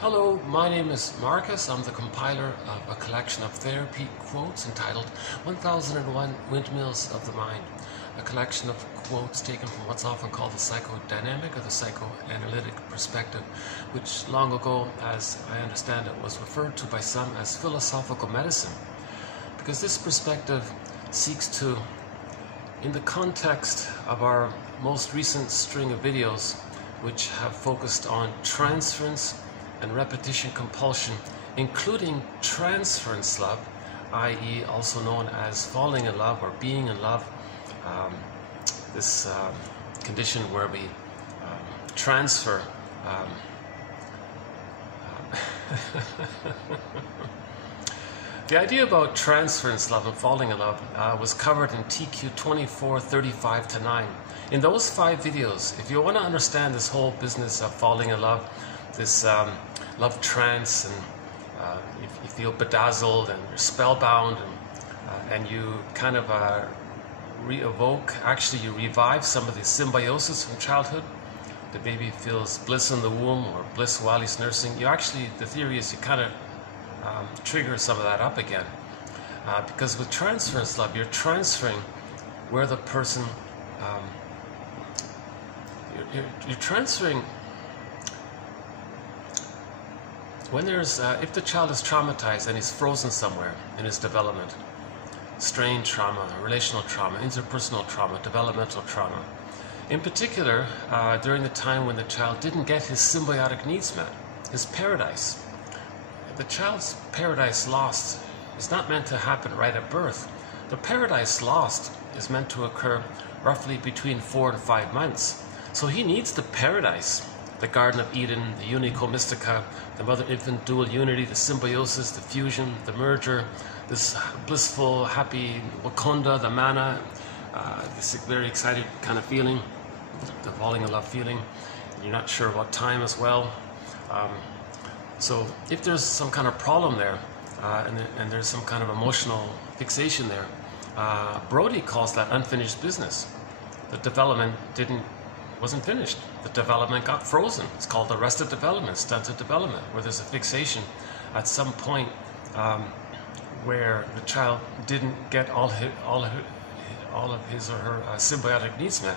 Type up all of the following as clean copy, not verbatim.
Hello, my name is Marcus. I'm the compiler of a collection of therapy quotes entitled 1001 Windmills of the Mind, a collection of quotes taken from what's often called the psychodynamic or the psychoanalytic perspective, which long ago, as I understand it, was referred to by some as philosophical medicine, because this perspective seeks to, in the context of our most recent string of videos, which have focused on transference and repetition compulsion, including transference love, i.e. also known as falling in love or being in love, this condition where we transfer the idea about transference love and falling in love was covered in TQ 2435-9. In those 5 videos, if you want to understand this whole business of falling in love, this love trance, and you feel bedazzled and you're spellbound, and you kind of actually you revive some of the symbiosis from childhood. The baby feels bliss in the womb or bliss while he's nursing. The theory is you kind of trigger some of that up again. Because with transference love, you're transferring where the person, you're transferring when there's, if the child is traumatized and he's frozen somewhere in his development, strain trauma, relational trauma, interpersonal trauma, developmental trauma. In particular, during the time when the child didn't get his symbiotic needs met, his paradise. The child's paradise lost is not meant to happen right at birth. The paradise lost is meant to occur roughly between 4 to 5 months. So he needs the paradise. The Garden of Eden, the Unico Mystica, the mother-infant dual unity, the symbiosis, the fusion, the merger, this blissful, happy Wakanda, the mana, this very excited kind of feeling, the falling in love feeling. You're not sure about time as well. So if there's some kind of problem there, and there's some kind of emotional fixation there, Brody calls that unfinished business. The development wasn't finished. The development got frozen. It's called arrested development, stunted development, where there's a fixation at some point where the child didn't get all of his or her symbiotic needs met.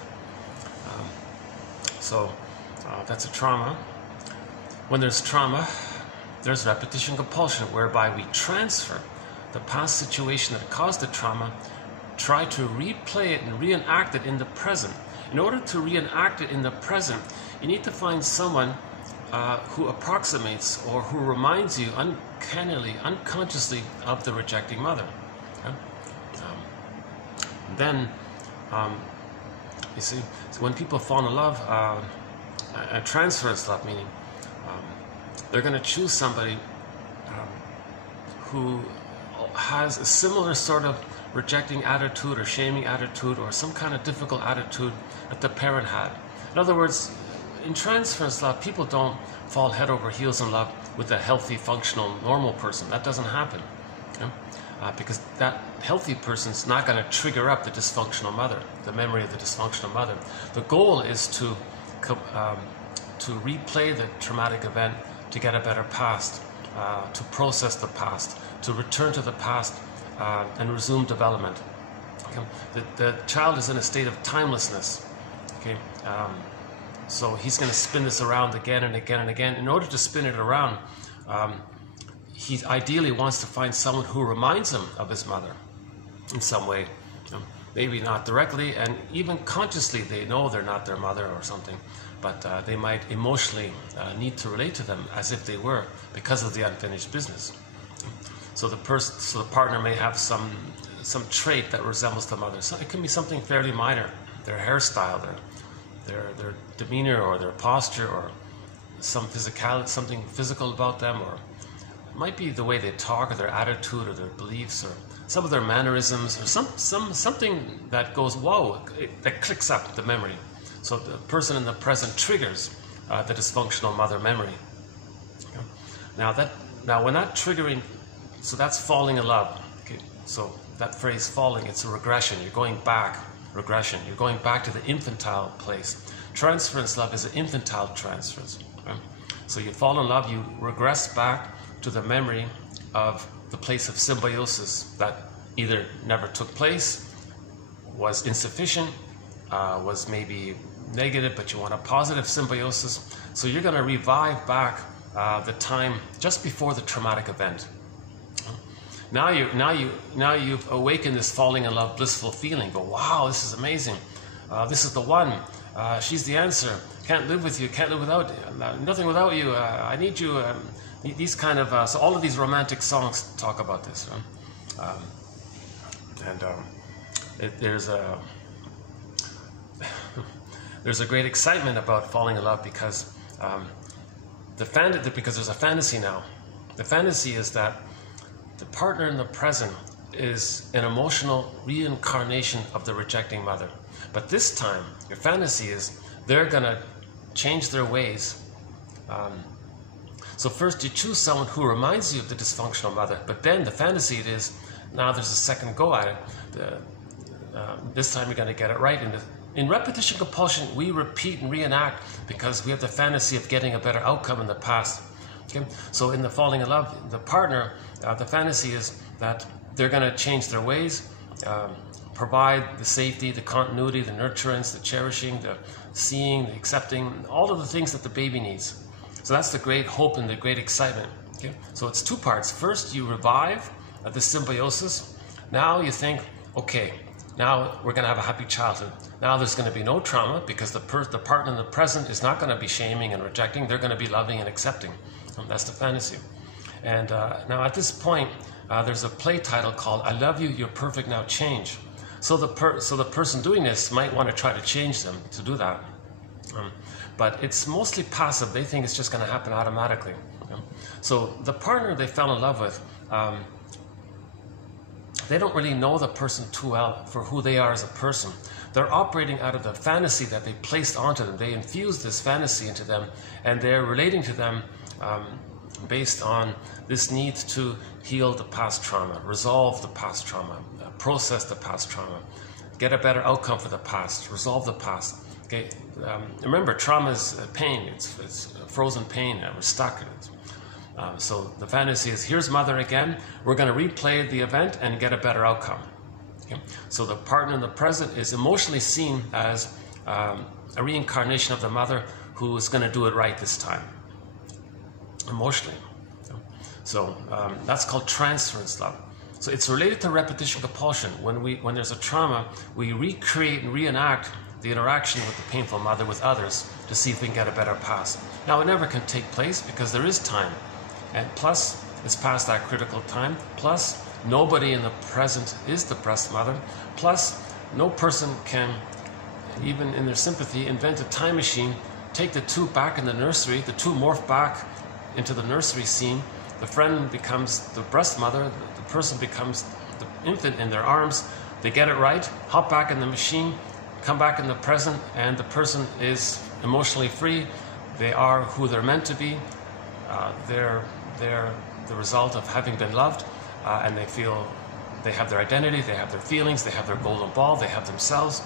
So that's a trauma. When there's trauma, there's repetition compulsion, whereby we transfer the past situation that caused the trauma, try to replay it and reenact it in the present. In order to reenact it in the present, you need to find someone who approximates or who reminds you uncannily, unconsciously of the rejecting mother. Okay? Then, you see, so when people fall in love, a transference love, meaning they're going to choose somebody who has a similar sort of rejecting attitude or shaming attitude or some kind of difficult attitude that the parent had. In other words, in transference love, people don't fall head over heels in love with a healthy, functional, normal person. That doesn't happen. Okay? Because that healthy person's not going to trigger up the dysfunctional mother, the memory of the dysfunctional mother. The goal is to replay the traumatic event to get a better past, to process the past, to return to the past, and resume development. Okay? The child is in a state of timelessness. Okay? So he's going to spin this around again and again and again. In order to spin it around, he ideally wants to find someone who reminds him of his mother in some way. Maybe not directly, and even consciously they know they're not their mother or something, but they might emotionally need to relate to them as if they were, because of the unfinished business. So the partner may have some trait that resembles the mother. So it can be something fairly minor: their hairstyle, their demeanor, or their posture, or something physical about them, or it might be the way they talk, or their attitude, or their beliefs, or some of their mannerisms, or something that goes whoa, that clicks up the memory. So the person in the present triggers the dysfunctional mother memory. Okay? Now when that triggering, so that's falling in love. Okay? So that phrase falling, it's a regression. You're going back, regression. You're going back to the infantile place. Transference love is an infantile transference. Right? So you fall in love, you regress back to the memory of the place of symbiosis that either never took place, was insufficient, was maybe negative, but you want a positive symbiosis. So you're going to revive back the time just before the traumatic event. Now you've awakened this falling in love blissful feeling. Go, wow, this is amazing. This is the one. She's the answer. Can't live with you. Can't live without nothing without you. I need you. These kind of so all of these romantic songs talk about this. There's a great excitement about falling in love because because there's a fantasy now. The fantasy is that the partner in the present is an emotional reincarnation of the rejecting mother. But this time, your fantasy is they're going to change their ways. So first you choose someone who reminds you of the dysfunctional mother, but then the fantasy it is, now there's a second go at it. This time you're going to get it right. In repetition compulsion, we repeat and reenact because we have the fantasy of getting a better outcome in the past. Okay? So in the falling in love, the partner, the fantasy is that they're going to change their ways, provide the safety, the continuity, the nurturance, the cherishing, the seeing, the accepting, all of the things that the baby needs. So that's the great hope and the great excitement. Okay? So it's two parts. First, you revive the symbiosis. Now you think, okay, now we're going to have a happy childhood. Now there's going to be no trauma because the partner in the present is not going to be shaming and rejecting. They're going to be loving and accepting. That's the fantasy. And now at this point, there's a play title called "I Love You, You're Perfect, Now Change." So the person doing this might want to try to change them to do that. But it's mostly passive. They think it's just going to happen automatically. So the partner they fell in love with, they don't really know the person too well for who they are as a person. They're operating out of the fantasy that they placed onto them. They infused this fantasy into them, and they're relating to them based on this need to heal the past trauma, resolve the past trauma, process the past trauma, get a better outcome for the past, resolve the past. Okay, remember, trauma is pain. It's frozen pain. We're stuck in it. So the fantasy is, here's mother again. We're going to replay the event and get a better outcome. Okay? So the partner in the present is emotionally seen as a reincarnation of the mother who is going to do it right this time, emotionally. So that's called transference love. So it's related to repetition compulsion. When there's a trauma, we recreate and reenact the interaction with the painful mother with others to see if we can get a better past. Now, it never can take place because there is time. And plus, it's past that critical time. Plus, nobody in the present is the breast mother. Plus, no person can, even in their sympathy, invent a time machine, take the two back in the nursery, the two morph back into the nursery scene, the friend becomes the breast mother, the person becomes the infant in their arms, they get it right, hop back in the machine, come back in the present, and the person is emotionally free. They are who they're meant to be. They're the result of having been loved, and they feel they have their identity, they have their feelings, they have their golden ball, they have themselves.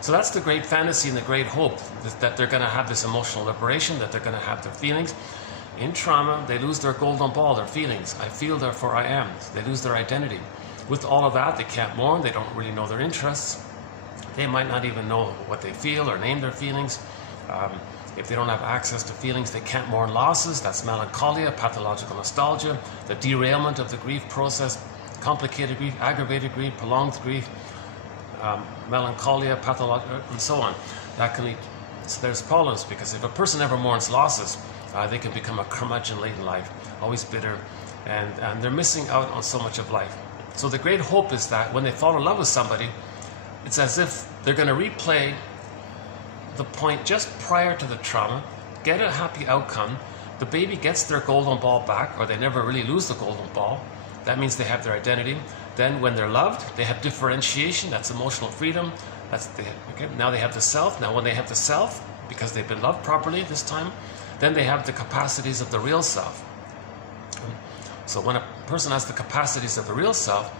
So that's the great fantasy and the great hope, that they're going to have this emotional liberation, that they're going to have their feelings. In trauma, they lose their golden ball, their feelings. I feel, therefore I am. They lose their identity. With all of that, they can't mourn, they don't really know their interests. They might not even know what they feel or name their feelings. If they don't have access to feelings, they can't mourn losses. That's melancholia, pathological nostalgia, the derailment of the grief process, complicated grief, aggravated grief, prolonged grief, melancholia, pathological, and so on. That can lead, so there's problems, because if a person ever mourns losses, they can become a curmudgeon late in life, always bitter, and they're missing out on so much of life. So the great hope is that when they fall in love with somebody, it's as if they're going to replay the point just prior to the trauma, get a happy outcome, the baby gets their golden ball back, or they never really lose the golden ball. That means they have their identity. Then when they're loved, they have differentiation, that's emotional freedom. Now they have the self. Now when they have the self, because they've been loved properly this time, then they have the capacities of the real self. So when a person has the capacities of the real self,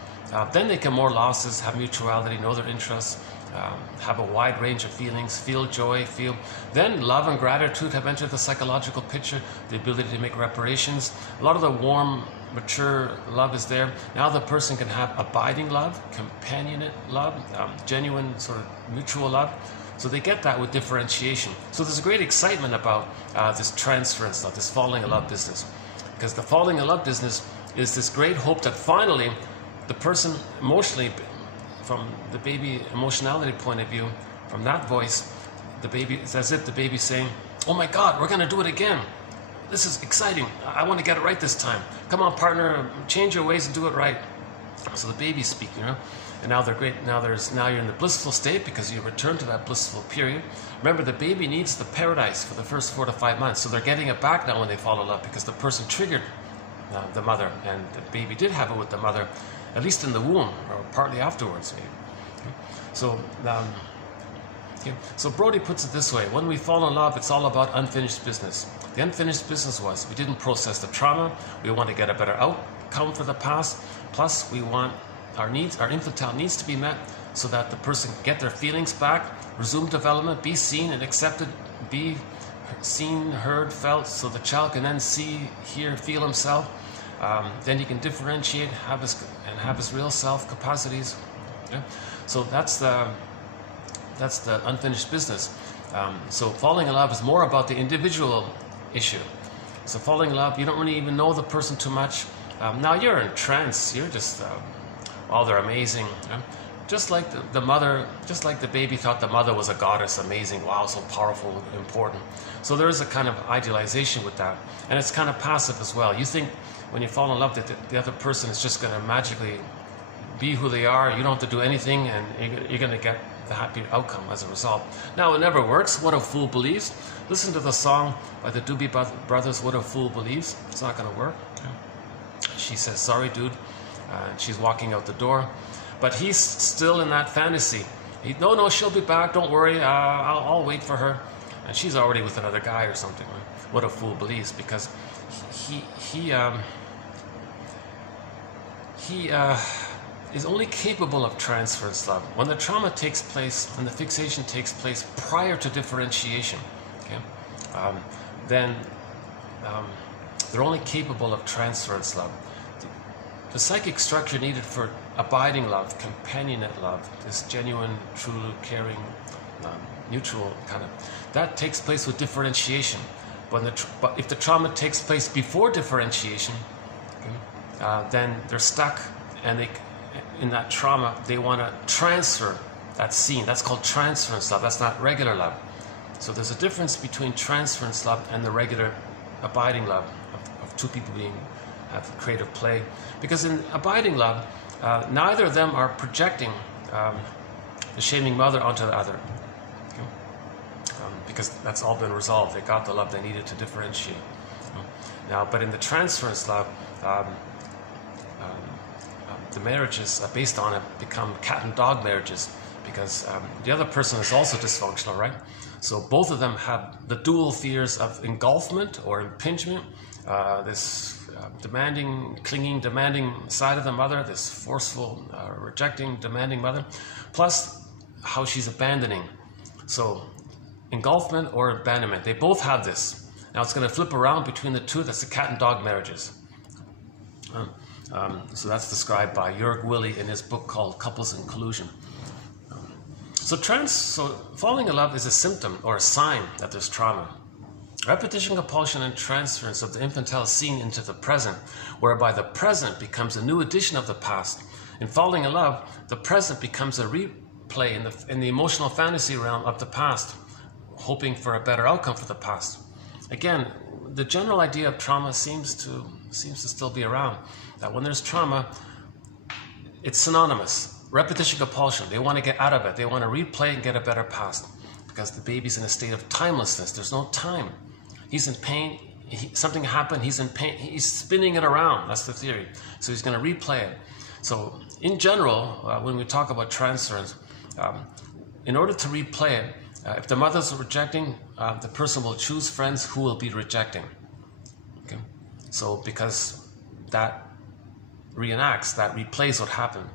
then they can mourn losses, have mutuality, know their interests, have a wide range of feelings, feel joy, feel. Then love and gratitude have entered the psychological picture, the ability to make reparations. A lot of the warm, mature love is there. Now the person can have abiding love, companionate love, genuine sort of mutual love. So they get that with differentiation. So there's a great excitement about this transference love, this falling in love business. Because the falling in love business is this great hope that finally the person emotionally, from the baby emotionality point of view, from that voice, the baby, it's as if the baby's saying, oh my God, we're going to do it again. This is exciting. I want to get it right this time. Come on, partner, change your ways and do it right. So the baby's speaking, and now they're great. Now you're in the blissful state because you return to that blissful period. Remember, the baby needs the paradise for the first 4 to 5 months. So they're getting it back now when they fall in love because the person triggered the mother, and the baby did have it with the mother, at least in the womb, or partly afterwards, maybe. Okay. So Brody puts it this way: when we fall in love, it's all about unfinished business. The unfinished business was we didn't process the trauma. We want to get a better outcome for the past. Plus, we want our needs, our infantile needs to be met so that the person can get their feelings back, resume development, be seen and accepted, be seen, heard, felt, so the child can then see, hear, feel himself. Then he can differentiate, have his real self capacities. Yeah? So that's the unfinished business. So falling in love is more about the individual issue. So falling in love, you don't really even know the person too much. Now you're in trance. You're just, oh, they're amazing. Yeah? Just like the mother, just like the baby thought the mother was a goddess, amazing, wow, so powerful, important. So there is a kind of idealization with that. And it's kind of passive as well. You think when you fall in love that the other person is just going to magically be who they are, you don't have to do anything, and you're going to get the happy outcome as a result. Now, it never works. What a fool believes. Listen to the song by the Doobie Brothers, What a Fool Believes. It's not going to work. She says, sorry, dude. She's walking out the door. But he's still in that fantasy. No, she'll be back. Don't worry. I'll wait for her. And she's already with another guy or something. Right? What a fool believes, because he is only capable of transference love when the trauma takes place, when the fixation takes place prior to differentiation. Okay? Then they're only capable of transference love. The psychic structure needed for abiding love, companionate love, this genuine, true, caring, mutual kind of, that takes place with differentiation. But if the trauma takes place before differentiation, okay, then they're stuck, and in that trauma, they want to transfer that scene. That's called transference love. That's not regular love. So there's a difference between transference love and the regular abiding love of two people have creative play. Because in abiding love, neither of them are projecting the shaming mother onto the other. Okay? Because that's all been resolved. They got the love they needed to differentiate. Now, but in the transference love, the marriages based on it become cat and dog marriages, because the other person is also dysfunctional, right? So both of them have the dual fears of engulfment or impingement, this demanding, clinging, demanding side of the mother, this forceful, rejecting, demanding mother, plus how she's abandoning. So engulfment or abandonment, they both have this. Now it's going to flip around between the two. That's the cat and dog marriages. So that's described by Jörg Willi in his book called Couples in Collusion. So falling in love is a symptom or a sign that there's trauma. Repetition, compulsion, and transference of the infantile scene into the present, whereby the present becomes a new edition of the past. In falling in love, the present becomes a replay in the emotional fantasy realm of the past, hoping for a better outcome for the past. Again, the general idea of trauma seems to still be around. That when there's trauma, it's synonymous. Repetition, compulsion. They want to get out of it. They want to replay and get a better past, because the baby's in a state of timelessness. There's no time. He's in pain. Something happened. He's in pain. He's spinning it around. That's the theory. So he's going to replay it. So in general, when we talk about transference, in order to replay it, if the mother's rejecting, the person will choose friends who will be rejecting. Okay? So because that reenacts, that replays what happened.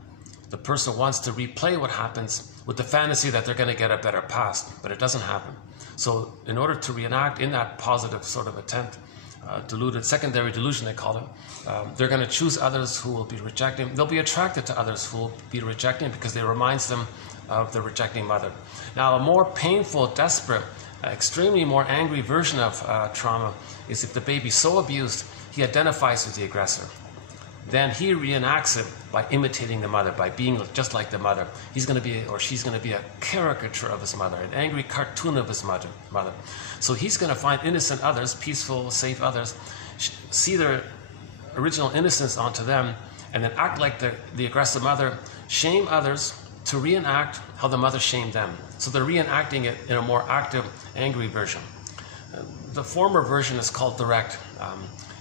the person wants to replay what happens with the fantasy that they're going to get a better past, but it doesn't happen. So in order to reenact in that positive sort of attempt, deluded, secondary delusion they call it, they're going to choose others who will be rejecting. They'll be attracted to others who will be rejecting because they reminds them of the rejecting mother. Now, a more painful, desperate, extremely more angry version of trauma is if the baby's so abused, he identifies with the aggressor. Then he reenacts it by imitating the mother, by being just like the mother. He's going to be, or she's going to be, a caricature of his mother, an angry cartoon of his mother. So he's going to find innocent others, peaceful, safe others, see their original innocence onto them, and then act like the aggressive mother, shame others to reenact how the mother shamed them. So they're reenacting it in a more active, angry version. The former version is called direct.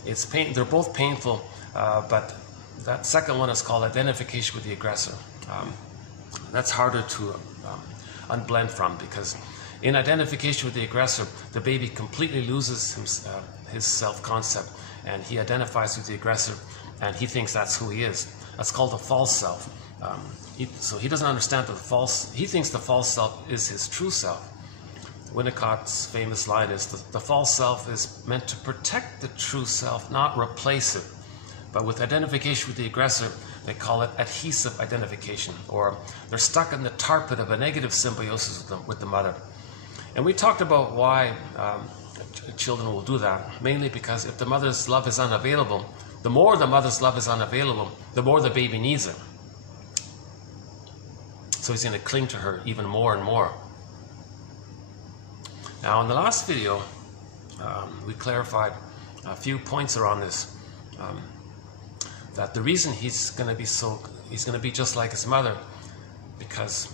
They're both painful, but that second one is called identification with the aggressor. That's harder to unblend from, because in identification with the aggressor, the baby completely loses his self-concept, and he identifies with the aggressor, and he thinks that's who he is. That's called the false self. So he doesn't understand that he thinks the false self is his true self. Winnicott's famous line is, the false self is meant to protect the true self, not replace it. But with identification with the aggressor, they call it adhesive identification, or they're stuck in the tar pit of a negative symbiosis with the mother. And we talked about why children will do that, mainly because if the mother's love is unavailable, the more the mother's love is unavailable, the more the baby needs it. So he's going to cling to her even more and more. Now, in the last video, we clarified a few points around this. That the reason he's going to be just like his mother, because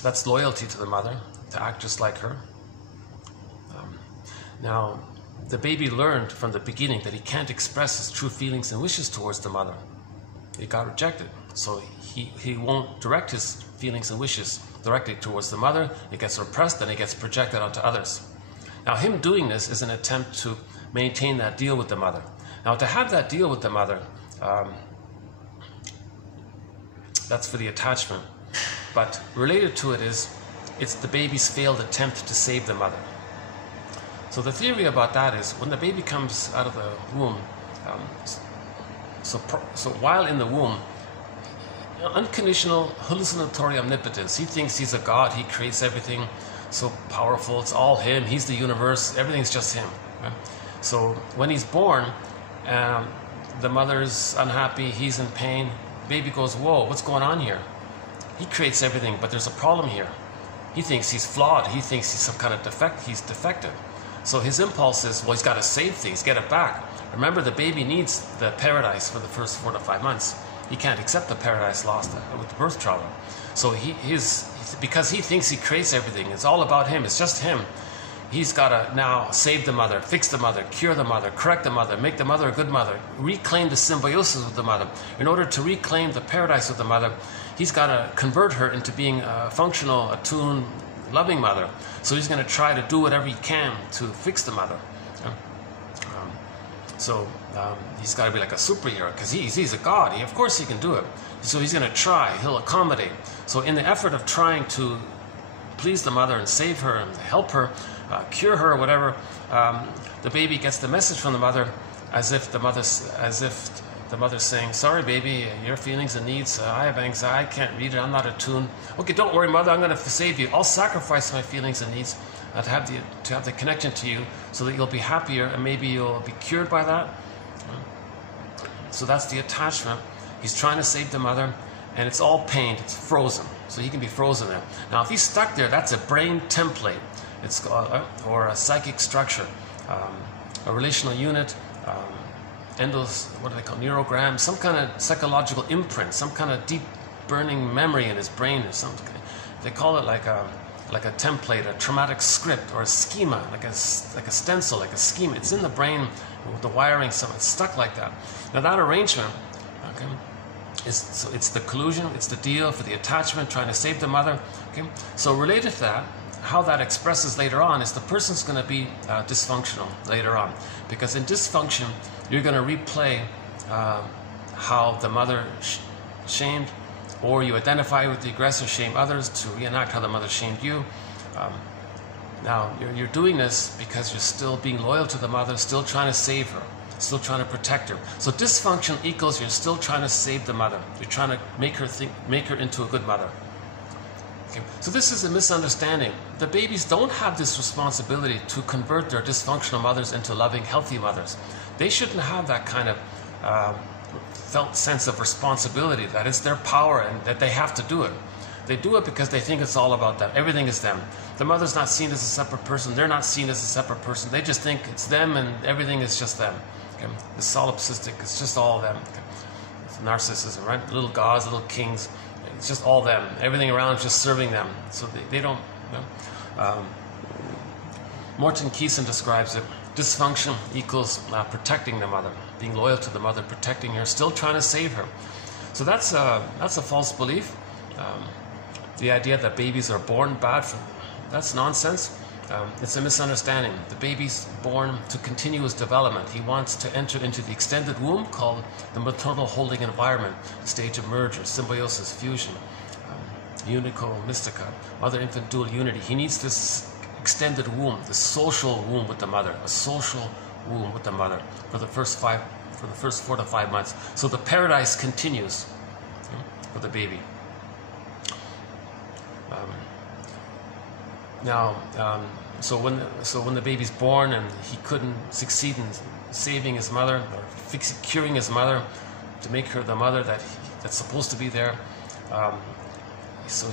that's loyalty to the mother, to act just like her. Now, the baby learned from the beginning that he can't express his true feelings and wishes towards the mother. He got rejected, so he won't direct his feelings and wishes directly towards the mother. It gets repressed, and it gets projected onto others. Now, him doing this is an attempt to maintain that deal with the mother. Now, to have that deal with the mother, that's for the attachment. But related to it is, it's the baby's failed attempt to save the mother. So the theory about that is, when the baby comes out of the womb, so while in the womb, unconditional hallucinatory omnipotence. He thinks he's a god. He creates everything so powerful. It's all him. He's the universe. Everything's just him. Right? So when he's born, the mother's unhappy. He's in pain. Baby goes, whoa, what's going on here? He creates everything, but there's a problem here. He thinks he's flawed. He thinks he's some kind of he's defective. So his impulse is, well, he's got to save things, get it back. Remember, the baby needs the paradise for the first 4 to 5 months. He can't accept the paradise lost with the birth trauma. So because he thinks he creates everything, it's all about him, it's just him. He's got to now save the mother, fix the mother, cure the mother, correct the mother, make the mother a good mother, reclaim the symbiosis with the mother. In order to reclaim the paradise with the mother, he's got to convert her into being a functional, attuned, loving mother. So he's going to try to do whatever he can to fix the mother. He's got to be like a superhero, because he's a god. Of course he can do it. So he's going to try. He'll accommodate. So in the effort of trying to please the mother and save her and help her, cure her, or whatever, the baby gets the message from the mother as if the mother's saying, "Sorry, baby, your feelings and needs. I have anxiety. I can't read it. I'm not attuned. Okay, don't worry, mother. I'm going to save you. I'll sacrifice my feelings and needs to have the connection to you, so that you'll be happier, and maybe you'll be cured by that." So that's the attachment. He's trying to save the mother, and it's all pained. It's frozen, so he can be frozen there. Now, if he's stuck there, that's a brain template. It's or a psychic structure, a relational unit, what do they call, neurogram, some kind of psychological imprint, some kind of deep burning memory in his brain or something. They call it like a template, a traumatic script, or a schema, like a stencil, like a schema. It's in the brain with the wiring, so it's stuck like that. Now that arrangement, okay, it's the collusion, it's the deal for the attachment, trying to save the mother. Okay, so related to that, how that expresses later on is the person's going to be dysfunctional later on, because in dysfunction you're going to replay how the mother shamed Or you identify with the aggressor, shame others to reenact how the mother shamed you. Now, you're doing this because you're still being loyal to the mother, still trying to save her, still trying to protect her. So dysfunction equals you're still trying to save the mother. You're trying to make her into a good mother. Okay. So this is a misunderstanding. The babies don't have this responsibility to convert their dysfunctional mothers into loving, healthy mothers. They shouldn't have that kind of felt sense of responsibility, that it's their power and that they have to do it. They do it because they think it's all about them. Everything is them. The mother's not seen as a separate person. They're not seen as a separate person. They just think it's them and everything is just them. Okay? It's solipsistic. It's just all them. Okay? It's narcissism, right? Little gods, little kings. It's just all them. Everything around is just serving them. So they don't. You know? Morton Keeson describes it. Dysfunction equals protecting the mother, being loyal to the mother, protecting her, still trying to save her. So that's a false belief. The idea that babies are born bad, that's nonsense. It's a misunderstanding. The baby's born to continuous development. He wants to enter into the extended womb called the maternal holding environment, stage of merger, symbiosis, fusion, unico, mystica, mother-infant dual unity. He needs this extended womb, the social womb with the mother, a social womb with the mother for the first 4 to 5 months. So the paradise continues for the baby. So when the baby's born and he couldn't succeed in saving his mother or curing his mother to make her the mother that's supposed to be there, so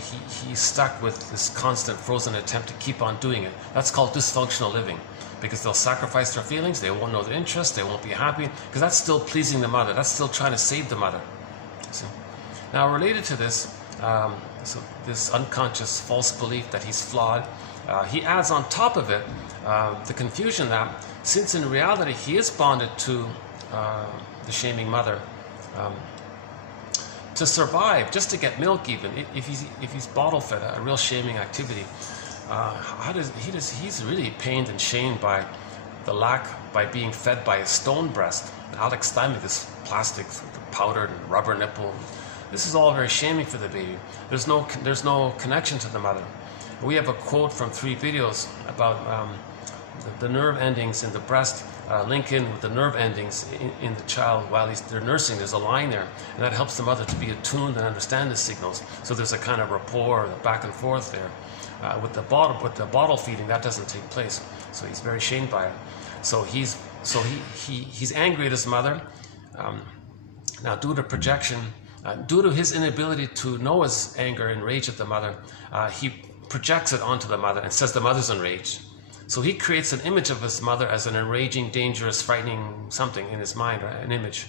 he's stuck with this constant frozen attempt to keep on doing it. That's called dysfunctional living, because they'll sacrifice their feelings, they won't know their interests, they won't be happy, because that's still pleasing the mother, that's still trying to save the mother. See? Now, related to this, so this unconscious false belief that he's flawed, he adds on top of it the confusion that since in reality he is bonded to the shaming mother, to survive, just to get milk even, if he's bottle fed, a real shaming activity, he's really pained and shamed by being fed by a stone breast. Alex Steinbeck, this plastic powdered and rubber nipple. This is all very shaming for the baby. There's no connection to the mother. We have a quote from 3 videos about the nerve endings in the breast link in with the nerve endings in the child while they're nursing. There's a line there, and that helps the mother to be attuned and understand the signals. So there's a kind of rapport back and forth there. With the bottle feeding, that doesn't take place. So he's very shamed by it. So he's angry at his mother. Now, due to projection, due to his inability to know his anger and rage at the mother, he projects it onto the mother and says the mother's enraged. So he creates an image of his mother as an enraging, dangerous, frightening something in his mind, an image.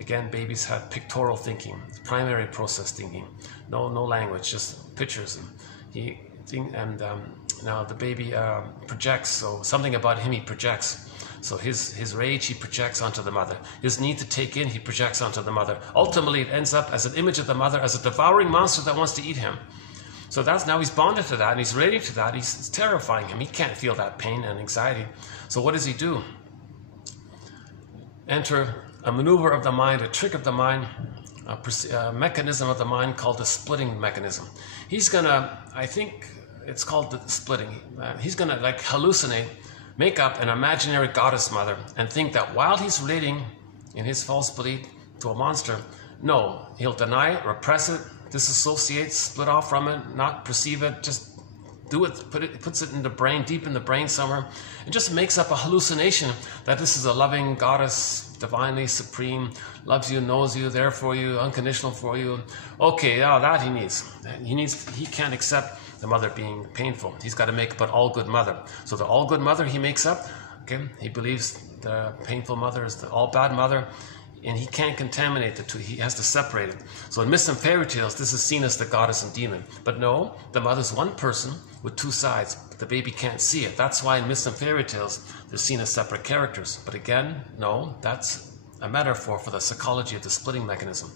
Again, babies have pictorial thinking, primary process thinking, no language, just pictures. Now the baby projects, so something about him he projects. So his rage he projects onto the mother. His need to take in he projects onto the mother. Ultimately it ends up as an image of the mother, as a devouring monster that wants to eat him. So now he's bonded to that and he's relating to that. It's terrifying him. He can't feel that pain and anxiety. So what does he do? Enter a maneuver of the mind, a trick of the mind, a mechanism of the mind called the splitting mechanism. He's gonna, I think it's called the splitting. He's gonna like hallucinate, make up an imaginary goddess mother and think that while he's relating in his false belief to a monster, no, he'll deny it, repress it, disassociate, split off from it, not perceive it, just do it, puts it in the brain, deep in the brain somewhere, and just makes up a hallucination that this is a loving goddess, divinely supreme, loves you, knows you, there for you, unconditional for you. Okay, that he needs. He can't accept the mother being painful. He's got to make up an all-good mother. So the all-good mother he makes up, okay, he believes the painful mother is the all-bad mother, and he can't contaminate the two. He has to separate it. So in myths and fairy tales, this is seen as the goddess and demon. But no, the mother's one person with 2 sides. But the baby can't see it. That's why in myths and fairy tales, they're seen as separate characters. But again, no, that's a metaphor for the psychology of the splitting mechanism.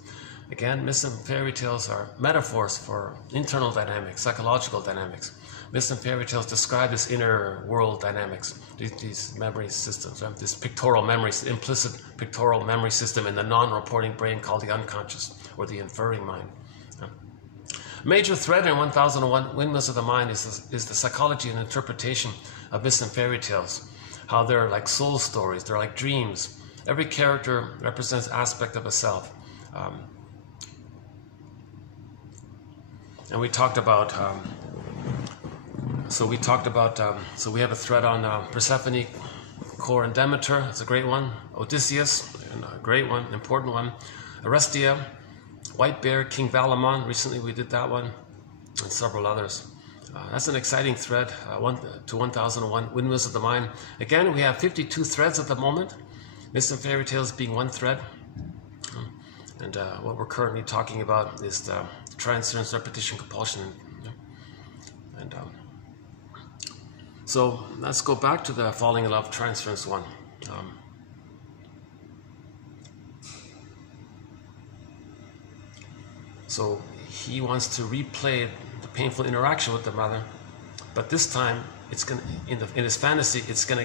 Again, myths and fairy tales are metaphors for internal dynamics, psychological dynamics. Myths and fairy tales describe this inner world dynamics, these memory systems, right? This pictorial memory, implicit pictorial memory system in the non-reporting brain called the unconscious or the inferring mind. Major thread in 1001 Windmills of the Mind is the psychology and interpretation of myths and fairy tales. How they're like soul stories, they're like dreams. Every character represents aspect of a self. And we talked about, so we have a thread on Persephone, Core and Demeter, that's a great one. Odysseus, a great one, important one. Arestia, White Bear, King Valamon, recently we did that one, and several others. That's an exciting thread, 1001 Windmills of the Mind. Again, we have 52 threads at the moment, myths and fairy tales being one thread. And what we're currently talking about is the transference, repetition, compulsion. And so let's go back to the falling in love transference one. So he wants to replay the painful interaction with the mother, but this time it's gonna in his fantasy it's gonna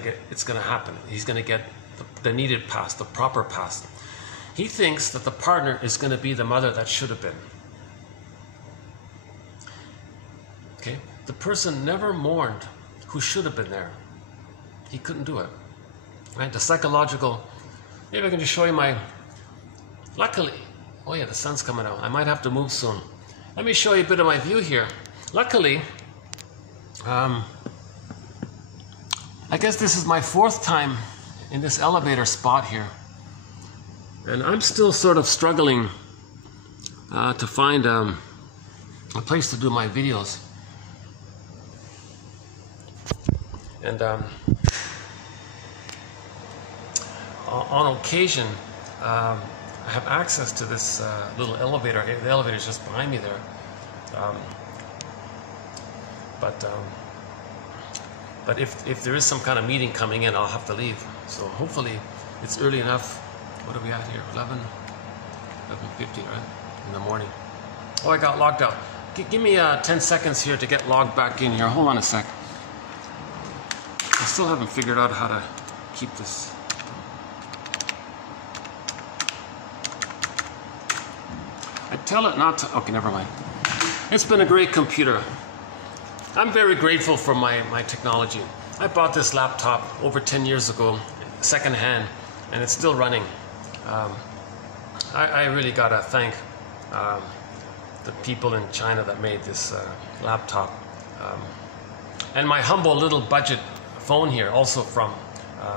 happen. He's gonna get the needed past, the proper past. He thinks that the partner is going to be the mother that should have been. Okay, the person never mourned who should have been there. He couldn't do it. Right? The psychological. Maybe I can just show you my. Luckily, oh yeah, the sun's coming out. I might have to move soon. Let me show you a bit of my view here. Luckily, I guess this is my 4th time in this elevator spot here. And I'm still sort of struggling to find a place to do my videos. And on occasion, I have access to this little elevator. The elevator is just behind me there. But if there is some kind of meeting coming in, I'll have to leave. So hopefully it's early enough. What are we at here? 11:50, right? In the morning. Oh, I got logged out. Give me 10 seconds here to get logged back in here. Hold on a sec. I still haven't figured out how to keep this. I tell it not to. Okay, never mind. It's been a great computer. I'm very grateful for my technology. I bought this laptop over 10 years ago, secondhand, and it's still running. I really gotta thank the people in China that made this laptop, and my humble little budget phone here, also from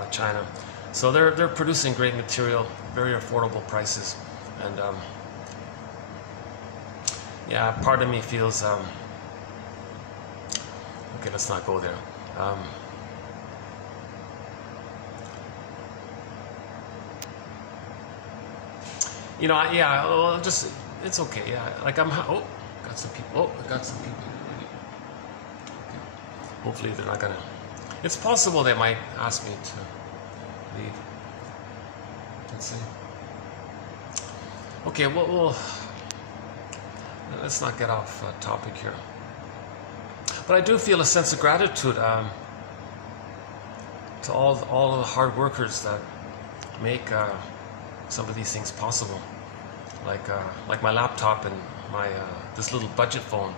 China. So they're producing great material, very affordable prices, and yeah, part of me feels okay. Let's not go there. You know, yeah, well, just, it's okay, yeah. Like oh, got some people, oh, I got some people. Okay. Hopefully they're not gonna, it's possible they might ask me to leave. Let's see. Okay, well, let's not get off topic here. But I do feel a sense of gratitude to all of the hard workers that make some of these things possible, like my laptop and my this little budget phone.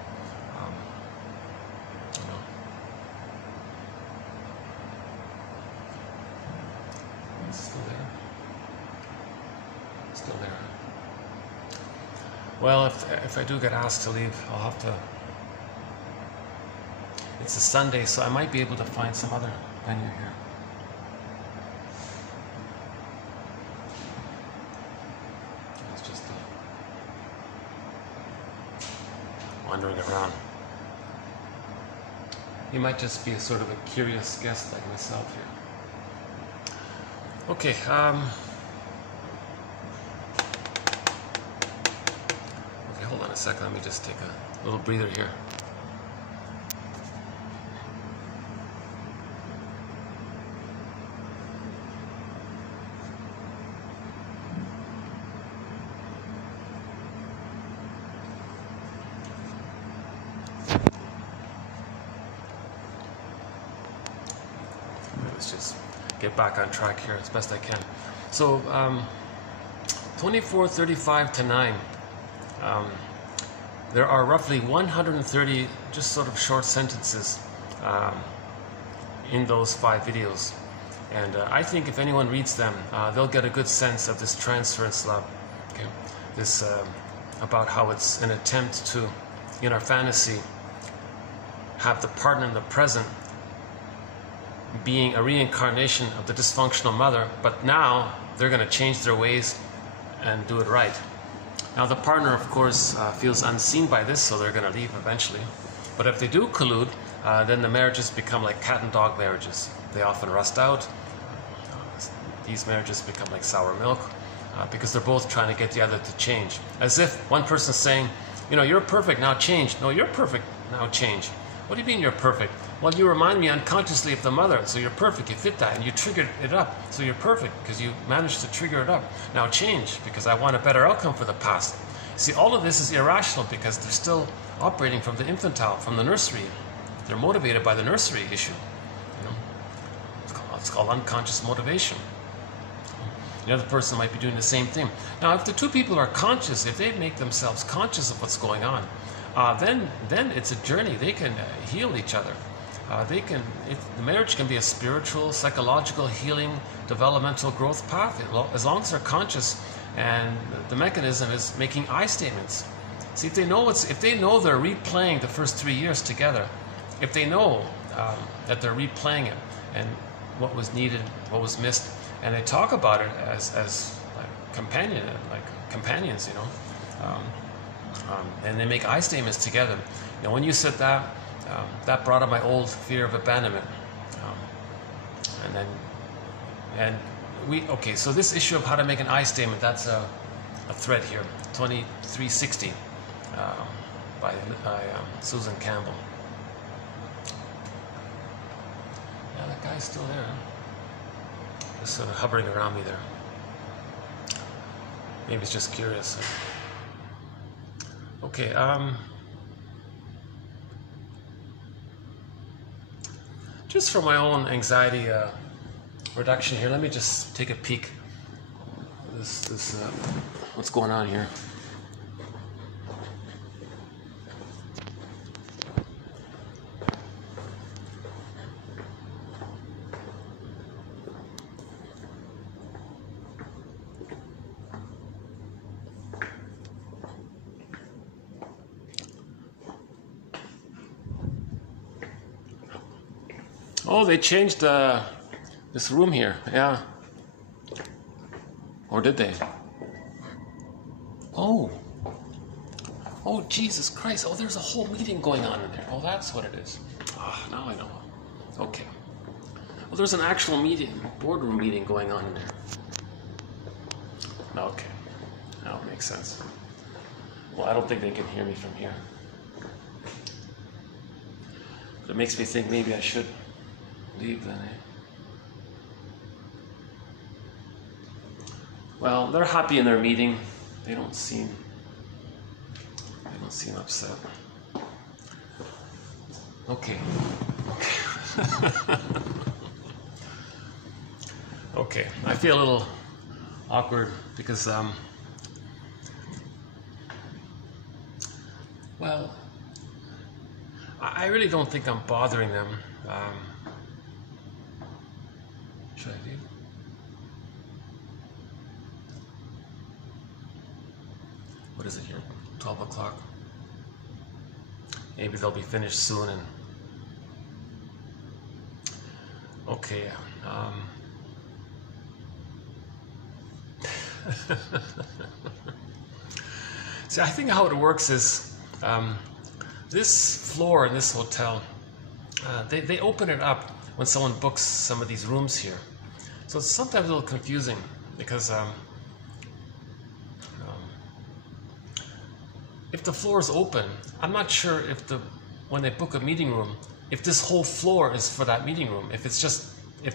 You know. It's still there. Still there. Well, if I do get asked to leave, I'll have to. It's a Sunday, so I might be able to find some other venue here. Wandering around. You might just be a sort of a curious guest like myself here. Okay, okay, hold on a second, let me just take a little breather here. Let's just get back on track here as best I can. So 24:35 to 9. there are roughly 130 just sort of short sentences in those 5 videos. And I think if anyone reads them, they'll get a good sense of this transference love. Okay? This about how it's an attempt to, in our fantasy, have the partner in the present being a reincarnation of the dysfunctional mother, but now they're going to change their ways and do it right. Now the partner, of course, feels unseen by this, so they're going to leave eventually. But if they do collude, then the marriages become like cat and dog marriages. They often rust out. These marriages become like sour milk because they're both trying to get the other to change. As if one person's saying, you know, you're perfect, now change. No, you're perfect, now change. What do you mean you're perfect? Well, you remind me unconsciously of the mother, so you're perfect, you fit that, and you triggered it up, so you're perfect, because you managed to trigger it up. Now change, because I want a better outcome for the past. See, all of this is irrational, because they're still operating from the infantile, from the nursery. They're motivated by the nursery issue. You know? It's called unconscious motivation. The other person might be doing the same thing. Now, if the two people are conscious, if they make themselves conscious of what's going on, then it's a journey. They can heal each other. The marriage can be a spiritual, psychological, healing, developmental growth path, as long as they're conscious, and the mechanism is making I statements. See, if they know they're replaying the first 3 years together, if they know that they're replaying it and what was needed, what was missed, and they talk about it as companions, you know, and they make I statements together. You know, when you said that, that brought up my old fear of abandonment, okay. So this issue of how to make an I statement, that's a thread here, 2360, by Susan Campbell. Yeah, that guy's still there. Just sort of hovering around me there. Maybe he's just curious. Okay. Just for my own anxiety reduction here, let me just take a peek. What's going on here? Oh, they changed this room here, yeah. Or did they? Oh, Jesus Christ. Oh, there's a whole meeting going on in there. Oh, that's what it is. Oh, now I know. Okay. Well, there's an actual meeting, boardroom meeting going on in there. Okay. Now it makes sense. Well, I don't think they can hear me from here. But it makes me think maybe I should leave then, eh? Well, they're happy in their meeting. They don't seem upset. Okay. Okay. I feel a little awkward because well, I really don't think I'm bothering them. Should I leave? What is it here? 12 o'clock. Maybe they'll be finished soon. And okay. See, I think how it works is this floor in this hotel. They open it up when someone books some of these rooms here. So it's sometimes a little confusing because if the floor is open, I'm not sure if when they book a meeting room, if this whole floor is for that meeting room, if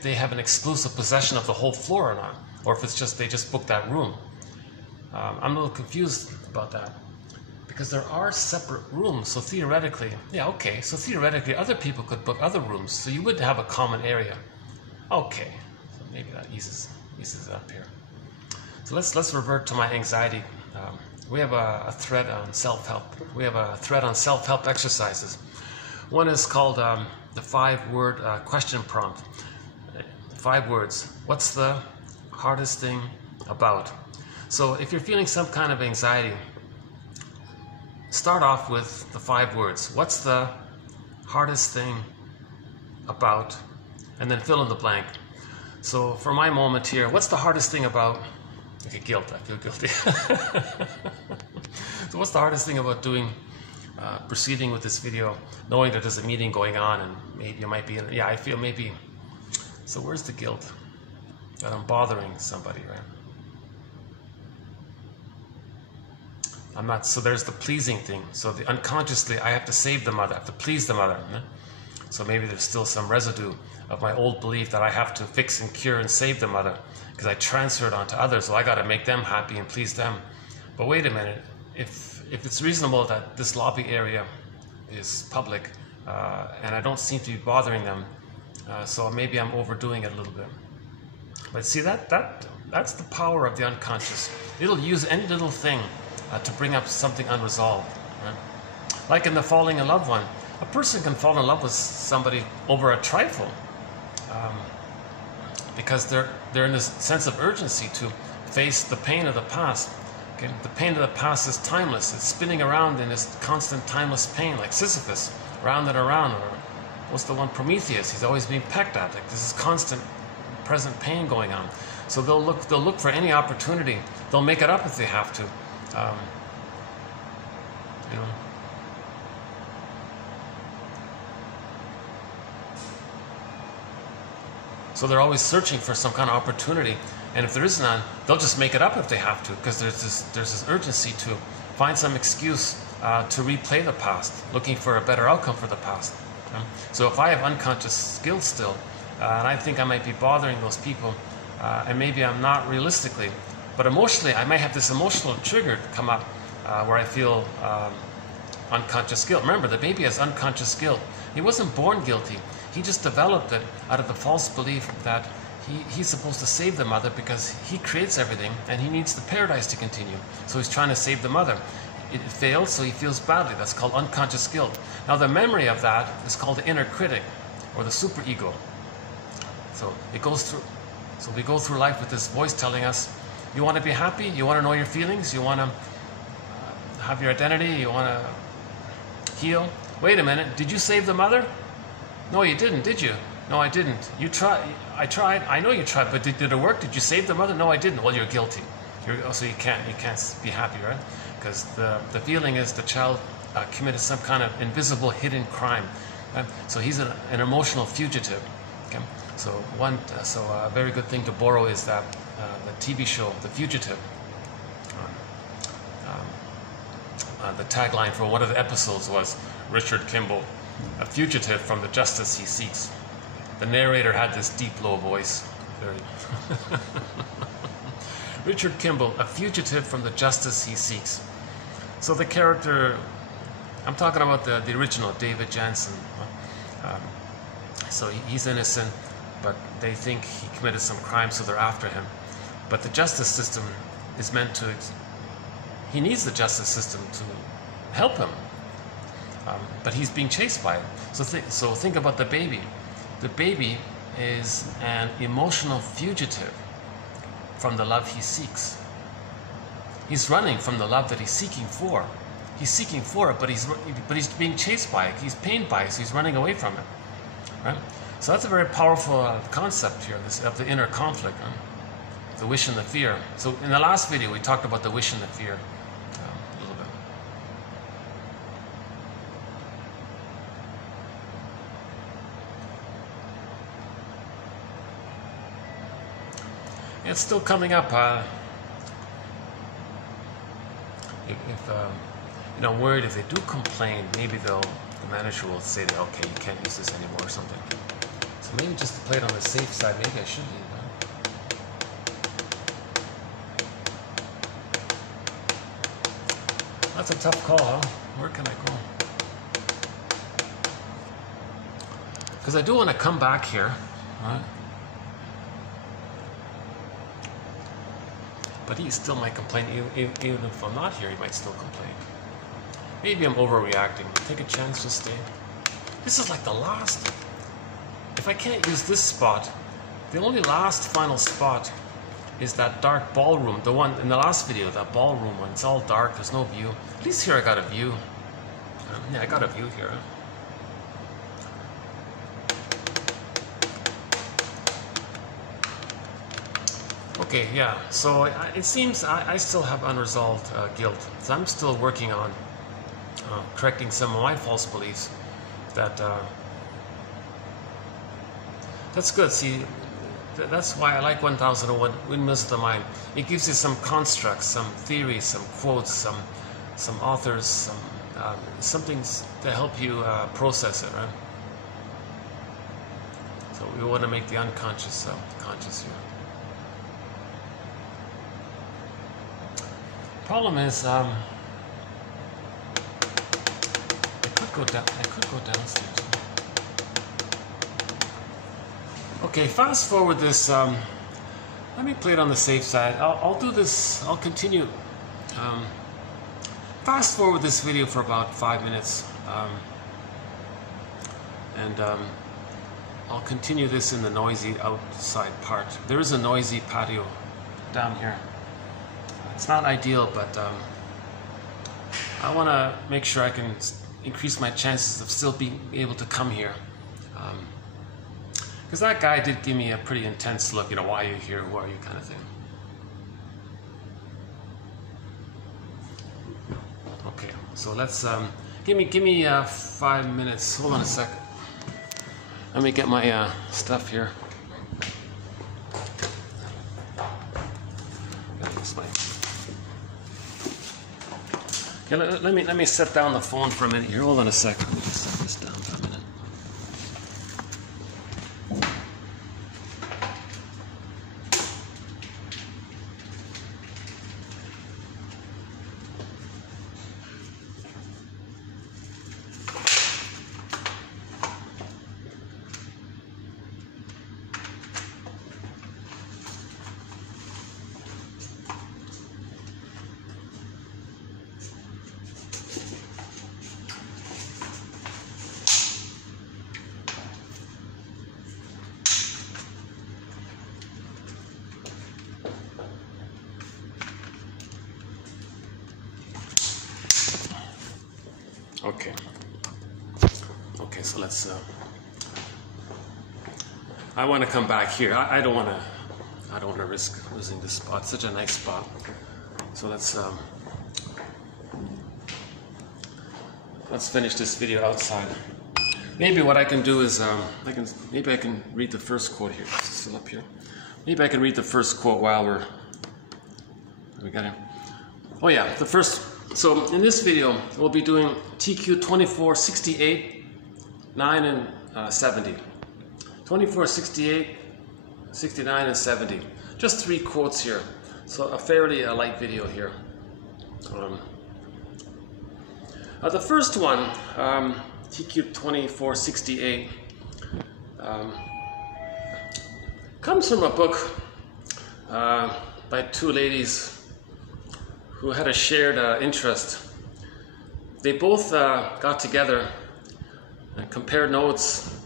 they have an exclusive possession of the whole floor or not, or if it's just they just booked that room. I'm a little confused about that because there are separate rooms. So theoretically, yeah, okay. So theoretically, other people could book other rooms, so you would have a common area. Okay, so maybe that eases it up here. So let's revert to my anxiety we have a thread on self-help. We have a thread on self-help exercises. One is called the 5-word question prompt. 5 words. What's the hardest thing about? So if you're feeling some kind of anxiety, start off with the 5 words. What's the hardest thing about? And then fill in the blank. So for my moment here, what's the hardest thing about? Okay, guilt. I feel guilty. So what's the hardest thing about proceeding with this video, knowing that there's a meeting going on and maybe you might be in, yeah, I feel maybe. So where's the guilt? That I'm bothering somebody, right? I'm not, so there's the pleasing thing. So the unconsciously, I have to save the mother, I have to please the mother. Right? So maybe there's still some residue of my old belief that I have to fix and cure and save the mother because I transferred onto others, so I got to make them happy and please them. But wait a minute, if it's reasonable that this lobby area is public and I don't seem to be bothering them, so maybe I'm overdoing it a little bit. But see, that's the power of the unconscious. It'll use any little thing to bring up something unresolved. Right? Like in the falling in love one, a person can fall in love with somebody over a trifle because they're in this sense of urgency to face the pain of the past. Okay? The pain of the past is timeless. It's spinning around in this constant timeless pain, like Sisyphus, round and around. Or what's the one, Prometheus? He's always being pecked at. Like this is constant present pain going on. So they'll look for any opportunity. They'll make it up if they have to. You know. So they're always searching for some kind of opportunity, and if there is none, they'll just make it up if they have to, because there's this urgency to find some excuse to replay the past, looking for a better outcome for the past. So if I have unconscious guilt still, and I think I might be bothering those people, and maybe I'm not realistically, but emotionally, I might have this emotional trigger come up where I feel unconscious guilt. Remember, the baby has unconscious guilt. He wasn't born guilty. He just developed it out of the false belief that he's supposed to save the mother because he creates everything and he needs the paradise to continue. So he's trying to save the mother. It failed, so he feels badly. That's called unconscious guilt. Now the memory of that is called the inner critic or the superego. So it goes through. So we go through life with this voice telling us, you want to be happy, you want to know your feelings, you want to have your identity, you want to heal. Wait a minute, did you save the mother? No, you didn't, did you? No, I didn't. You tried. I tried. I know you tried, but did it work? Did you save the mother? No, I didn't. Well, you're guilty. So you can't be happy, right? Because the feeling is the child committed some kind of invisible hidden crime. Right? So he's an emotional fugitive. Okay? So a very good thing to borrow is that the TV show, The Fugitive. The tagline for one of the episodes was Richard Kimball, a fugitive from the justice he seeks. The narrator had this deep, low voice. Richard Kimball, a fugitive from the justice he seeks. So the character, I'm talking about the original, David Jansen. So he's innocent, but they think he committed some crime, so they're after him. But the justice system is meant to, he needs the justice system to help him. But he's being chased by it. So think about the baby. The baby is an emotional fugitive from the love he seeks. He's running from the love that he's seeking for. He's seeking for it, but he's being chased by it. He's pained by it, so he's running away from it. Right? So that's a very powerful concept here, this of the inner conflict, right? The wish and the fear. So in the last video, we talked about the wish and the fear a little bit. It's still coming up. You know, I'm worried if they do complain, maybe the manager will say that, okay, you can't use this anymore or something. So maybe just to play it on the safe side, maybe I should leave. That's a tough call, huh? Where can I go? Because I do want to come back here, right? But he still might complain, even if I'm not here, he might still complain. Maybe I'm overreacting. Take a chance, just stay. This is like the last. If I can't use this spot, the only last final spot is that dark ballroom. The one in the last video, that ballroom one. It's all dark, there's no view. At least here I got a view. Yeah, I got a view here. Okay, yeah, so it seems I still have unresolved guilt. So I'm still working on correcting some of my false beliefs. That's good. See, that's why I like 1001 Windmills of the Mind. It gives you some constructs, some theories, some quotes, some authors, some things to help you process it, right? So we want to make the unconscious conscious here. Problem is, I could go downstairs. Okay, fast forward this. Let me play it on the safe side. I'll do this. I'll continue. Fast forward this video for about 5 minutes, and I'll continue this in the noisy outside part. There is a noisy patio down here. It's not ideal, but I want to make sure I can increase my chances of still being able to come here. Because that guy did give me a pretty intense look, you know, why are you here, who are you, kind of thing. Okay, so let's, give me 5 minutes. Hold on a second. Let me get my stuff here. Okay, let me set down the phone for a minute here. Hold on a second. Let me just set this down for a minute. Okay, so let's, I want to come back here. I don't want to risk losing this spot. It's such a nice spot. So let's finish this video outside. Maybe what I can do is, maybe I can read the first quote here. It's still up here. Maybe I can read the first quote while we got it. Oh yeah, the first. So in this video, we'll be doing TQ 24, 68, 9, and 70. 24, 68, 69, and 70. Just 3 quotes here. So a fairly light video here. The first one, TQ 24, 68, comes from a book by 2 ladies who had a shared interest. They both got together and compared notes,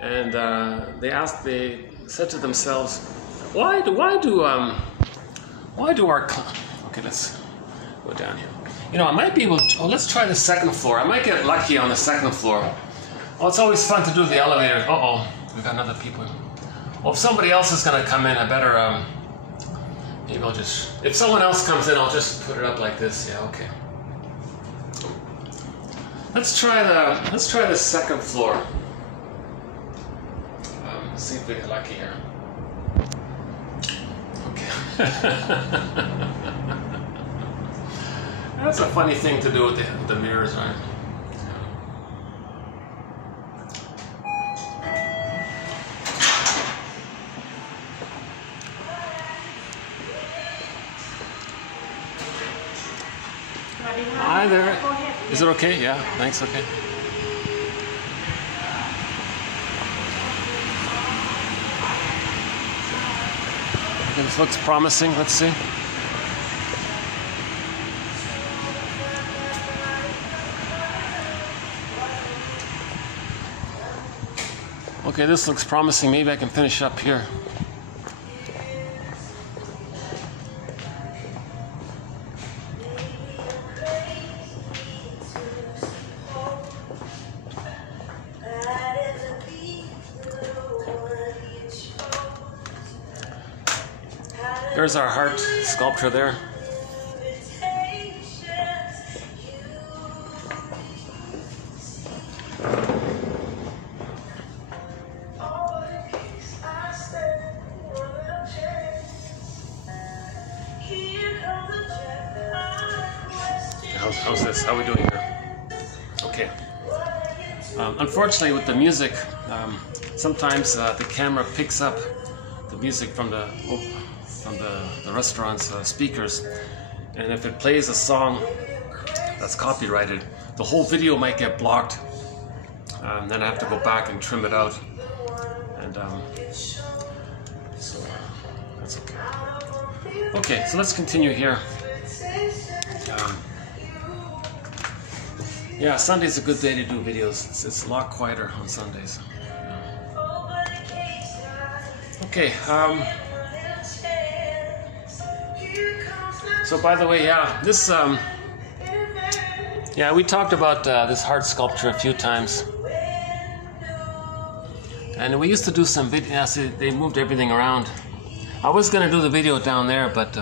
and they said to themselves, why do our okay, let's go down here. You know, I might be able to, let's try the 2nd floor. I might get lucky on the 2nd floor. Oh, it's always fun to do the elevator. We've got another people. Well, if somebody else is gonna come in, I better maybe I'll just, if someone else comes in, I'll just put it up like this. Yeah, okay. Let's try the 2nd floor. See if we get lucky here. Okay. That's a funny thing to do with the mirrors, right? Hi there. Is it okay? Yeah, thanks, okay. Okay, this looks promising, let's see. Okay, this looks promising. Maybe I can finish up here. There's our heart sculpture there. How's this? How are we doing here? Okay. Unfortunately, with the music, sometimes the camera picks up the music from the restaurant's speakers, and if it plays a song that's copyrighted, the whole video might get blocked. Then I have to go back and trim it out, and so that's okay. Okay, so let's continue here. Yeah, Sunday's a good day to do videos. It's a lot quieter on Sundays. Okay. So by the way, yeah, this yeah, we talked about this heart sculpture a few times, and we used to do some video. Yeah, see, they moved everything around. I was gonna do the video down there, but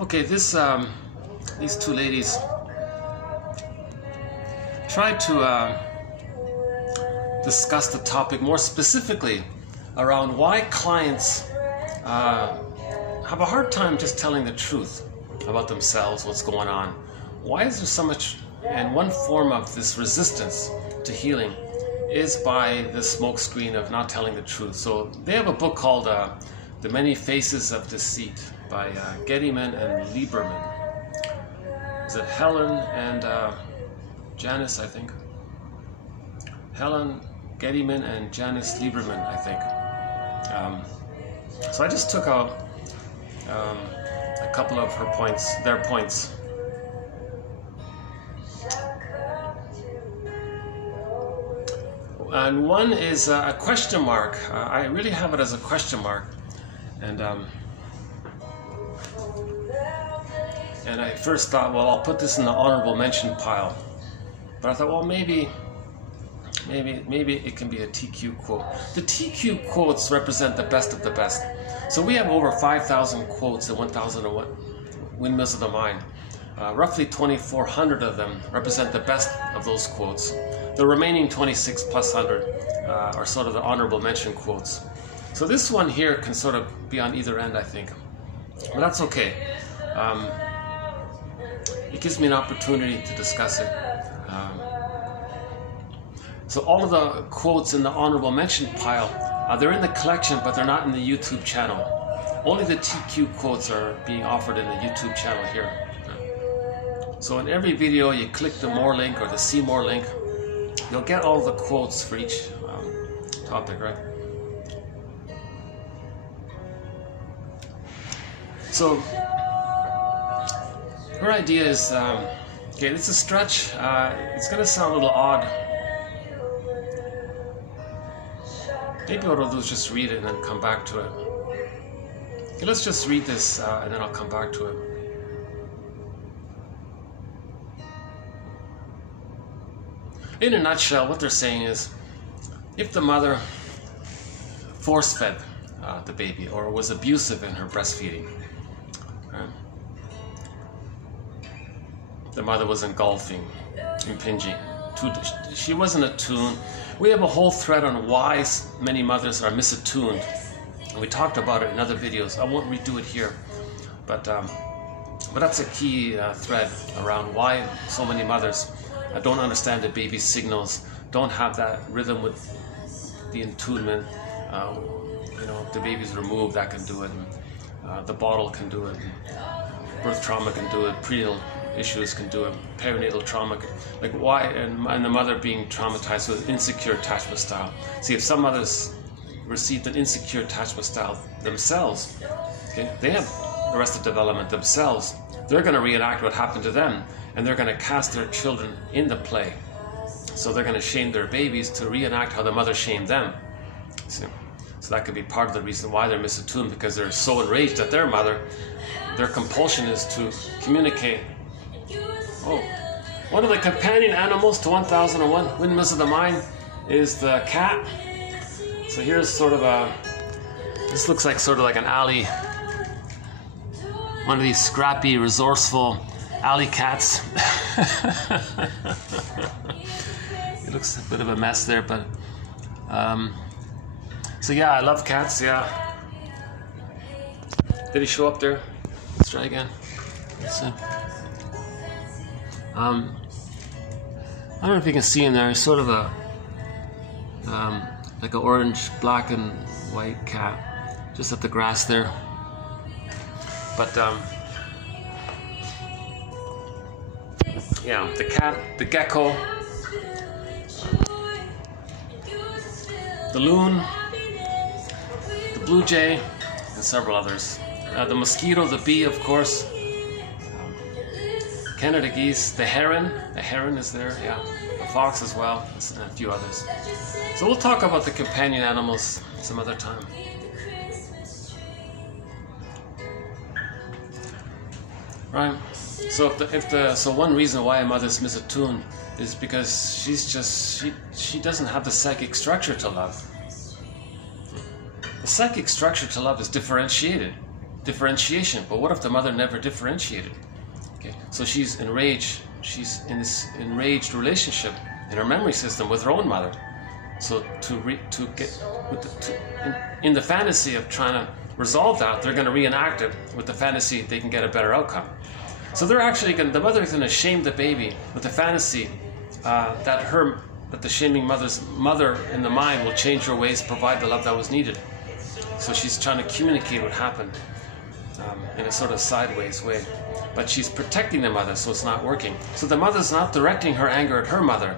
okay, these two ladies tried to discuss the topic more specifically around why clients have a hard time just telling the truth about themselves, what's going on. Why is there so much, and one form of this resistance to healing is by the smokescreen of not telling the truth. So they have a book called The Many Faces of Deceit by Gettyman and Lieberman. Is it Helen and Janice, I think? Helen Gettyman and Janice Lieberman, I think. So I just took out a couple of her points, their points. And one is a question mark. I really have it as a question mark. And I first thought, well, I'll put this in the honorable mention pile. But I thought, well, maybe it can be a TQ quote. The TQ quotes represent the best of the best. So we have over 5,000 quotes at 1,001 Windmills of the Mind. Roughly 2,400 of them represent the best of those quotes. The remaining 26 plus 100 are sort of the honorable mention quotes. So this one here can sort of be on either end, I think. But that's okay. It gives me an opportunity to discuss it. So all of the quotes in the honorable mention pile, they're in the collection, but they're not in the YouTube channel. Only the TQ quotes are being offered in the YouTube channel here. So in every video, you click the more link or the see more link, you'll get all the quotes for each topic, right? So her idea is, okay, it's a stretch. It's going to sound a little odd. Maybe what I'll do is just read it and then come back to it. Okay, let's just read this and then I'll come back to it. In a nutshell, what they're saying is, if the mother force-fed the baby or was abusive in her breastfeeding, right? The mother was engulfing, impinging, she wasn't attuned. We have a whole thread on why many mothers are misattuned, and we talked about it in other videos. I won't redo it here, but that's a key thread around why so many mothers don't understand the baby's signals, don't have that rhythm with the attunement. You know, if the baby's removed, that can do it. And, the bottle can do it. Birth trauma can do it. Prenatal issues can do it. Perinatal trauma, like why, and the mother being traumatized with insecure attachment style. See, if some mothers received an insecure attachment style themselves, okay, they have arrested development themselves, they're going to reenact what happened to them, and they're going to cast their children in the play. So they're going to shame their babies to reenact how the mother shamed them. See? So that could be part of the reason why they're misattuned, because they're so enraged at their mother. Their compulsion is to communicate. Oh, one of the companion animals to 1001 Windmills of the Mind is the cat. So here's sort of this looks like sort of like an alley, one of these scrappy, resourceful alley cats. It looks a bit of a mess there, but so yeah, I love cats. Yeah. Did he show up there? Let's try again. Let's see. I don't know if you can see him there. He's sort of a like an orange, black and white cat, just at the grass there. But yeah, the cat, the gecko, the loon, the blue jay, and several others. The mosquito, the bee, of course, Canada geese, the heron is there, yeah, the fox as well, and a few others. So we'll talk about the companion animals some other time. Right. So so one reason why a mother's misattuned is because she doesn't have the psychic structure to love. The psychic structure to love is differentiation. But what if the mother never differentiated? Okay. So she's enraged. She's in this enraged relationship in her memory system with her own mother. So in the fantasy of trying to resolve that, they're going to reenact it with the fantasy they can get a better outcome. So they're actually the mother is going to shame the baby with the fantasy that the shaming mother's mother in the mind will change her ways, provide the love that was needed. So she's trying to communicate what happened in a sort of sideways way, but she's protecting the mother, so it's not working. So the mother's not directing her anger at her mother.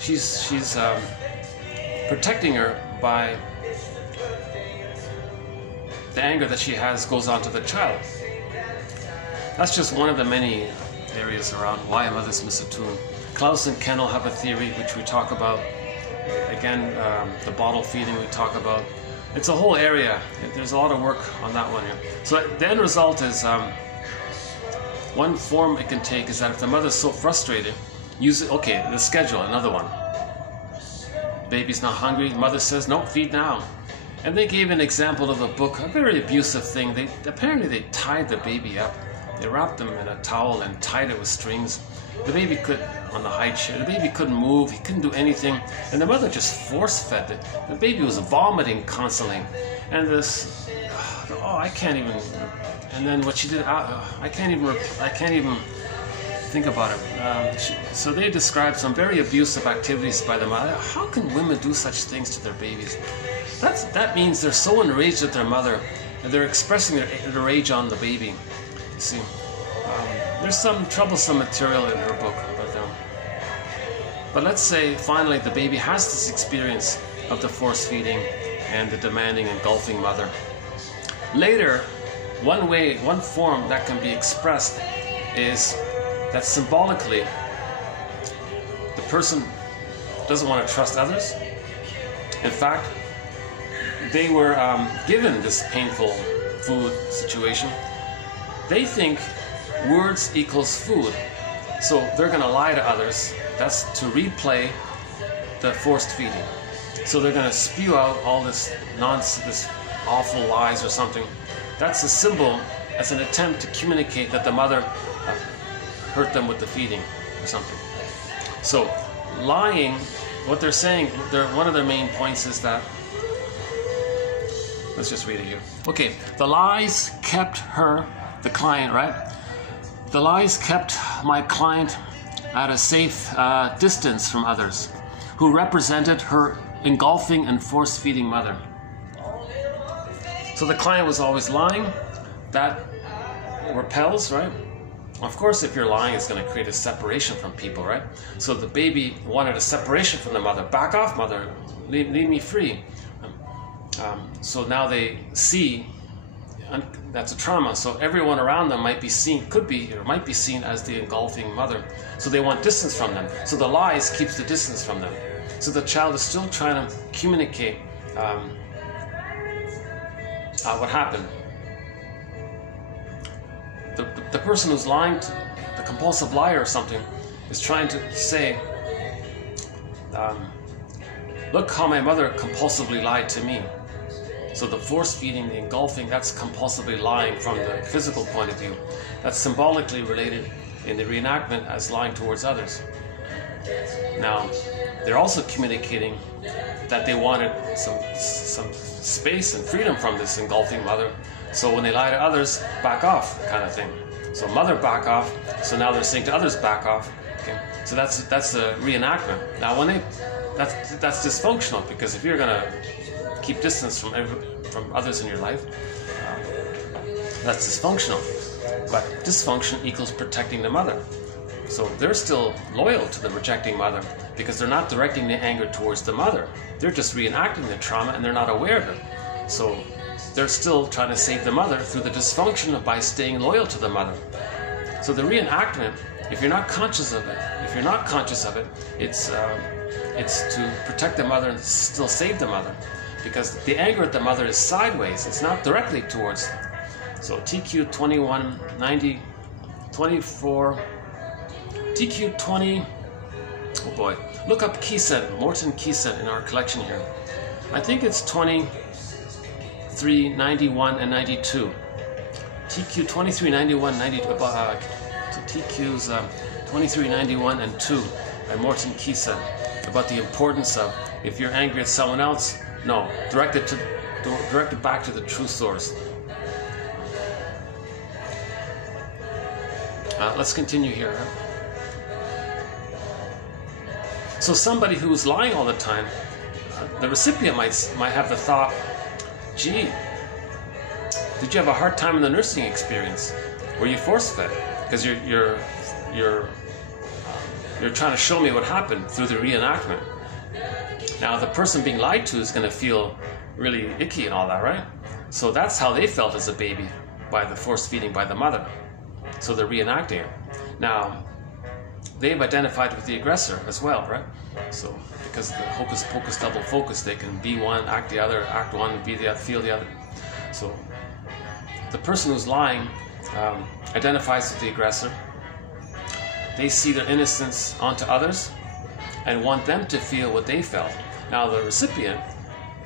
She's protecting her by the anger that she has goes on to the child. That's just one of the many areas around why a mother's misattuned. Klaus and Kennel have a theory which we talk about. Again, the bottle feeding we talk about. It's a whole area. There's a lot of work on that one here. So the end result is one form it can take is that if the mother's so frustrated, the schedule, another one. Baby's not hungry, mother says, no, feed now. And they gave an example of a book, a very abusive thing. Apparently they tied the baby up. They wrapped him in a towel and tied it with strings. The baby on the high chair, the baby couldn't move, he couldn't do anything, and the mother just force-fed it. The baby was vomiting constantly. And I can't even, and then what she did, I can't even think about it. So they described some very abusive activities by the mother. How can women do such things to their babies? That means they're so enraged at their mother, and they're expressing their rage on the baby. You see, there's some troublesome material in her book, but let's say finally the baby has this experience of the force feeding and the demanding, engulfing mother. Later, one form that can be expressed is that symbolically the person doesn't want to trust others. In fact, they were given this painful food situation. They think words equals food, so they're going to lie to others. That's to replay the forced feeding. So they're going to spew out all this nonsense, this awful lies or something. That's a symbol, as an attempt to communicate that the mother hurt them with the feeding or something. So lying, what they're saying, one of their main points is that, let's just read it here. Okay, the lies kept her, the client, right? The lies kept my client at a safe distance from others who represented her engulfing and force-feeding mother. So the client was always lying. That repels, right? Of course, if you're lying, it's going to create a separation from people, right? So the baby wanted a separation from the mother. Back off, mother. Leave me free. So now they see that's a trauma. So everyone around them might be seen, might be seen as the engulfing mother. So they want distance from them. So the lies keeps the distance from them. So the child is still trying to communicate what happened. The person who's lying, the compulsive liar or something, is trying to say, look how my mother compulsively lied to me. So the force feeding, the engulfing, that's compulsively lying from the physical point of view. That's symbolically related in the reenactment as lying towards others. Now, they're also communicating that they wanted some space and freedom from this engulfing mother. So when they lie to others, back off, kind of thing. So mother, back off. So now they're saying to others, back off. Okay. So that's the reenactment. Now, when that's dysfunctional, because if you're gonna keep distance from others in your life, that's dysfunctional. But dysfunction equals protecting the mother. So they're still loyal to the rejecting mother because they're not directing the anger towards the mother. They're just reenacting the trauma and they're not aware of it. So they're still trying to save the mother through the dysfunction by staying loyal to the mother. So the reenactment, if you're not conscious of it, it's to protect the mother and still save the mother. Because the anger at the mother is sideways, it's not directly towards. So TQ 2190, 24, TQ 20, oh boy, look up Keyset, Morton Keyset in our collection here. I think it's 23, 91, and 92. TQ 23, 91, 92, TQ's 23, 91, and 2 by Morton Keyset about the importance of, if you're angry at someone else, no, direct it back to the true source. Let's continue here. So somebody who's lying all the time, the recipient might have the thought, gee, did you have a hard time in the nursing experience? Were you force-fed? Because you're trying to show me what happened through the reenactment. Now the person being lied to is going to feel really icky and all that, right? So that's how they felt as a baby, by the force feeding by the mother. So they're reenacting it. Now, they've identified with the aggressor as well, right? So because the hocus pocus double focus, they can be one, act the other, act one, be the other, feel the other. So the person who's lying identifies with the aggressor. They see their innocence onto others and want them to feel what they felt. Now the recipient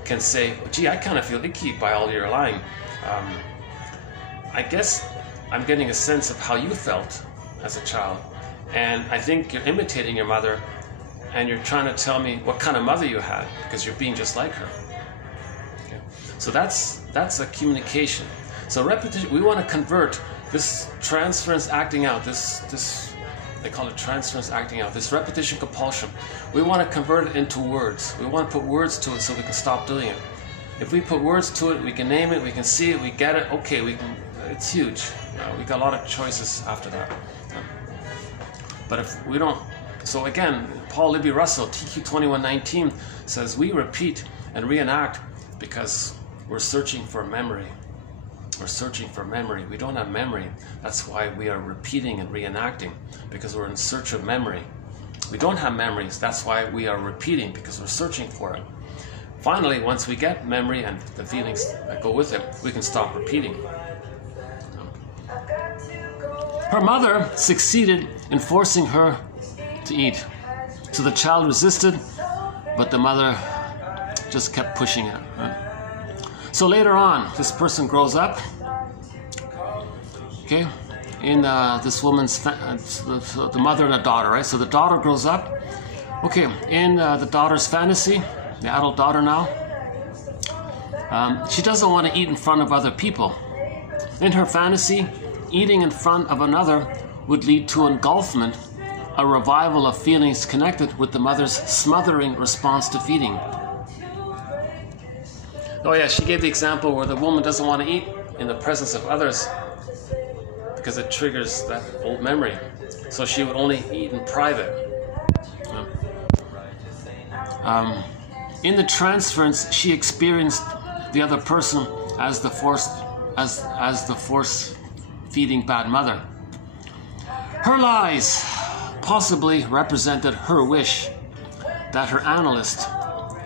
can say, gee, I kind of feel icky by all your lying. I guess I'm getting a sense of how you felt as a child. And I think you're imitating your mother and you're trying to tell me what kind of mother you had because you're being just like her. Okay? So that's a communication. So repetition, we want to convert this transference acting out, this they call it transference acting out, this repetition compulsion. We want to convert it into words. We want to put words to it so we can stop doing it. If we put words to it, we can name it, we can see it, we get it, okay, we can, it's huge. We got a lot of choices after that. But if we don't, so again, Paul Libby Russell, TQ 2119 says we repeat and reenact because we're searching for memory. We're searching for memory. We don't have memory. That's why we are repeating and reenacting, because we're in search of memory. We don't have memories. That's why we are repeating, because we're searching for it. Finally, once we get memory and the feelings that go with it, we can stop repeating. Her mother succeeded in forcing her to eat. So the child resisted, but the mother just kept pushing it. Right? So later on, this person grows up, okay, in this woman's, the mother and the daughter, right? So the daughter grows up, okay, in the daughter's fantasy, the adult daughter now, she doesn't want to eat in front of other people. In her fantasy, eating in front of another would lead to engulfment, a revival of feelings connected with the mother's smothering response to feeding. Oh yeah, she gave the example where the woman doesn't want to eat in the presence of others because it triggers that old memory. So she would only eat in private. In the transference, she experienced the other person as the as the force-feeding bad mother. Her lies possibly represented her wish that her analyst,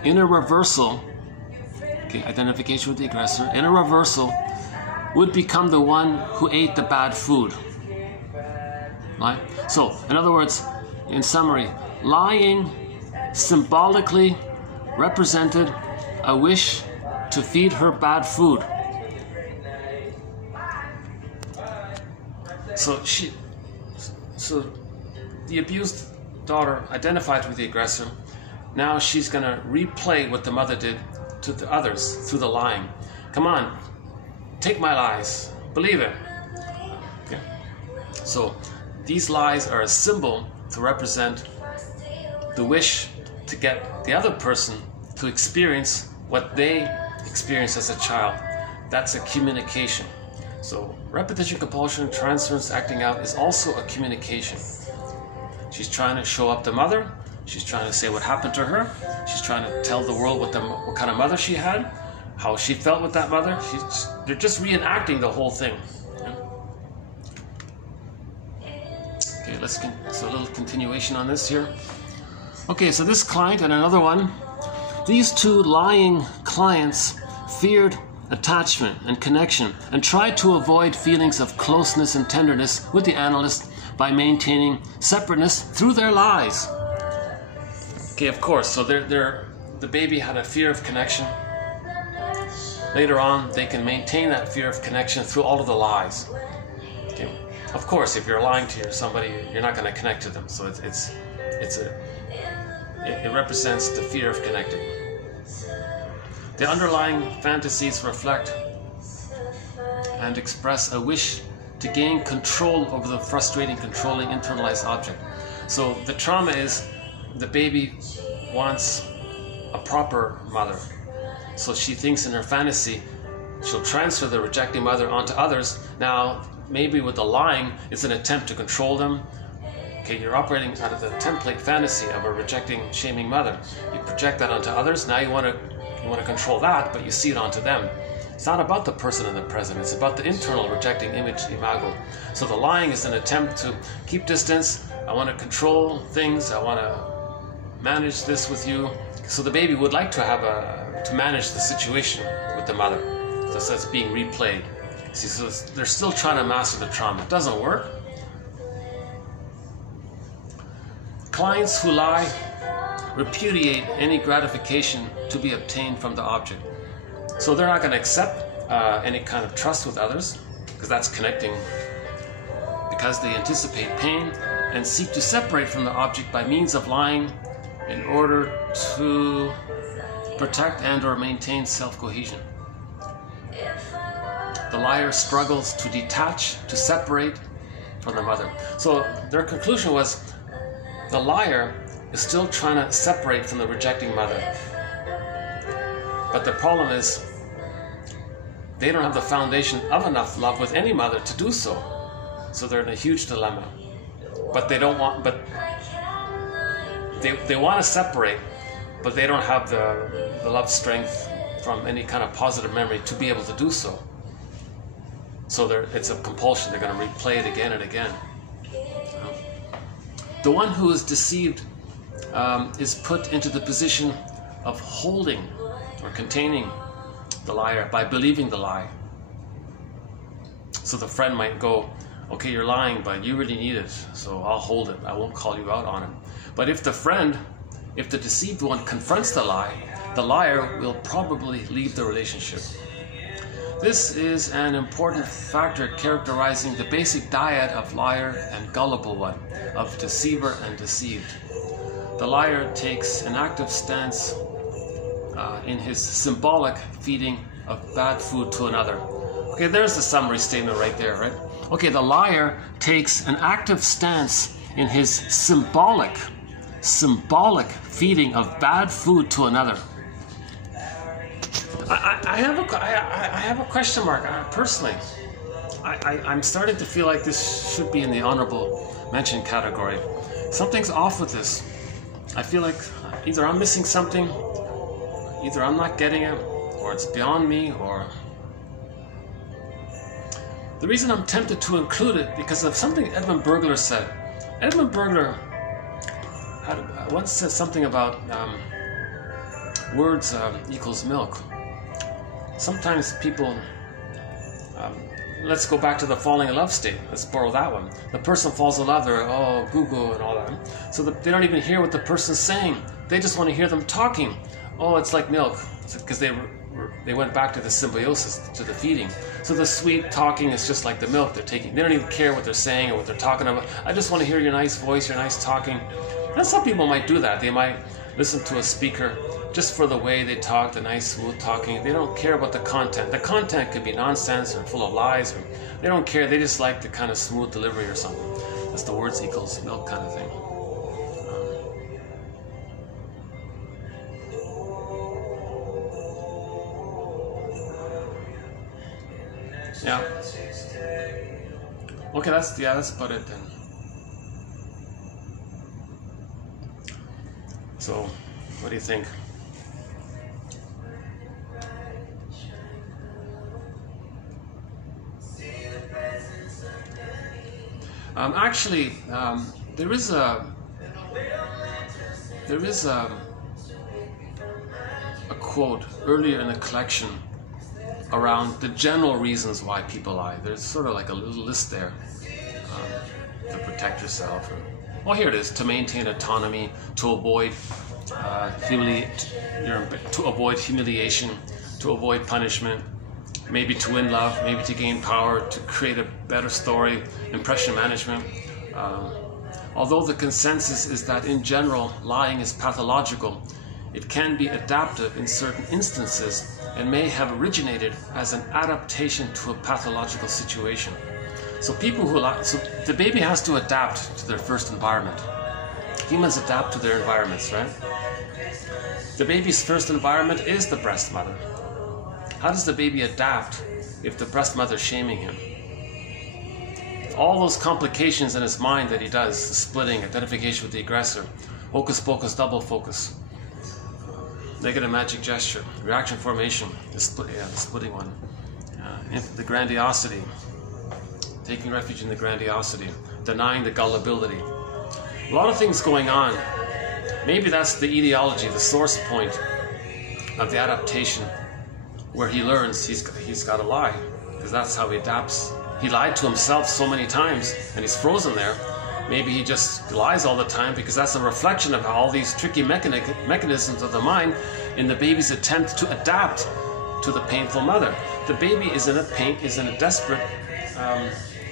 in a reversal, identification with the aggressor, in a reversal, would become the one who ate the bad food. Right? So, in other words, in summary, lying symbolically represented a wish to feed her bad food. So the abused daughter identified with the aggressor. Now she's going to replay what the mother did to the others through the lying. Come on, take my lies, believe it. Okay. So these lies are a symbol to represent the wish to get the other person to experience what they experienced as a child. That's a communication. So repetition, compulsion, transference, acting out is also a communication. She's trying to show up the mother. She's trying to say what happened to her. She's trying to tell the world what kind of mother she had, how she felt with that mother. They're just reenacting the whole thing. Okay, so a little continuation on this here. Okay, so this client and another one, these two lying clients feared attachment and connection and tried to avoid feelings of closeness and tenderness with the analyst by maintaining separateness through their lies. Okay, of course, so the baby had a fear of connection. Later on, they can maintain that fear of connection through all of the lies. Okay. Of course, if you're lying to somebody, you're not going to connect to them. So it represents the fear of connecting. The underlying fantasies reflect and express a wish to gain control over the frustrating, controlling, internalized object. So the trauma is the baby wants a proper mother. So she thinks in her fantasy she'll transfer the rejecting mother onto others. Now, maybe with the lying, it's an attempt to control them. Okay, you're operating out of the template fantasy of a rejecting, shaming mother. You project that onto others. Now you want to control that, but you see it onto them. It's not about the person in the present. It's about the internal rejecting image, imago. So the lying is an attempt to keep distance. I want to control things. I want to manage this with you. So the baby would like to manage the situation with the mother. So that's being replayed. See, so they're still trying to master the trauma. It doesn't work. Clients who lie repudiate any gratification to be obtained from the object. So they're not going to accept any kind of trust with others, because that's connecting, because they anticipate pain and seek to separate from the object by means of lying in order to protect and or maintain self-cohesion. The liar struggles to detach, to separate from the mother. So their conclusion was the liar is still trying to separate from the rejecting mother. But the problem is they don't have the foundation of enough love with any mother to do so. So they're in a huge dilemma. But they don't want, they want to separate, but they don't have the love strength from any kind of positive memory to be able to do so. So it's a compulsion. They're going to replay it again and again. The one who is deceived is put into the position of holding or containing the liar by believing the lie. So the friend might go, okay, you're lying, but you really need it, so I'll hold it. I won't call you out on it. But if the deceived one confronts the liar will probably leave the relationship. This is an important factor characterizing the basic dyad of liar and gullible one, of deceiver and deceived. The liar takes an active stance in his symbolic feeding of bad food to another. Okay, there's the summary statement right there, right? Okay, the liar takes an active stance in his symbolic feeding of bad food to another. I have a question mark. Personally, I'm starting to feel like this should be in the honorable mention category. Something's off with this. I feel like either I'm missing something, either I'm not getting it, or it's beyond me, or The reason I'm tempted to include it because of something Edmund Burglar said. Edmund Burglar once said something about words equals milk. Sometimes people, let's go back to the falling in love state. Let's borrow that one. The person falls in love, they're, oh, goo-goo and all that. So they don't even hear what the person's saying. They just want to hear them talking. Oh, it's like milk. Because they went back to the symbiosis, to the feeding. So the sweet talking is just like the milk they're taking. They don't even care what they're saying or what they're talking about. I just want to hear your nice voice, your nice talking. And some people might do that. They might listen to a speaker just for the way they talk, the nice smooth talking. They don't care about the content. The content could be nonsense or full of lies. Or they don't care. They just like the kind of smooth delivery or something. That's the words equals milk kind of thing. Yeah. Okay, that's about it then. So, what do you think? Actually, there is a quote earlier in the collection around the general reasons why people lie. There's sort of like a little list there to protect yourself. Well, here it is: to maintain autonomy, to avoid humiliation, to avoid punishment, maybe to win love, maybe to gain power, to create a better story, impression management. Although the consensus is that in general lying is pathological, it can be adaptive in certain instances and may have originated as an adaptation to a pathological situation. So people who lie, so the baby has to adapt to their first environment. Humans adapt to their environments, right? The baby's first environment is the breast mother. How does the baby adapt if the breast mother is shaming him? All those complications in his mind that he does, the splitting, identification with the aggressor, hocus pocus, double focus, negative magic gesture, reaction formation, the splitting one, the grandiosity, taking refuge in the grandiosity, denying the gullibility. A lot of things going on. Maybe that's the etiology, the source point of the adaptation, where he learns he's got to lie, because that's how he adapts. He lied to himself so many times, and he's frozen there. Maybe he just lies all the time because that's a reflection of all these tricky mechanisms of the mind in the baby's attempt to adapt to the painful mother. The baby is in a desperate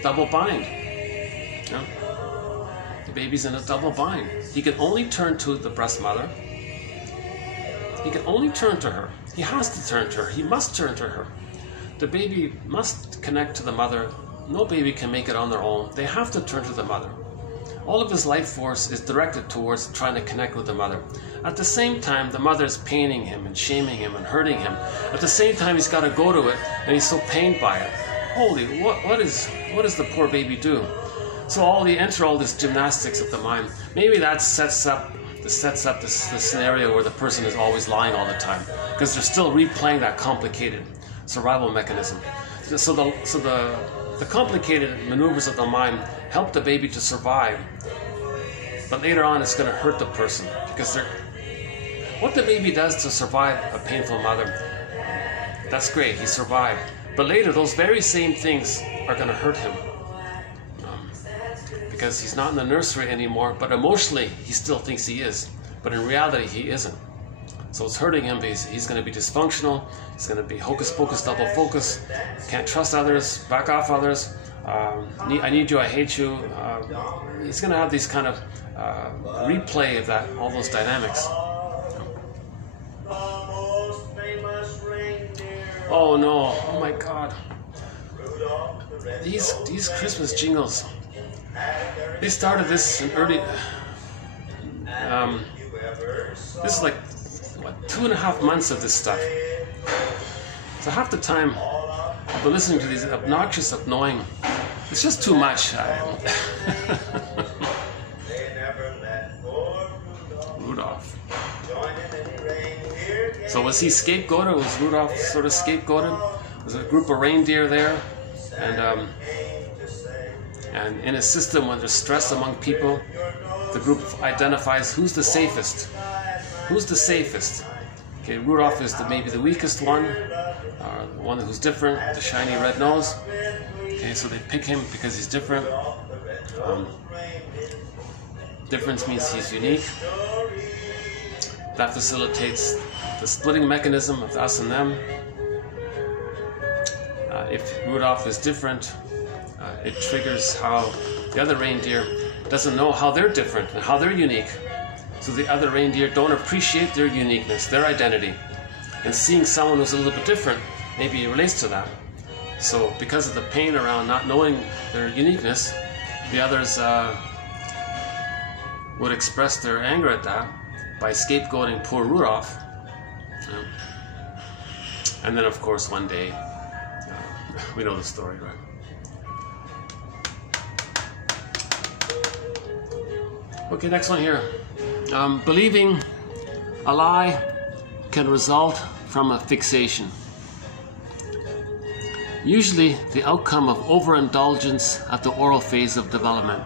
double bind. Yeah? The baby's in a double bind. He can only turn to the breast mother. He can only turn to her. He has to turn to her. He must turn to her. The baby must connect to the mother. No baby can make it on their own. They have to turn to the mother. All of his life force is directed towards trying to connect with the mother. At the same time, the mother is paining him and shaming him and hurting him. At the same time, he's got to go to it, and he's so pained by it. Holy, what does the poor baby do? So enter all this gymnastics of the mind. Maybe that sets up this scenario where the person is always lying all the time, because they're still replaying that complicated survival mechanism. So the complicated maneuvers of the mind help the baby to survive, but later on it's going to hurt the person, because what the baby does to survive a painful mother, that's great, he survived, but later those very same things are going to hurt him, because he's not in the nursery anymore, but emotionally he still thinks he is, but in reality he isn't. So it's hurting him because he's going to be dysfunctional, he's going to be hocus pocus, double focus, can't trust others, back off others, I need you, I hate you. He's going to have these kind of replay of that, all those dynamics. Oh no, oh my God. These Christmas jingles, they started this in early, this is like, what, 2.5 months of this stuff. So half the time I've been listening to these obnoxious, annoying, it's just too much. Rudolph. So was he scapegoated? Was Rudolph sort of scapegoated? Was there a group of reindeer there? And in a system when there's stress among people, the group identifies who's the safest. Who's the safest? Okay, Rudolph is maybe the weakest one, the one who's different, the shiny red nose. Okay, so they pick him because he's different. Difference means he's unique. That facilitates the splitting mechanism of us and them. If Rudolph is different, it triggers how the other reindeer doesn't know how they're different and how they're unique. So the other reindeer don't appreciate their uniqueness, their identity. And seeing someone who's a little bit different maybe relates to that. So because of the pain around not knowing their uniqueness, the others would express their anger at that by scapegoating poor Rudolph. And then of course one day, we know the story, right? Okay, next one here. Believing a lie can result from a fixation. Usually the outcome of overindulgence at the oral phase of development.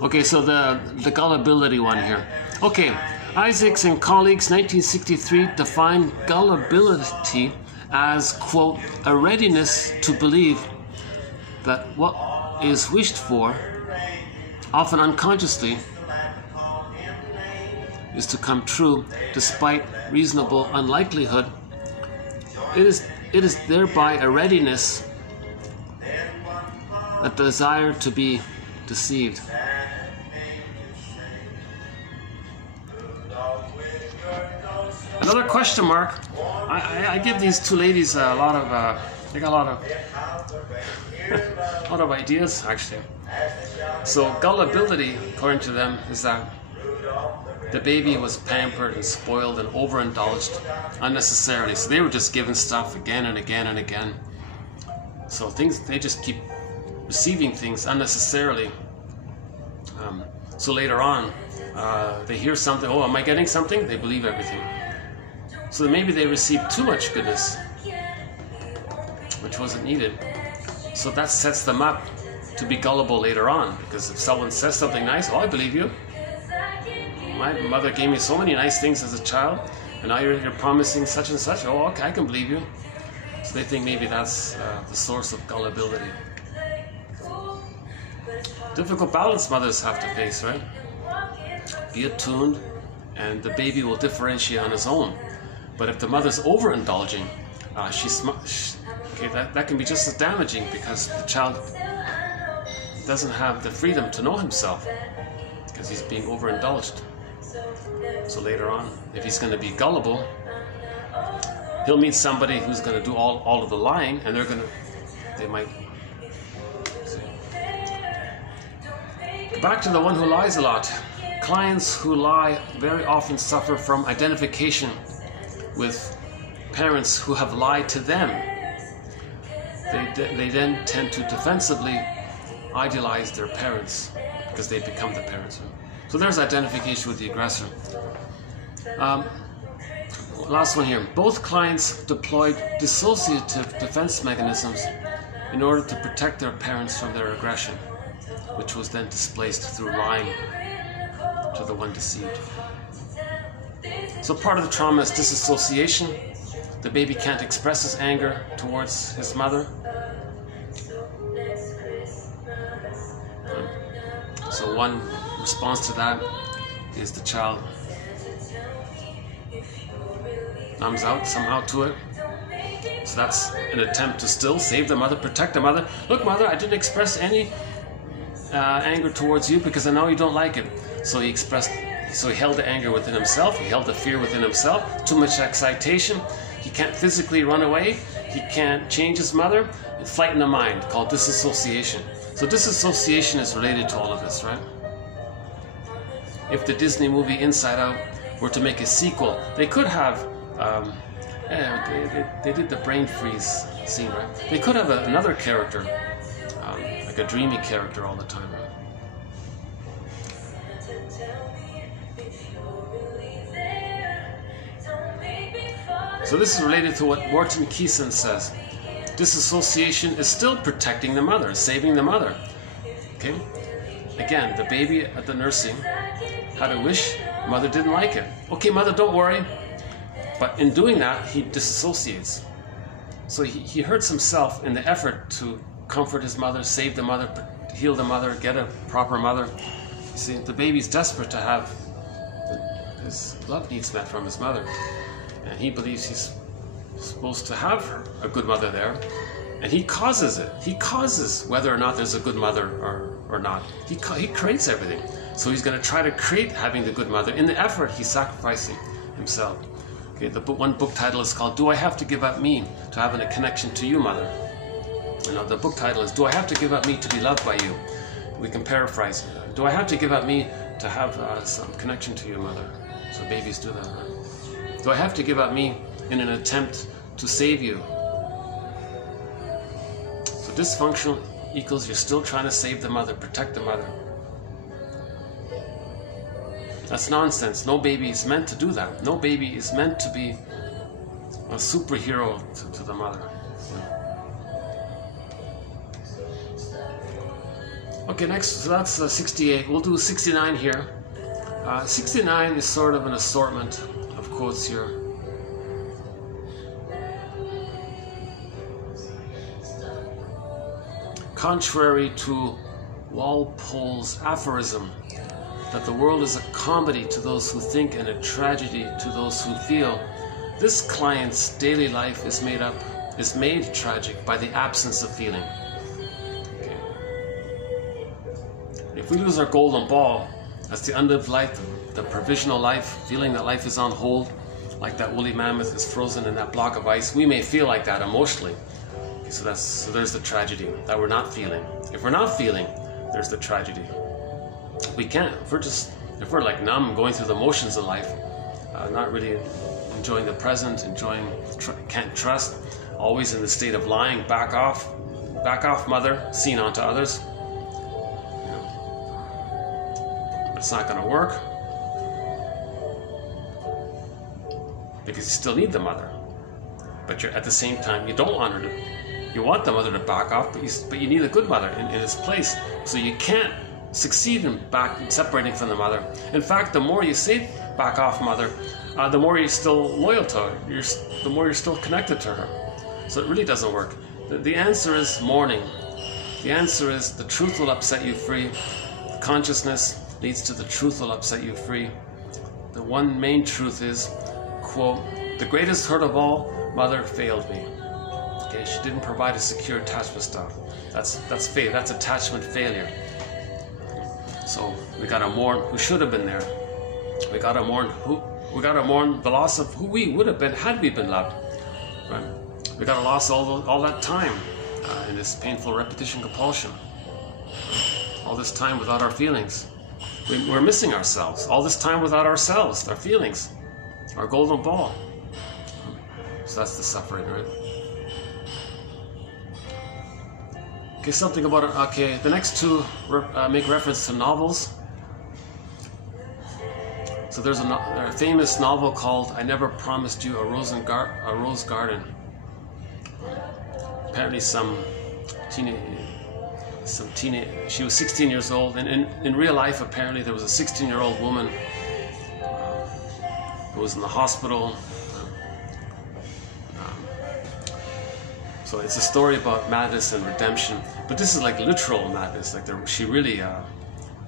Okay, so the gullibility one here. Okay, Isaacs and colleagues, 1963, define gullibility as, quote, a readiness to believe that what is wished for, often unconsciously, is to come true despite reasonable unlikelihood. It is thereby a readiness, a desire to be deceived. Another question mark. I give these two ladies a lot of they got a lot of ideas actually. So gullibility, according to them, is that the baby was pampered and spoiled and overindulged unnecessarily. So they were just given stuff again and again and again. So they just keep receiving things unnecessarily. So later on, they hear something. Oh, am I getting something? They believe everything. So maybe they received too much goodness, which wasn't needed. So that sets them up to be gullible later on. Because if someone says something nice, oh, I believe you. My mother gave me so many nice things as a child, and now you're promising such and such. Oh, okay, I can believe you. So they think maybe that's the source of gullibility. Difficult balance mothers have to face, right? Be attuned, and the baby will differentiate on his own. But if the mother's overindulging, that can be just as damaging because the child doesn't have the freedom to know himself because he's being overindulged. So later on, if he's going to be gullible, he'll meet somebody who's going to do all of the lying, and they might. Back to the one who lies a lot. Clients who lie very often suffer from identification with parents who have lied to them. They then tend to defensively idealize their parents because they become the parents. So there's identification with the aggressor. Last one here. Both clients deployed dissociative defense mechanisms in order to protect their parents from their aggression, which was then displaced through lying to the one deceived. So part of the trauma is disassociation. The baby can't express his anger towards his mother. So one response to that is the child numbs out somehow to it. So that's an attempt to still save the mother, protect the mother. Look, mother, I didn't express any anger towards you because I know you don't like it. So he held the anger within himself. He held the fear within himself. Too much excitation. He can't physically run away. He can't change his mother. Flight in the mind, called disassociation. So disassociation is related to all of this, right? If the Disney movie Inside Out were to make a sequel, they could have, they did the brain freeze scene, right? They could have another character, like a dreamy character all the time, right? So this is related to what Morton Keeson says. disassociation is still protecting the mother, saving the mother. Okay? Again, the baby at the nursing had a wish, mother didn't like it. Okay, mother, don't worry. But in doing that, he disassociates. So he hurts himself in the effort to comfort his mother, save the mother, heal the mother, get a proper mother. You see, the baby's desperate to have his love needs met from his mother. And he believes he's supposed to have a good mother there. And he causes it. He causes whether or not there's a good mother or not. He creates everything. So he's going to try to create having the good mother. In the effort, he's sacrificing himself. Okay, one book title is called Do I Have to Give Up Me to Have a Connection to You, Mother? The book title is Do I Have to Give Up Me to Be Loved by You? We can paraphrase. Do I have to give up me to have some connection to you, Mother? So babies do that, right? Do I have to give up me in an attempt to save you? So dysfunctional equals you're still trying to save the mother, protect the mother. That's nonsense. No baby is meant to do that. No baby is meant to be a superhero to the mother. Okay, next, so that's 68. We'll do 69 here. 69 is sort of an assortment of quotes here. Contrary to Walpole's aphorism that the world is a comedy to those who think and a tragedy to those who feel, this client's daily life is made tragic by the absence of feeling. Okay. If we lose our golden ball, that's the unlived life, the provisional life, feeling that life is on hold, like that woolly mammoth is frozen in that block of ice. We may feel like that emotionally. Okay, so there's the tragedy that we're not feeling. If we're not feeling, there's the tragedy. We can't. If we're like numb, going through the motions of life, not really enjoying the present, can't trust, always in the state of lying, back off, mother, seen onto others. But it's not going to work because you still need the mother. But at the same time, you don't want her to. You want the mother to back off, but you need a good mother in its place. So you can't succeed in separating from the mother. In fact, the more you say back off, mother, the more you're still loyal to her, the more you're still connected to her. So it really doesn't work. The answer is mourning. The answer is the truth will upset you free. The consciousness leads to the truth will upset you free. The one main truth is, quote, the greatest hurt of all, mother failed me. Okay, she didn't provide a secure attachment style. That's failure. That's attachment failure. So we gotta mourn who should have been there. We gotta mourn the loss of who we would have been had we been loved. Right? We gotta lose all that time in this painful repetition compulsion. All this time without our feelings. We're missing ourselves. All this time without ourselves, our feelings, our golden ball. So that's the suffering, right? Okay, something about it. Okay, the next two make reference to novels. So there's a famous novel called "I Never Promised You a Rose Garden." Apparently, she was 16 years old, and in real life, apparently, there was a 16-year-old woman who was in the hospital. So it's a story about madness and redemption, but this is like literal madness. Like she really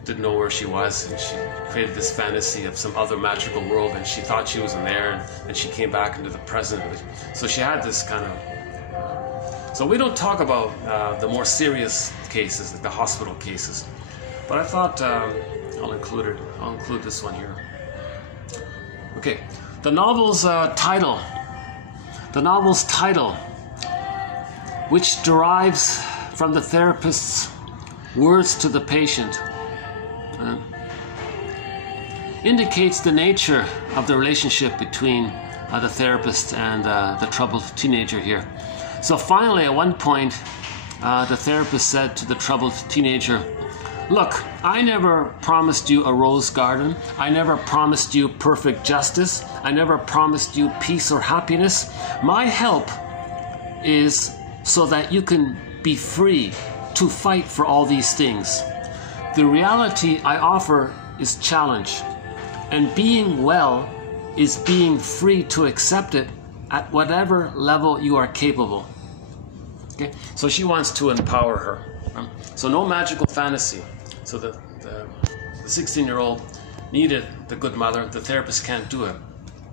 didn't know where she was, and she created this fantasy of some other magical world, and she thought she was in there, and she came back into the present. So she had this kind of. So we don't talk about the more serious cases, like the hospital cases, but I thought I'll include this one here. Okay, the novel's title. The novel's title, which derives from the therapist's words to the patient, indicates the nature of the relationship between the therapist and the troubled teenager here. So finally, at one point, the therapist said to the troubled teenager, "Look, I never promised you a rose garden. I never promised you perfect justice. I never promised you peace or happiness. My help is so that you can be free to fight for all these things. The reality I offer is challenge, and being well is being free to accept it at whatever level you are capable. Okay, so she wants to empower her. So no magical fantasy. So the 16-year-old needed the good mother. The therapist can't do it.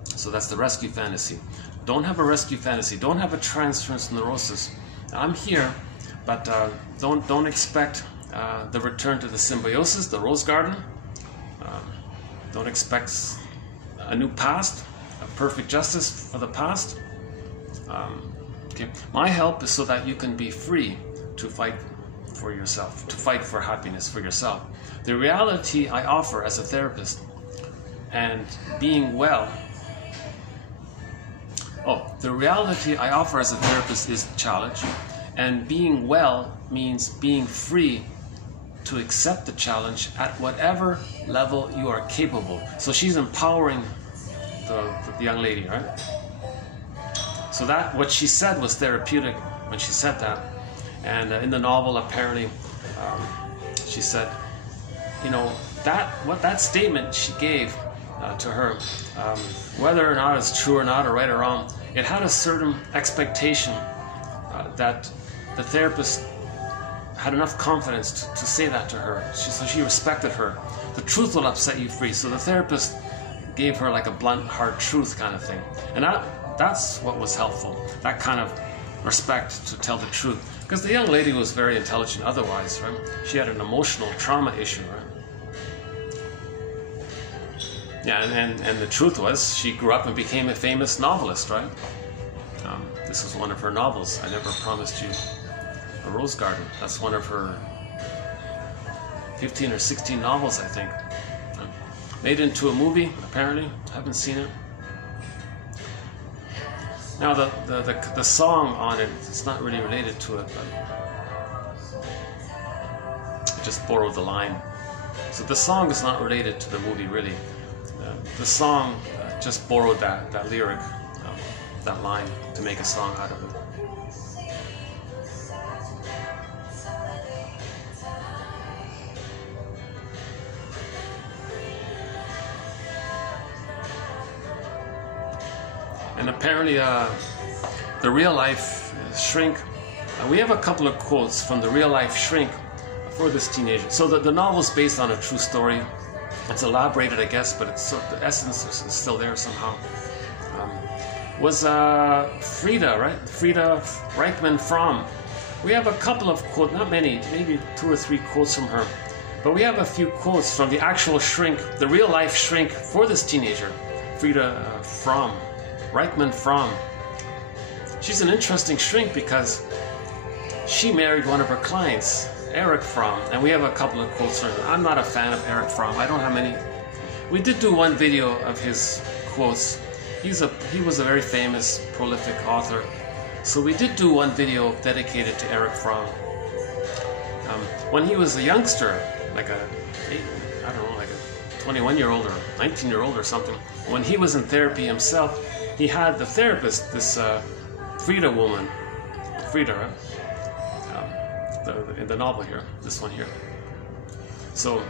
So that's the rescue fantasy. Don't have a rescue fantasy. Don't have a transference neurosis. I'm here, but don't expect the return to the symbiosis, the rose garden. Don't expect a new past, a perfect justice for the past. Okay. My help is so that you can be free to fight for yourself, to fight for happiness for yourself. The reality I offer as a therapist and being well. The reality I offer as a therapist is challenge, and being well means being free to accept the challenge at whatever level you are capable. So she's empowering the young lady, right? So that what she said was therapeutic when she said that. And in the novel, apparently, she said, you know, that statement she gave to her, whether or not it's true or not, or right or wrong, it had a certain expectation that the therapist had enough confidence to say that to her. So she respected her. The truth will upset you free. So the therapist gave her like a blunt, hard truth kind of thing. And that's what was helpful. That kind of respect to tell the truth. Because the young lady was very intelligent otherwise, right? She had an emotional trauma issue, right? Yeah, and the truth was, she grew up and became a famous novelist, right? This was one of her novels, I Never Promised You a Rose Garden. That's one of her 15 or 16 novels, I think. Made into a movie, apparently. Haven't seen it. Now the song on it, it's not really related to it, but I just borrowed the line. So the song is not related to the movie, really. The song just borrowed that lyric, that line, to make a song out of it. And apparently the real life shrink, we have a couple of quotes from the real life shrink for this teenager. So the novel is based on a true story. It's elaborated, I guess, but the essence is still there somehow. Was Frida, right? Frida Reichmann-Fromm. We have a couple of quotes, not many, maybe 2 or 3 quotes from her. But we have a few quotes from the actual shrink, the real life shrink for this teenager, Frida Fromm. Reichmann-Fromm. She's an interesting shrink because she married one of her clients, Eric Fromm, and we have a couple of quotes from her. I'm not a fan of Eric Fromm. I don't have many. We did do one video of his quotes. He was a very famous, prolific author. So we did do one video dedicated to Eric Fromm. When he was a youngster, like a 21-year-old or 19-year-old or something, when he was in therapy himself, he had the therapist, this Frida woman, Frida, in the novel here, this one here. So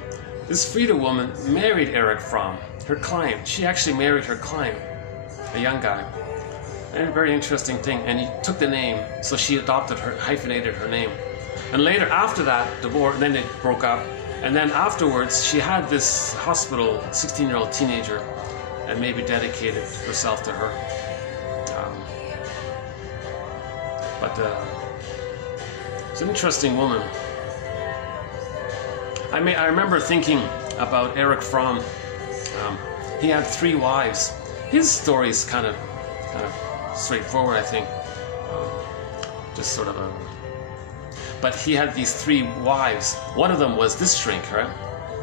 this Frida woman married Eric Fromm, her client. She actually married her client, a young guy. And a very interesting thing. And he took the name, so she adopted her, hyphenated her name. And later, after that divorce, then it broke up. And then afterwards, she had this hospital 16-year-old teenager, and maybe dedicated herself to her. It's an interesting woman. I remember thinking about Eric Fromm. He had 3 wives. His story is kind of straightforward, I think. Just sort of a... But he had these 3 wives. One of them was this shrink, right?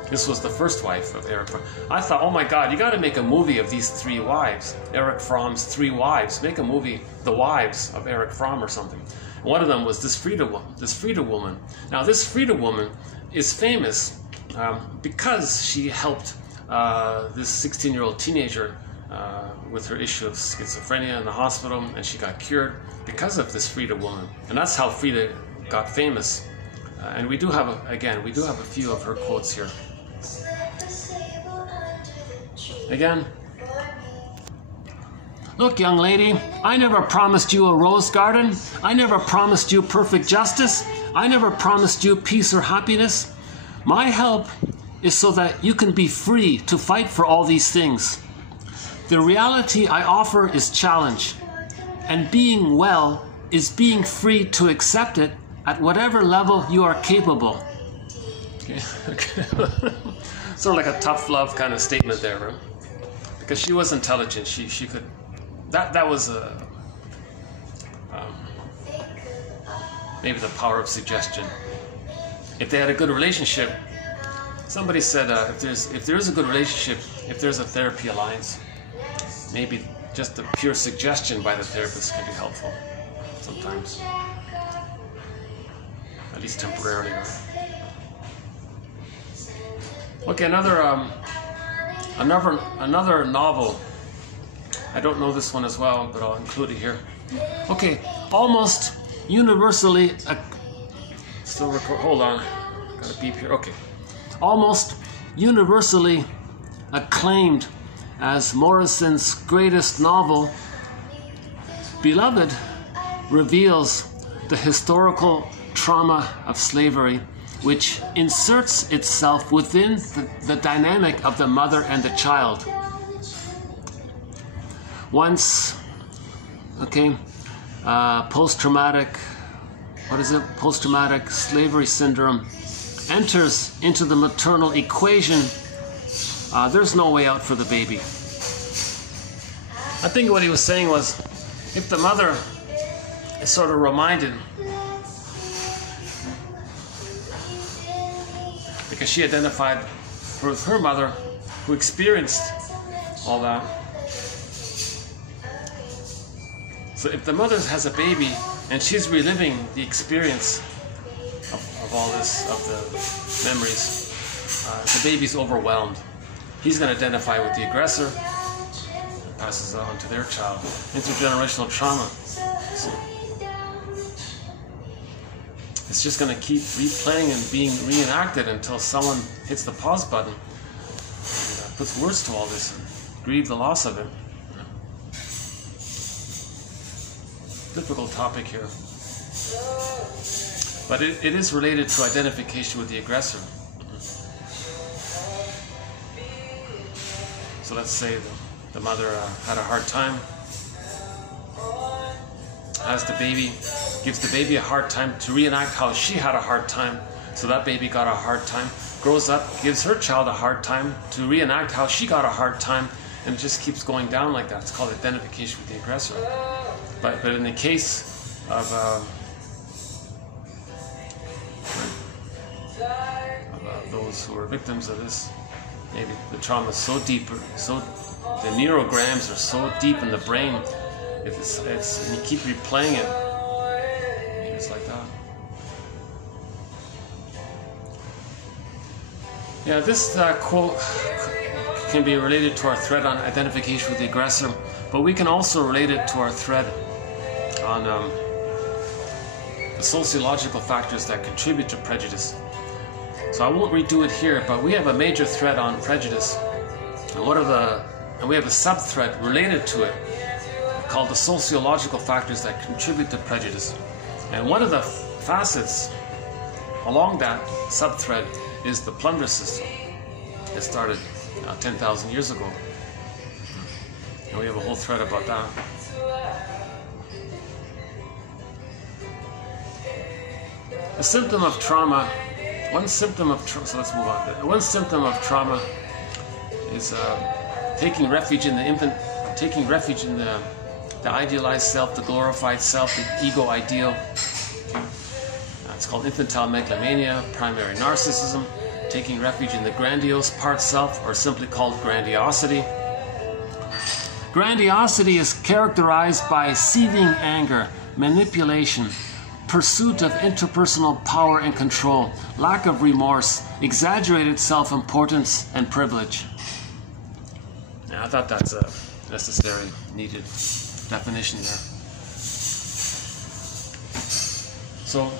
This was the first wife of Eric Fromm. I thought, oh my God, you got to make a movie of these 3 wives. Eric Fromm's 3 wives. Make a movie, The Wives of Eric Fromm or something. One of them was this Frida woman. Now this Frida woman is famous because she helped this 16-year-old teenager with her issue of schizophrenia in the hospital, and she got cured because of this Frida woman. And that's how Frida got famous. And we do have, we do have a few of her quotes here. Again, look, young lady, I never promised you a rose garden. I never promised you perfect justice. I never promised you peace or happiness. My help is so that you can be free to fight for all these things. The reality I offer is challenge, and being well is being free to accept it at whatever level you are capable. Okay. Sort of like a tough love kind of statement there, right? Because she was intelligent. She could. That was maybe the power of suggestion. If they had a good relationship, somebody said if there is a good relationship, if there's a therapy alliance, maybe just the pure suggestion by the therapist can be helpful sometimes, at least temporarily, right? Okay, another novel. I don't know this one as well, but I'll include it here. Okay, almost universally. Still record. Hold on, got a beep here. Okay, almost universally acclaimed as Morrison's greatest novel, Beloved reveals the historical trauma of slavery, which inserts itself within the dynamic of the mother and the child. Once, post-traumatic slavery syndrome enters into the maternal equation, there's no way out for the baby. I think what he was saying was, if the mother is sort of reminded, because she identified with her mother who experienced all that. So if the mother has a baby and she's reliving the experience of all this, of the memories, the baby's overwhelmed. He's going to identify with the aggressor, and passes it on to their child. Intergenerational trauma. So it's just going to keep replaying and being reenacted until someone hits the pause button and puts words to all this and grieve the loss of it. Difficult topic here. But it is related to identification with the aggressor. So let's say the mother had a hard time, has the baby, gives the baby a hard time to reenact how she had a hard time, so that baby got a hard time, grows up, gives her child a hard time to reenact how she got a hard time, and it just keeps going down like that. It's called identification with the aggressor. But in the case of those who are victims of this, maybe the trauma is so deep, the neurograms are so deep in the brain, it's and you keep replaying it, maybe it's like that. Yeah, this quote can be related to our thread on identification with the aggressor, but we can also relate it to our thread on the sociological factors that contribute to prejudice. So I won't redo it here, but we have a major thread on prejudice, and we have a sub-thread related to it called the sociological factors that contribute to prejudice. And one of the facets along that sub-thread is the plunder system. It started 10,000 years ago, and we have a whole thread about that. A symptom of trauma. One symptom of trauma. So let's move on. One symptom of trauma is taking refuge in the infant, taking refuge in the idealized self, the glorified self, the ego ideal. It's called infantile megalomania, primary narcissism, taking refuge in the grandiose part self, or simply called grandiosity. Grandiosity is characterized by seething anger, manipulation, pursuit of interpersonal power and control, lack of remorse, exaggerated self-importance, and privilege. Now, I thought that's necessary, needed definition there. So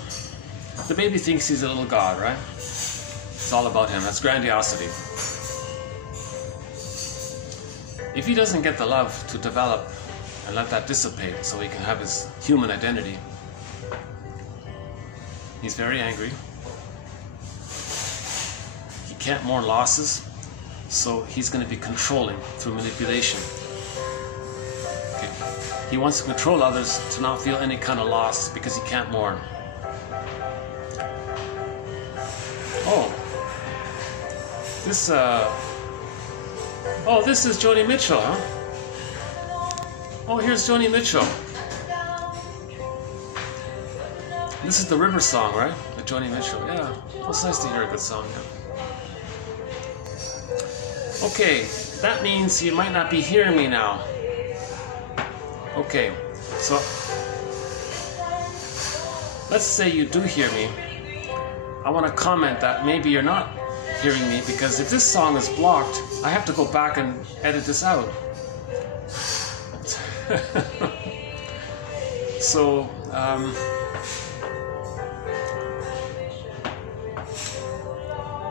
the baby thinks he's a little god, right? It's all about him. That's grandiosity. If he doesn't get the love to develop and let that dissipate so he can have his human identity, he's very angry. He can't mourn losses, so he's going to be controlling through manipulation. Okay. He wants to control others to not feel any kind of loss because he can't mourn. Oh, this is Joni Mitchell, huh? Oh, here's Joni Mitchell. This is the River song, right? The Joni Mitchell, yeah. Well, it's nice to hear a good song, yeah. Okay, that means you might not be hearing me now. Okay, so let's say you do hear me. I want to comment that maybe you're not hearing me, because if this song is blocked, I have to go back and edit this out. So,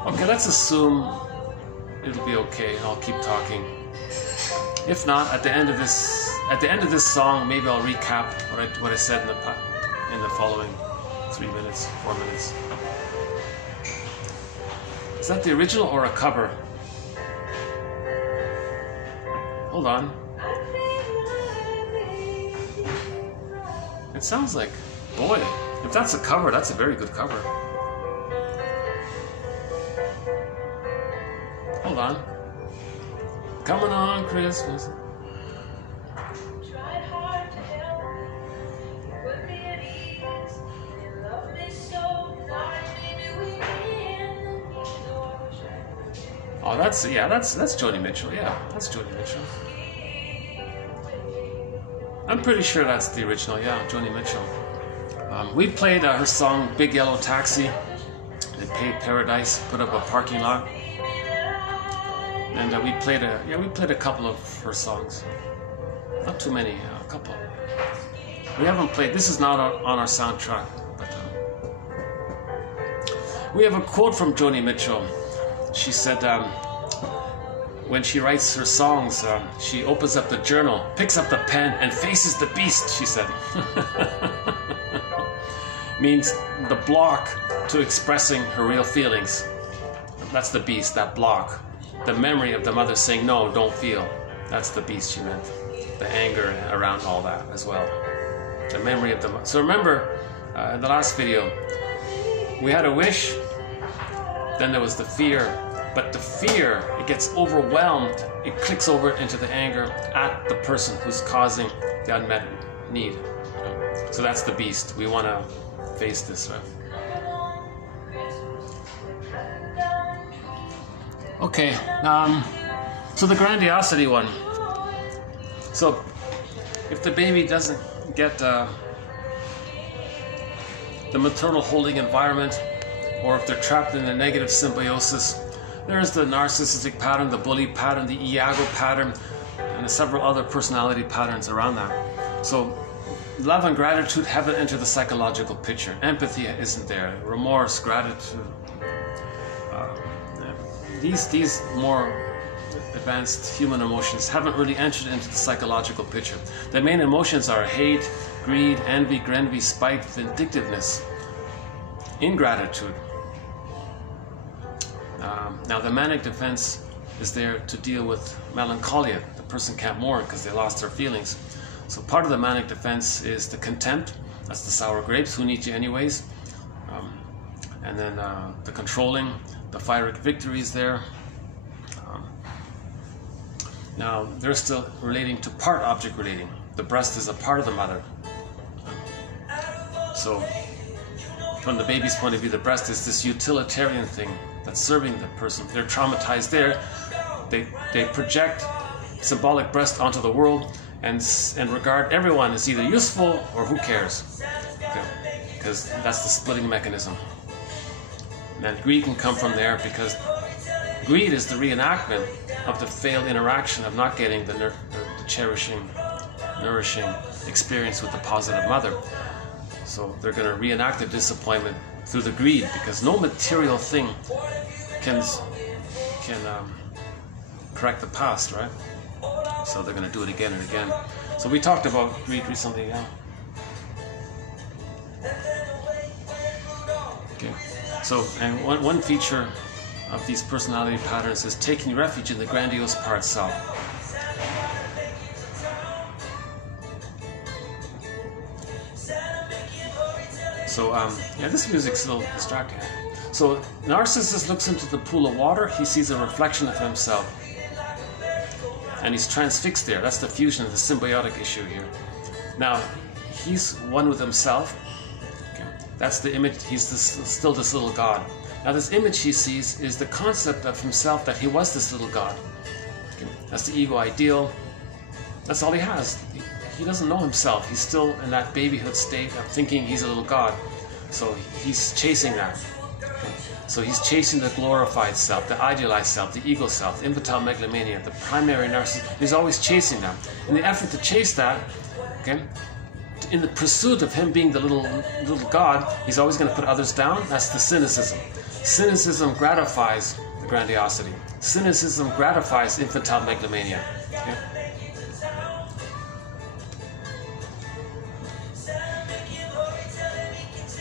okay, let's assume it'll be okay. I'll keep talking. If not, at the end of this song, maybe I'll recap what I said in the following 3 minutes, 4 minutes. Is that the original or a cover? Hold on. It sounds like, boy, if that's a cover, that's a very good cover. Hold on. Coming on Christmas. Oh, that's Joni Mitchell. Yeah, that's Joni Mitchell. I'm pretty sure that's the original. Yeah, Joni Mitchell. We played her song "Big Yellow Taxi." They paid Paradise, put up a parking lot, and we played a couple of her songs. Not too many, a couple. We haven't played. This is not on our soundtrack, but we have a quote from Joni Mitchell. She said, when she writes her songs, she opens up the journal, picks up the pen, and faces the beast, she said. Means the block to expressing her real feelings. That's the beast, that block. The memory of the mother saying, no, don't feel. That's the beast she meant. The anger around all that as well. The memory of the mother. So remember, in the last video, we had a wish, then there was the fear. But the fear, it gets overwhelmed, it clicks over into the anger at the person who's causing the unmet need. So that's the beast. We want to face this, right? Okay, so the grandiosity one. So if the baby doesn't get the maternal holding environment, or if they're trapped in a negative symbiosis, there's the narcissistic pattern, the bully pattern, the Iago pattern, and several other personality patterns around that. So love and gratitude haven't entered the psychological picture. Empathy isn't there. Remorse, gratitude. These more advanced human emotions haven't really entered into the psychological picture. The main emotions are hate, greed, envy, spite, vindictiveness, ingratitude. Now the manic defense is there to deal with melancholia. The person can't mourn because they lost their feelings. So part of the manic defense is the contempt. That's the sour grapes. Who need you anyways? And then the controlling, the Pyrrhic victory is there. Now they're still relating to part object relating. The breast is a part of the mother. So from the baby's point of view, the breast is this utilitarian thing that's serving the person. They're traumatized there. They project symbolic breast onto the world and regard everyone as either useful or who cares. Because that's the splitting mechanism. And greed can come from there, because greed is the reenactment of the failed interaction of not getting the cherishing, nourishing experience with the positive mother. So they're going to reenact their disappointment through the greed, because no material thing can correct the past, right? So they're going to do it again and again. So we talked about greed recently, yeah. Okay. So, and one feature of these personality patterns is taking refuge in the grandiose part self. So, yeah, this music's a little distracting. So, Narcissus looks into the pool of water, he sees a reflection of himself. And he's transfixed there. That's the fusion, the symbiotic issue here. Now, he's one with himself. Okay. That's the image, he's still this little god. Now, this image he sees is the concept of himself that he was this little god. Okay. That's the ego ideal. That's all he has. He doesn't know himself. He's still in that babyhood state of thinking he's a little god. So he's chasing that. Okay. So he's chasing the glorified self, the idealized self, the ego self, the infantile megalomania, the primary narcissist. He's always chasing that. In the effort to chase that, okay, in the pursuit of him being the little god, he's always going to put others down. That's the cynicism. Cynicism gratifies the grandiosity. Cynicism gratifies infantile megalomania. Okay?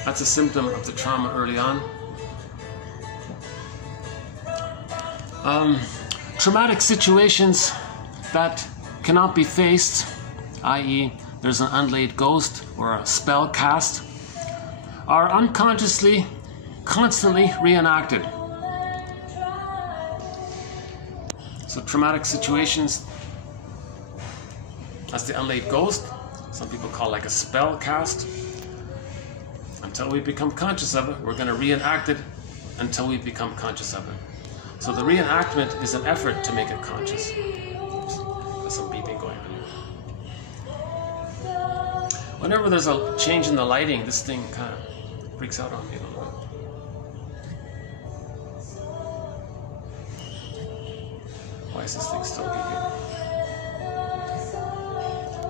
That's a symptom of the trauma early on. Traumatic situations that cannot be faced, i.e. there's an unlaid ghost or a spell cast, are unconsciously, constantly reenacted. So traumatic situations, that's the unlaid ghost. Some people call it like a spell cast. Until we become conscious of it, we're going to reenact it until we become conscious of it. So the reenactment is an effort to make it conscious. There's some beeping going on. Whenever there's a change in the lighting, this thing kind of freaks out on me a little bit. Why is this thing still beeping?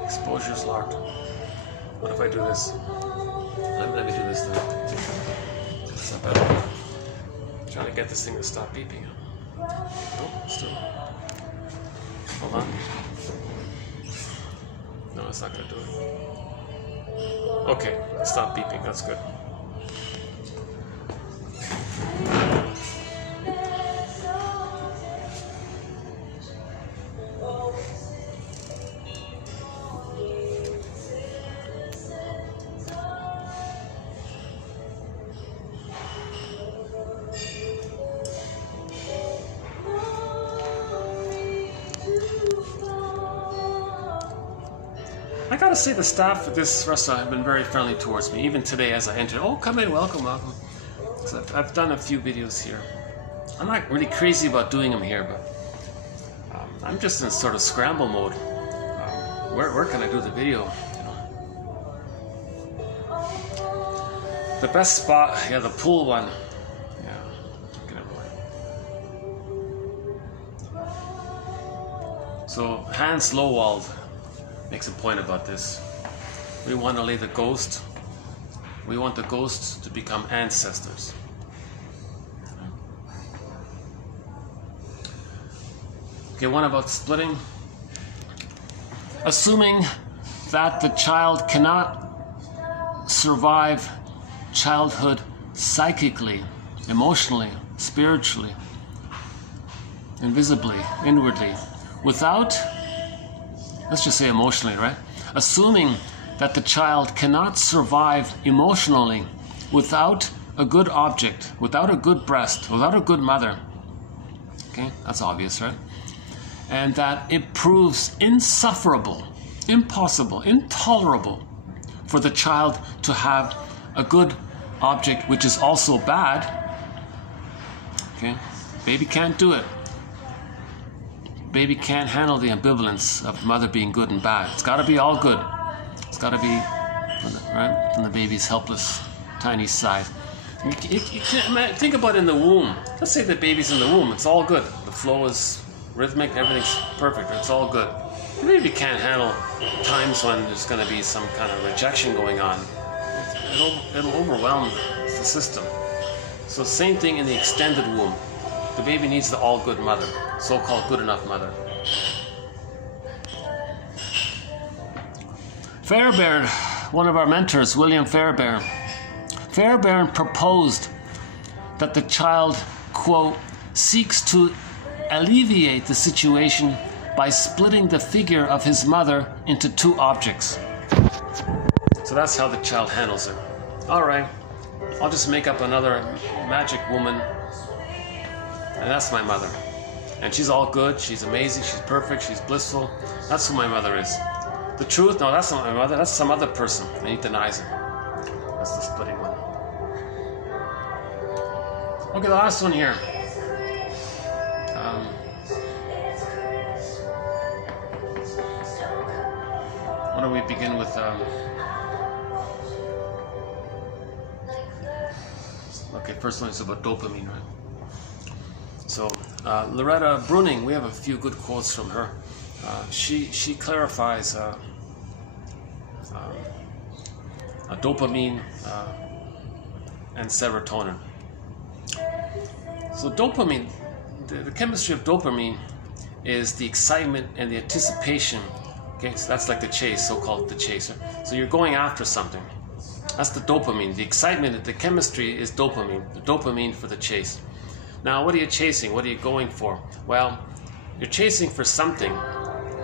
Exposure's locked. What if I do this? Let me do this then. Is that better? I'm trying to get this thing to stop beeping. Nope, still. Hold on. No, it's not going to do it. Okay, stop beeping. That's good. I gotta say, the staff at this restaurant have been very friendly towards me, even today as I entered. Oh, come in, welcome, welcome. So I've done a few videos here. I'm not really crazy about doing them here, but I'm just in sort of scramble mode. Where can I do the video? You know? The best spot, yeah, the pool one. Yeah, get it away. So Hans Lowald makes a point about this. We want to lay the ghost. We want the ghosts to become ancestors. Okay, one about splitting. Assuming that the child cannot survive childhood psychically, emotionally, spiritually, invisibly, inwardly, without, let's just say emotionally, right? Assuming that the child cannot survive emotionally without a good object, without a good breast, without a good mother. Okay, that's obvious, right? And that it proves insufferable, impossible, intolerable for the child to have a good object which is also bad. Okay, baby can't do it. Baby can't handle the ambivalence of mother being good and bad. It's got to be all good. It's got to be from the baby's helpless, tiny side. You can't, think about it in the womb. Let's say the baby's in the womb. It's all good. The flow is rhythmic. Everything's perfect. It's all good. The baby can't handle times when there's going to be some kind of rejection going on. It'll overwhelm the system. So same thing in the extended womb. The baby needs the all-good mother, so-called good enough mother. Fairbairn, one of our mentors, William Fairbairn proposed that the child, quote, seeks to alleviate the situation by splitting the figure of his mother into two objects. So that's how the child handles it. All right, I'll just make up another magic woman, and that's my mother. And she's all good, she's amazing, she's perfect, she's blissful. That's who my mother is. The truth, no, that's not my mother, that's some other person, and he denies it. That's the splitting one. Okay, the last one here. Why don't we begin with okay, first one is about dopamine, right? So Loretta Breuning, we have a few good quotes from her. She clarifies dopamine and serotonin. So dopamine, the chemistry of dopamine is the excitement and the anticipation. Okay, so that's like the chase, so-called the chaser. So you're going after something. That's the dopamine. The excitement, the chemistry is dopamine. The dopamine for the chase. Now, what are you chasing? What are you going for? Well, you're chasing for something,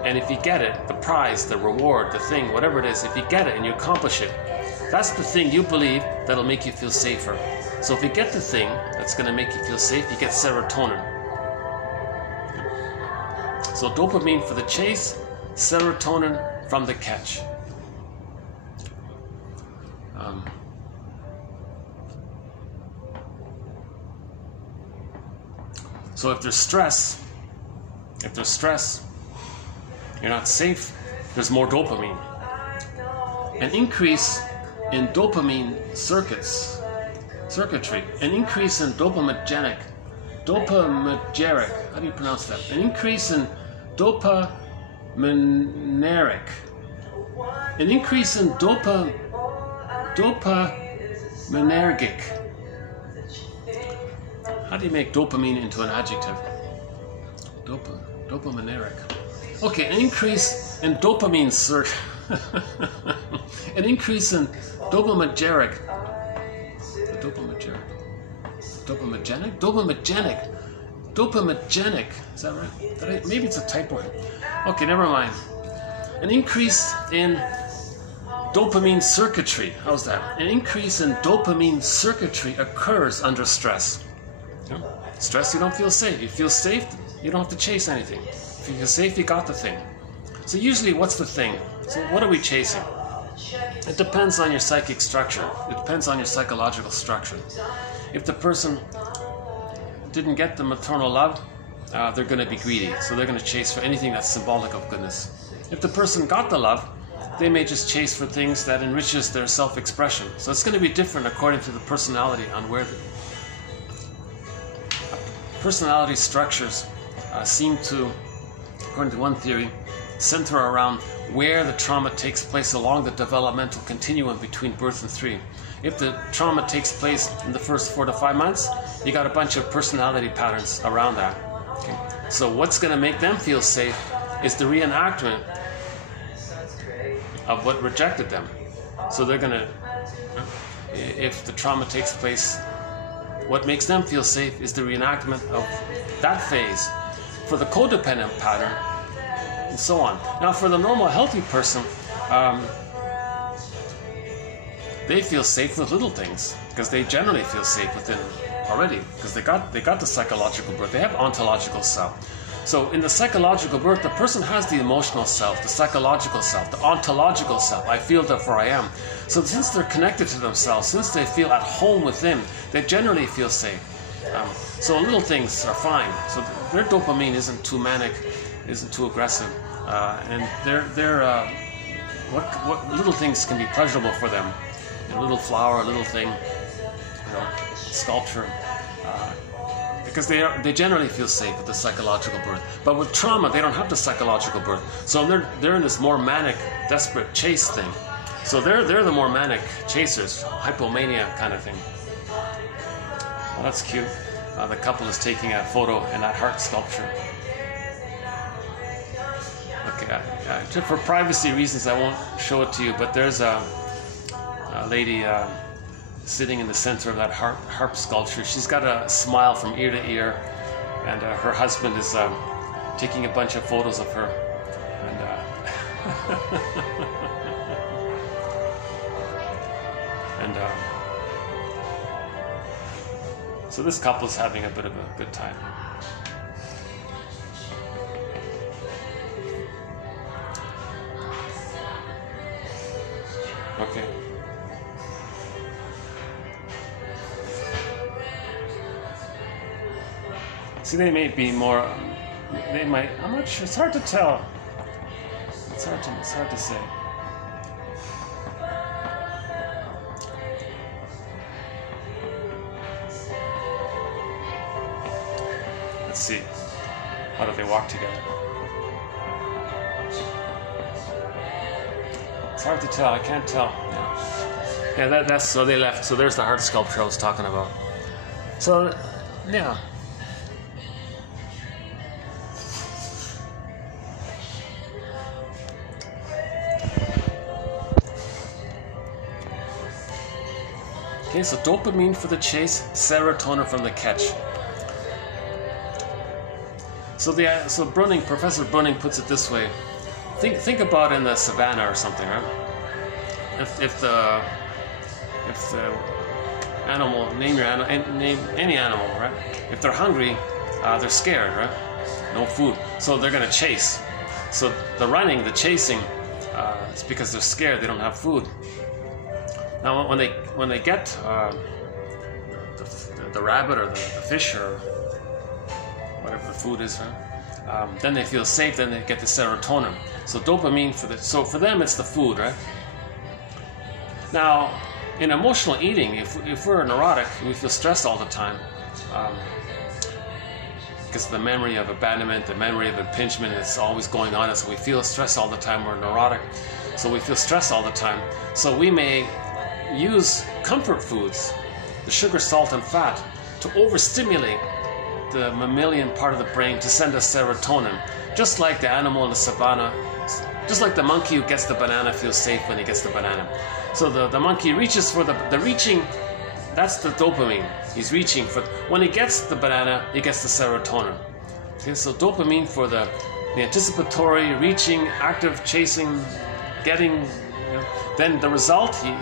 and if you get it, the prize, the reward, the thing, whatever it is, if you get it and you accomplish it, that's the thing you believe that'll make you feel safer. So if you get the thing that's going to make you feel safe, you get serotonin. So dopamine for the chase, serotonin from the catch. So if there's stress, you're not safe, there's more dopamine. An increase in dopamine circuitry, an increase in dopaminergic, how do you pronounce that? An increase in dopaminergic, an increase in dopaminergic. How do you make dopamine into an adjective? Dopamineric. Okay, an increase in dopamine an increase in dopaminergic. Dopamigenic. Is that right? Maybe it's a typo. Okay, never mind. An increase in dopamine circuitry. How's that? An increase in dopamine circuitry occurs under stress. Stress, you don't feel safe. You feel safe, you don't have to chase anything. If you feel safe, you got the thing. So usually, what's the thing? So what are we chasing? It depends on your psychic structure. It depends on your psychological structure. If the person didn't get the maternal love, they're going to be greedy. So they're going to chase for anything that's symbolic of goodness. If the person got the love, they may just chase for things that enriches their self-expression. So it's going to be different according to the personality on where the personality structures seem to, according to one theory, center around where the trauma takes place along the developmental continuum between birth and 3. If the trauma takes place in the first 4 to 5 months, you got a bunch of personality patterns around that. Okay? So what's going to make them feel safe is the reenactment of what rejected them. So they're going to, if the trauma takes place, what makes them feel safe is the reenactment of that phase. For the codependent pattern, and so on. Now, for the normal, healthy person, they feel safe with little things because they generally feel safe within already because they got the psychological birth. They have ontological self. So, in the psychological birth, the person has the emotional self, the psychological self, the ontological self. I feel, therefore I am. So, since they're connected to themselves, since they feel at home within, they generally feel safe. So, little things are fine. So, their dopamine isn't too manic, isn't too aggressive, and what little things can be pleasurable for them. A little flower, a little thing, sculpture. It because they generally feel safe with the psychological birth. But with trauma, they don't have the psychological birth. So they're in this more manic, desperate chase thing. So they're the more manic chasers, hypomania kind of thing. Well, that's cute. The couple is taking a photo in that heart sculpture. Okay, for privacy reasons, I won't show it to you, but there's a lady sitting in the center of that harp sculpture. She's got a smile from ear to ear, and her husband is taking a bunch of photos of her. And, so this couple's having a bit of a good time. Okay. See, they may be more. They might. I'm not sure. It's hard to tell. It's hard to say. Let's see. How do they walk together? It's hard to tell. I can't tell. Yeah, that's so they left. So there's the heart sculpture I was talking about. So, yeah. Okay, so dopamine for the chase, serotonin from the catch. So Professor Brunning puts it this way. Think about in the savannah or something, right? If the animal, name any animal, right? If they're hungry, they're scared, right? No food, so they're gonna chase. So the running, the chasing, it's because they're scared. They don't have food. Now, when they get the rabbit or the fish or whatever the food is, right? Then they feel safe. Then they get the serotonin. So dopamine so for them it's the food, right? Now, in emotional eating, if we're neurotic, we feel stressed all the time. Because the memory of abandonment, the memory of impingement is always going on, and so we feel stress all the time. We're neurotic, so we feel stress all the time. So we may use comfort foods, the sugar, salt, and fat, to overstimulate the mammalian part of the brain to send us serotonin, just like the animal in the savannah, just like the monkey who gets the banana feels safe when he gets the banana. So the monkey reaches for the reaching. That's the dopamine. He's reaching for. When he gets the banana, he gets the serotonin. Okay, so dopamine for the anticipatory, reaching, active, chasing, getting. Then the result, he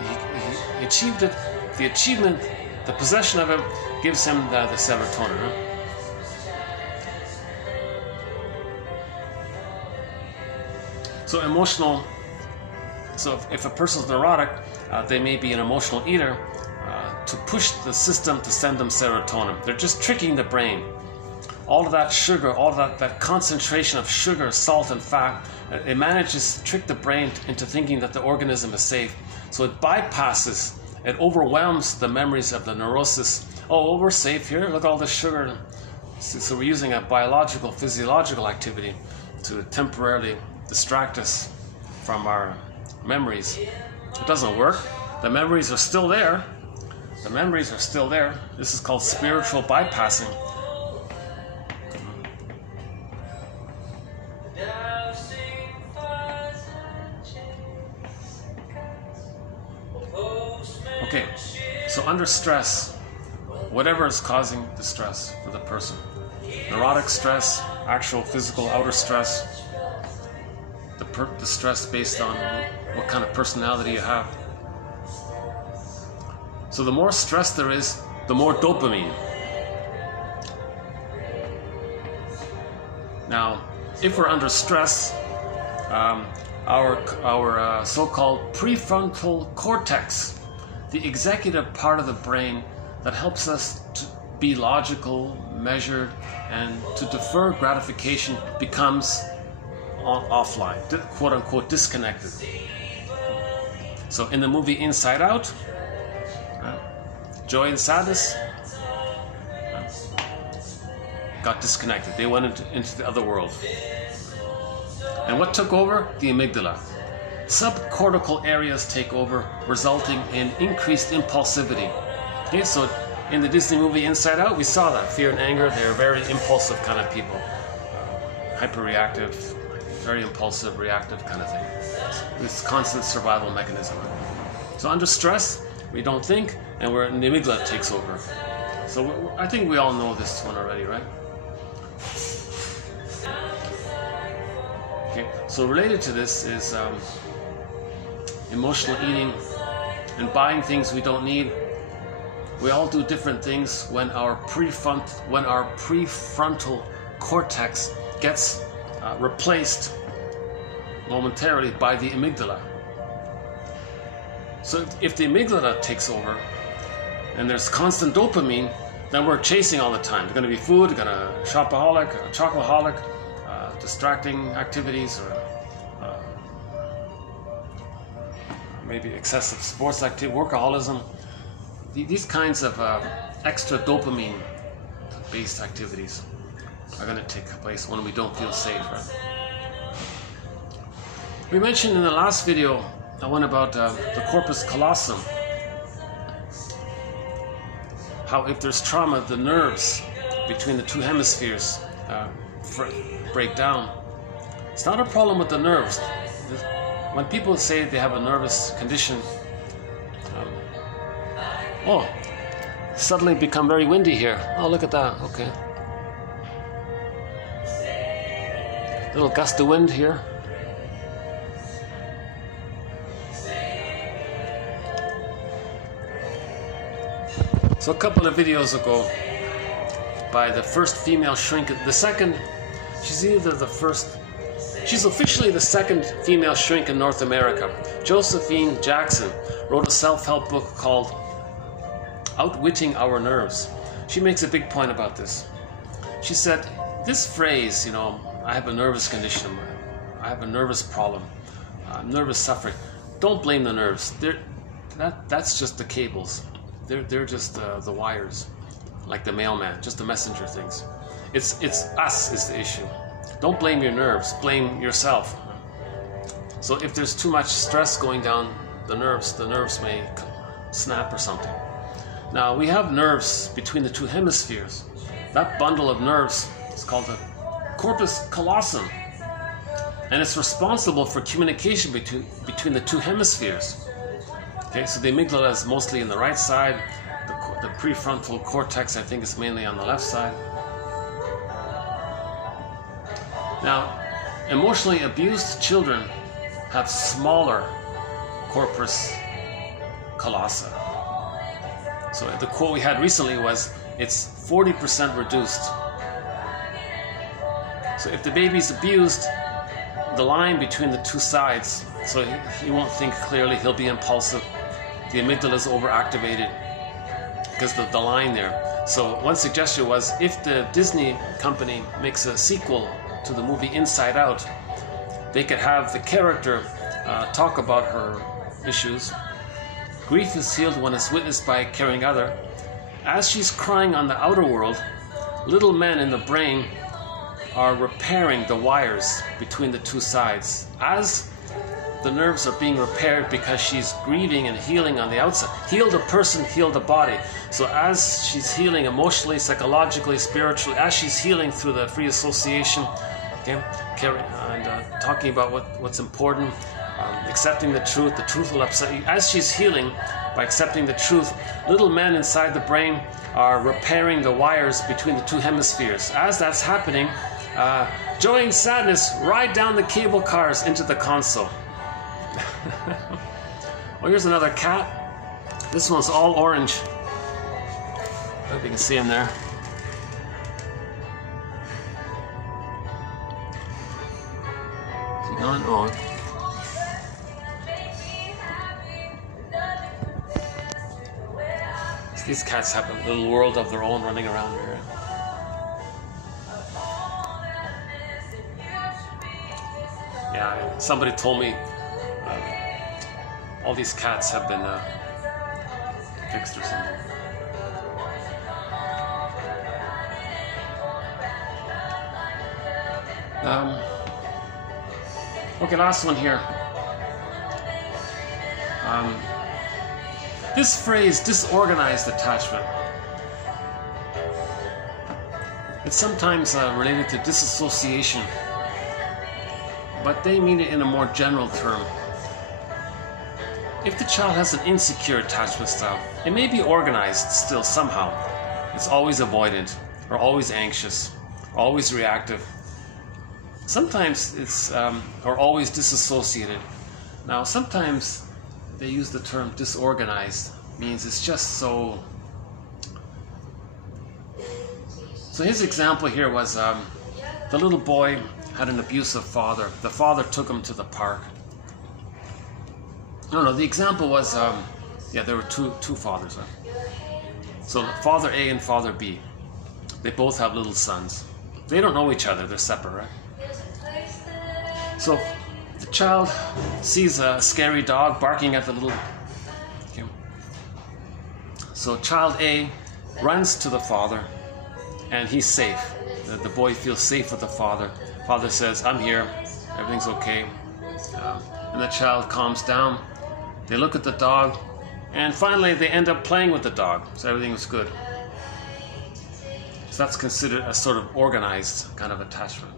achieved it. The achievement, the possession of it, gives him the serotonin. Right? So emotional. So if a person's neurotic, they may be an emotional eater to push the system to send them serotonin. They're just tricking the brain. All of that sugar, all of that concentration of sugar, salt, and fat, it manages to trick the brain into thinking that the organism is safe. So it bypasses, it overwhelms the memories of the neurosis. Oh, we're safe here. Look at all this sugar. So we're using a biological, physiological activity to temporarily distract us from our memories. It doesn't work. The memories are still there. The memories are still there. This is called spiritual bypassing. Okay, so under stress, whatever is causing the stress for the person, neurotic stress, actual physical outer stress, the stress based on what kind of personality you have. So the more stress there is, the more dopamine. Now, if we're under stress, our so-called prefrontal cortex, the executive part of the brain that helps us to be logical, measured, and to defer gratification, becomes offline, quote-unquote disconnected. So in the movie Inside Out, joy and sadness, got disconnected. They went into the other world. And what took over? The amygdala. Subcortical areas take over, resulting in increased impulsivity. Okay, so in the Disney movie Inside Out, we saw that. Fear and anger, they're very impulsive kind of people. Hyperreactive, very impulsive, reactive kind of thing. This constant survival mechanism. So under stress, we don't think, and the amygdala takes over. So I think we all know this one already, right? Okay, so related to this is emotional eating and buying things we don't need. We all do different things when our prefrontal cortex gets replaced momentarily by the amygdala. So if the amygdala takes over and there's constant dopamine, then we're chasing all the time. It's going to be food, going to shopaholic, a chocoholic, distracting activities, or maybe excessive sports activity, workaholism. These kinds of extra dopamine-based activities are going to take place when we don't feel safe. Right? We mentioned in the last video one about the corpus callosum, how if there's trauma, the nerves between the two hemispheres break down. It's not a problem with the nerves. When people say they have a nervous condition, suddenly become very windy here. Oh, look at that. Okay. Little gust of wind here. So a couple of videos ago, by the first female shrink, she's officially the second female shrink in North America. Josephine Jackson wrote a self-help book called Outwitting Our Nerves. She makes a big point about this. She said, this phrase, I have a nervous condition, I have a nervous problem, nervous suffering. Don't blame the nerves. That's just the cables. They're just the wires, like the mailman, just the messenger things. It's us is the issue. Don't blame your nerves, blame yourself. So if there's too much stress going down the nerves may snap or something. Now we have nerves between the two hemispheres. That bundle of nerves is called the corpus callosum, and it's responsible for communication between the two hemispheres. Okay, so the amygdala is mostly in the right side. The prefrontal cortex, I think, is mainly on the left side. Now, emotionally abused children have smaller corpus callosa. So the quote we had recently was, it's 40% reduced. So if the baby's abused, the line between the two sides, so he won't think clearly, he'll be impulsive. The amygdala is overactivated because of the line there. So one suggestion was, if the Disney company makes a sequel to the movie Inside Out, they could have the character talk about her issues. Grief is healed when it's witnessed by a caring other. As she's crying on the outer world, little men in the brain are repairing the wires between the two sides. As the nerves are being repaired because she's grieving and healing on the outside. Heal the person, heal the body. So as she's healing emotionally, psychologically, spiritually, as she's healing through the free association, okay, and talking about what's important, accepting the truth will upset you. As she's healing by accepting the truth, little men inside the brain are repairing the wires between the two hemispheres. As that's happening, joy and sadness ride down the cable cars into the console. Well, here's another cat. This one's all orange. I hope you can see him there. Is he gone? Oh. These cats have a little world of their own running around here. Yeah, somebody told me all these cats have been fixed or something. Okay, last one here. This phrase, disorganized attachment, it's sometimes related to disassociation, but they mean it in a more general term. If the child has an insecure attachment style, it may be organized still somehow. It's always avoidant, or always anxious, or always reactive. Sometimes it's or always disassociated. Now, sometimes they use the term disorganized, means it's just so. So his example here was the little boy had an abusive father. The father took him to the park. No, the example was, there were two fathers. So father A and father B, they both have little sons. They don't know each other, they're separate, right? So the child sees a scary dog barking at the little... Okay. So child A runs to the father, and he's safe. The boy feels safe with the father. Father says, I'm here, everything's okay. And the child calms down. They look at the dog, and finally they end up playing with the dog, so everything was good. So that's considered a sort of organized kind of attachment.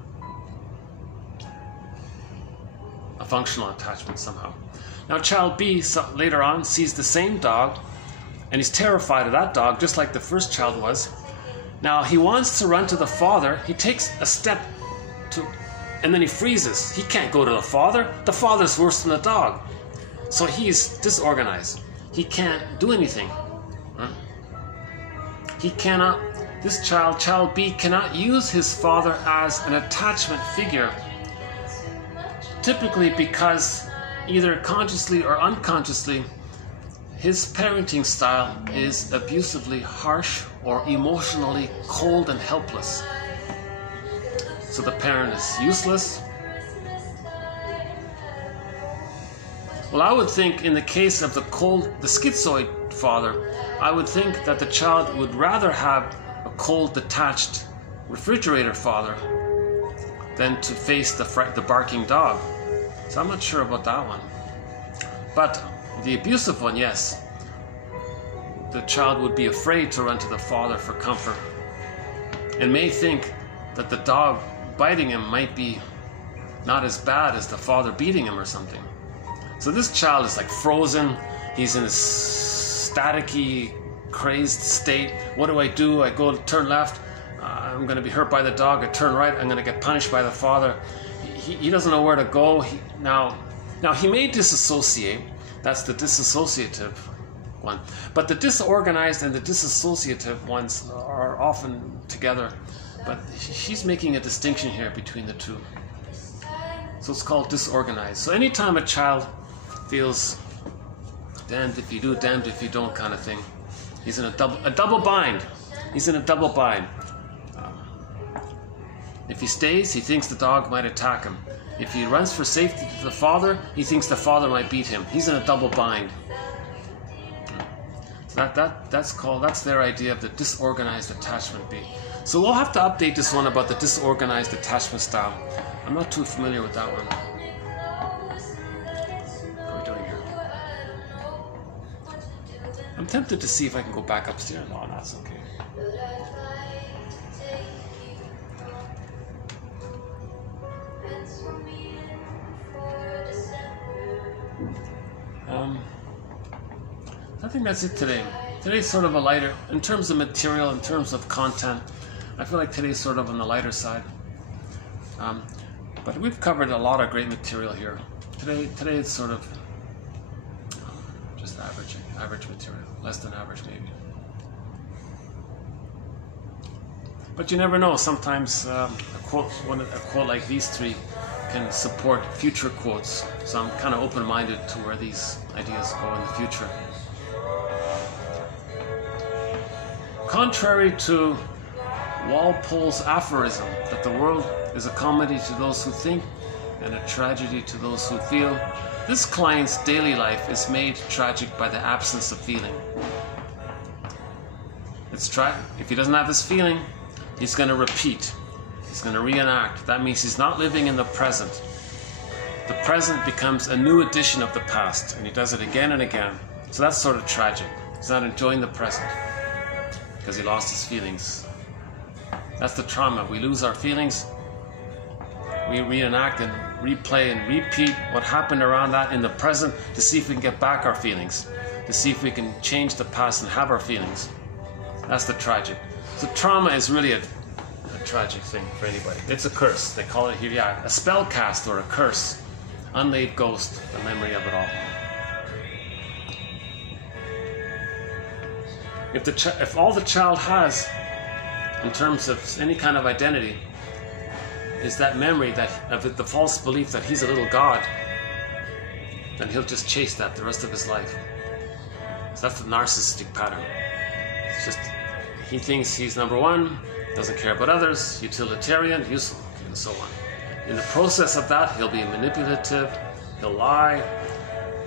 A functional attachment somehow. Now child B later on sees the same dog, and he's terrified of that dog, just like the first child was. Now he wants to run to the father. He takes a step and then he freezes. He can't go to the father. The father's worse than the dog. So he's disorganized. He can't do anything. He cannot, this child B, cannot use his father as an attachment figure, typically because either consciously or unconsciously, his parenting style is abusively harsh or emotionally cold and helpless. So the parent is useless. Well, I would think in the case of the schizoid father, I would think that the child would rather have a cold, detached refrigerator father than to face the barking dog. So I'm not sure about that one. But the abusive one, yes. The child would be afraid to run to the father for comfort and may think that the dog biting him might be not as bad as the father beating him or something. So this child is like frozen. He's in a staticky, crazed state. What do? I go turn left. I'm going to be hurt by the dog. I turn right. I'm going to get punished by the father. He doesn't know where to go. Now he may disassociate. That's the disassociative one. But the disorganized and the disassociative ones are often together. But she's making a distinction here between the two. So it's called disorganized. So anytime a child feels damned if you do, damned if you don't kind of thing, he's in a double bind. He's in a double bind. If he stays, he thinks the dog might attack him. If he runs for safety to the father, he thinks the father might beat him. He's in a double bind. So that's their idea of the disorganized attachment B. So we'll have to update this one about the disorganized attachment style. I'm not too familiar with that one. What are we doing here? I'm tempted to see if I can go back upstairs. No, that's okay. I think that's it today. Today's sort of a lighter, in terms of material, in terms of content, I feel like today's sort of on the lighter side. But we've covered a lot of great material here. Today it's sort of just average material, less than average maybe. But you never know, sometimes a quote like these three can support future quotes. So I'm kind of open-minded to where these ideas go in the future. Contrary to Walpole's aphorism that the world is a comedy to those who think and a tragedy to those who feel, this client's daily life is made tragic by the absence of feeling. If he doesn't have this feeling, he's going to repeat. He's going to reenact. That means he's not living in the present. The present becomes a new edition of the past, and he does it again and again. So that's sort of tragic. He's not enjoying the present because he lost his feelings. That's the trauma. We lose our feelings. We reenact and replay and repeat what happened around that in the present to see if we can get back our feelings, to see if we can change the past and have our feelings. That's the tragic. So trauma is really a tragic thing for anybody. It's a curse. They call it here, yeah, a spell cast or a curse. Unlaid ghost, the memory of it all. If all the child has in terms of any kind of identity is that memory of the false belief that he's a little god, then he'll just chase that the rest of his life. So that's the narcissistic pattern. It's just he thinks he's number one, doesn't care about others, utilitarian, useful, and so on. In the process of that, he'll be manipulative, he'll lie,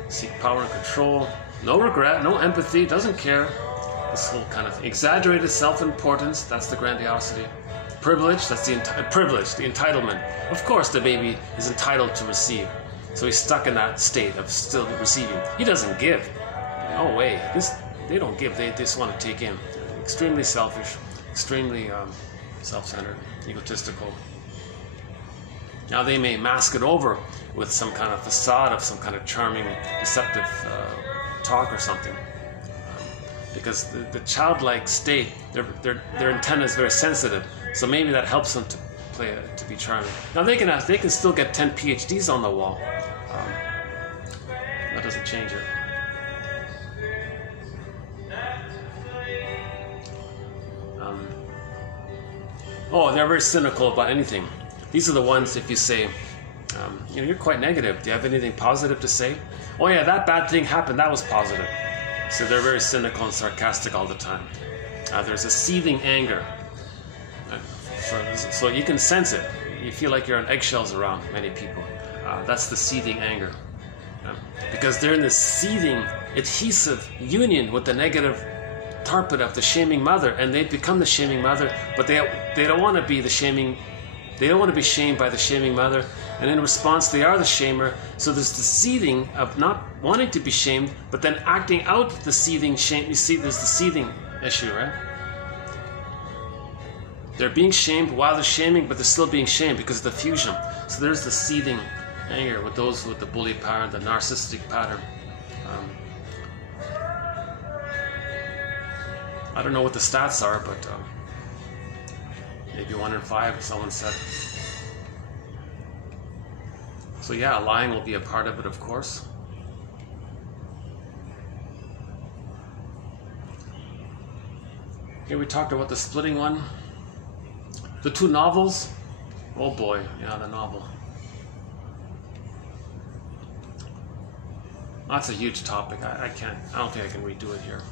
seek power and control, no regret, no empathy, doesn't care. This whole kind of exaggerated self-importance, that's the grandiosity. Privilege, that's the entitlement. Of course the baby is entitled to receive. So he's stuck in that state of still receiving. He doesn't give. No way. They don't give, they just want to take in. Extremely selfish, extremely self-centered, egotistical. Now they may mask it over with some kind of facade of some kind of charming, deceptive talk or something. Because the childlike state, their antenna is very sensitive, so maybe that helps them to be charming. Now they can still get 10 PhDs on the wall. That doesn't change it. They're very cynical about anything. These are the ones, if you say, you're quite negative. Do you have anything positive to say? Oh yeah, that bad thing happened, that was positive. So they're very cynical and sarcastic all the time. There's a seething anger. So you can sense it. You feel like you're on eggshells around many people. That's the seething anger. Because they're in this seething, adhesive union with the negative target of the shaming mother, and they become the shaming mother, but they don't want to be the shaming. They don't want to be shamed by the shaming mother, and in response they are the shamer. So there's the seething of not wanting to be shamed, but then acting out the seething shame. You see, there's the seething issue, right? They're being shamed while they're shaming, but they're still being shamed because of the fusion. So there's the seething anger with those with the bully pattern, the narcissistic pattern. I don't know what the stats are, but maybe 1 in 5, someone said. So yeah, lying will be a part of it, of course. Here we talked about the splitting one. The 2 novels. Oh boy, yeah, the novel. That's a huge topic. I don't think I can redo it here.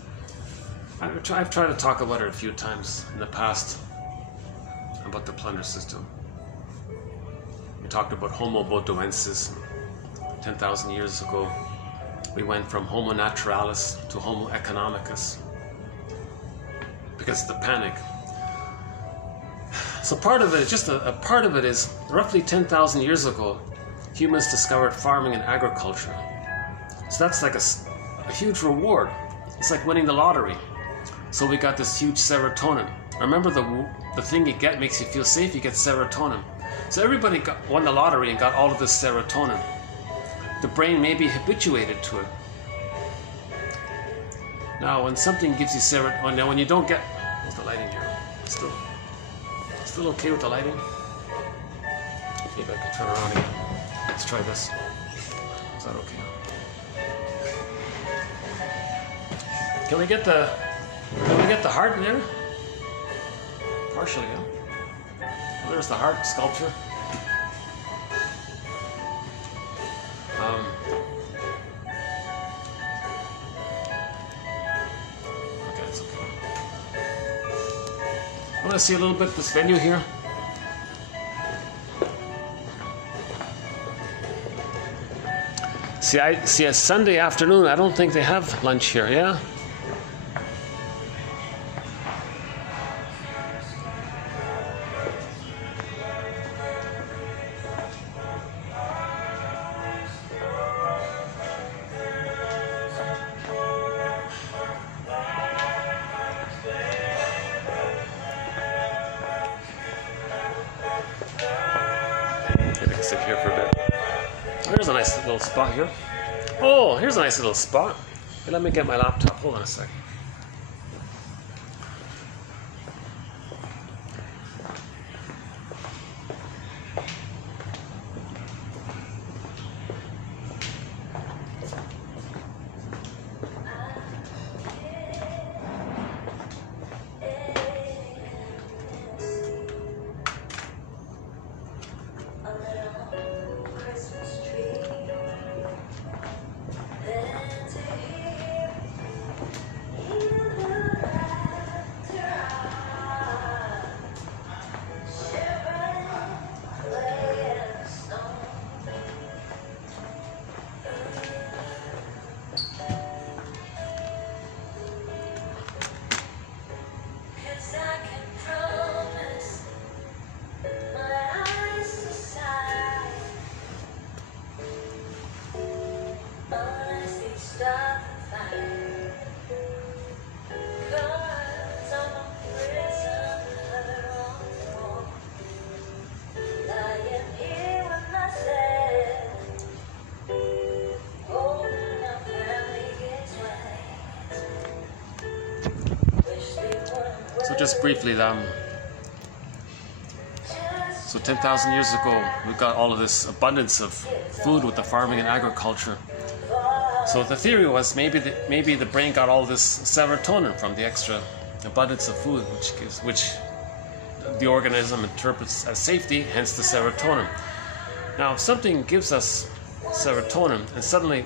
I've tried to talk about it a few times in the past, about the plunder system. We talked about Homo botoensis. 10,000 years ago, we went from Homo naturalis to Homo economicus because of the panic. So part of it, just a part of it is roughly 10,000 years ago, humans discovered farming and agriculture. So that's like a huge reward. It's like winning the lottery. So we got this huge serotonin. Remember the thing you get makes you feel safe, you get serotonin. So everybody won the lottery and got all of this serotonin. The brain may be habituated to it. Now when something gives you serotonin, now when you don't get, what's the lighting here? Still okay with the lighting? Maybe I can turn around again. Let's try this. Is that okay? Can we get the heart in there? Partially, yeah. Well, there's the heart sculpture. Okay, it's okay. I want to see a little bit of this venue here. See, a Sunday afternoon, I don't think they have lunch here, yeah? sit here for a bit. Here's a nice little spot here. Oh, here's a nice little spot. Hey, let me get my laptop. Hold on a second. Just briefly, so 10,000 years ago, we got all of this abundance of food with the farming and agriculture. So the theory was maybe the brain got all this serotonin from the extra abundance of food, which the organism interprets as safety, hence the serotonin. Now, if something gives us serotonin, and suddenly,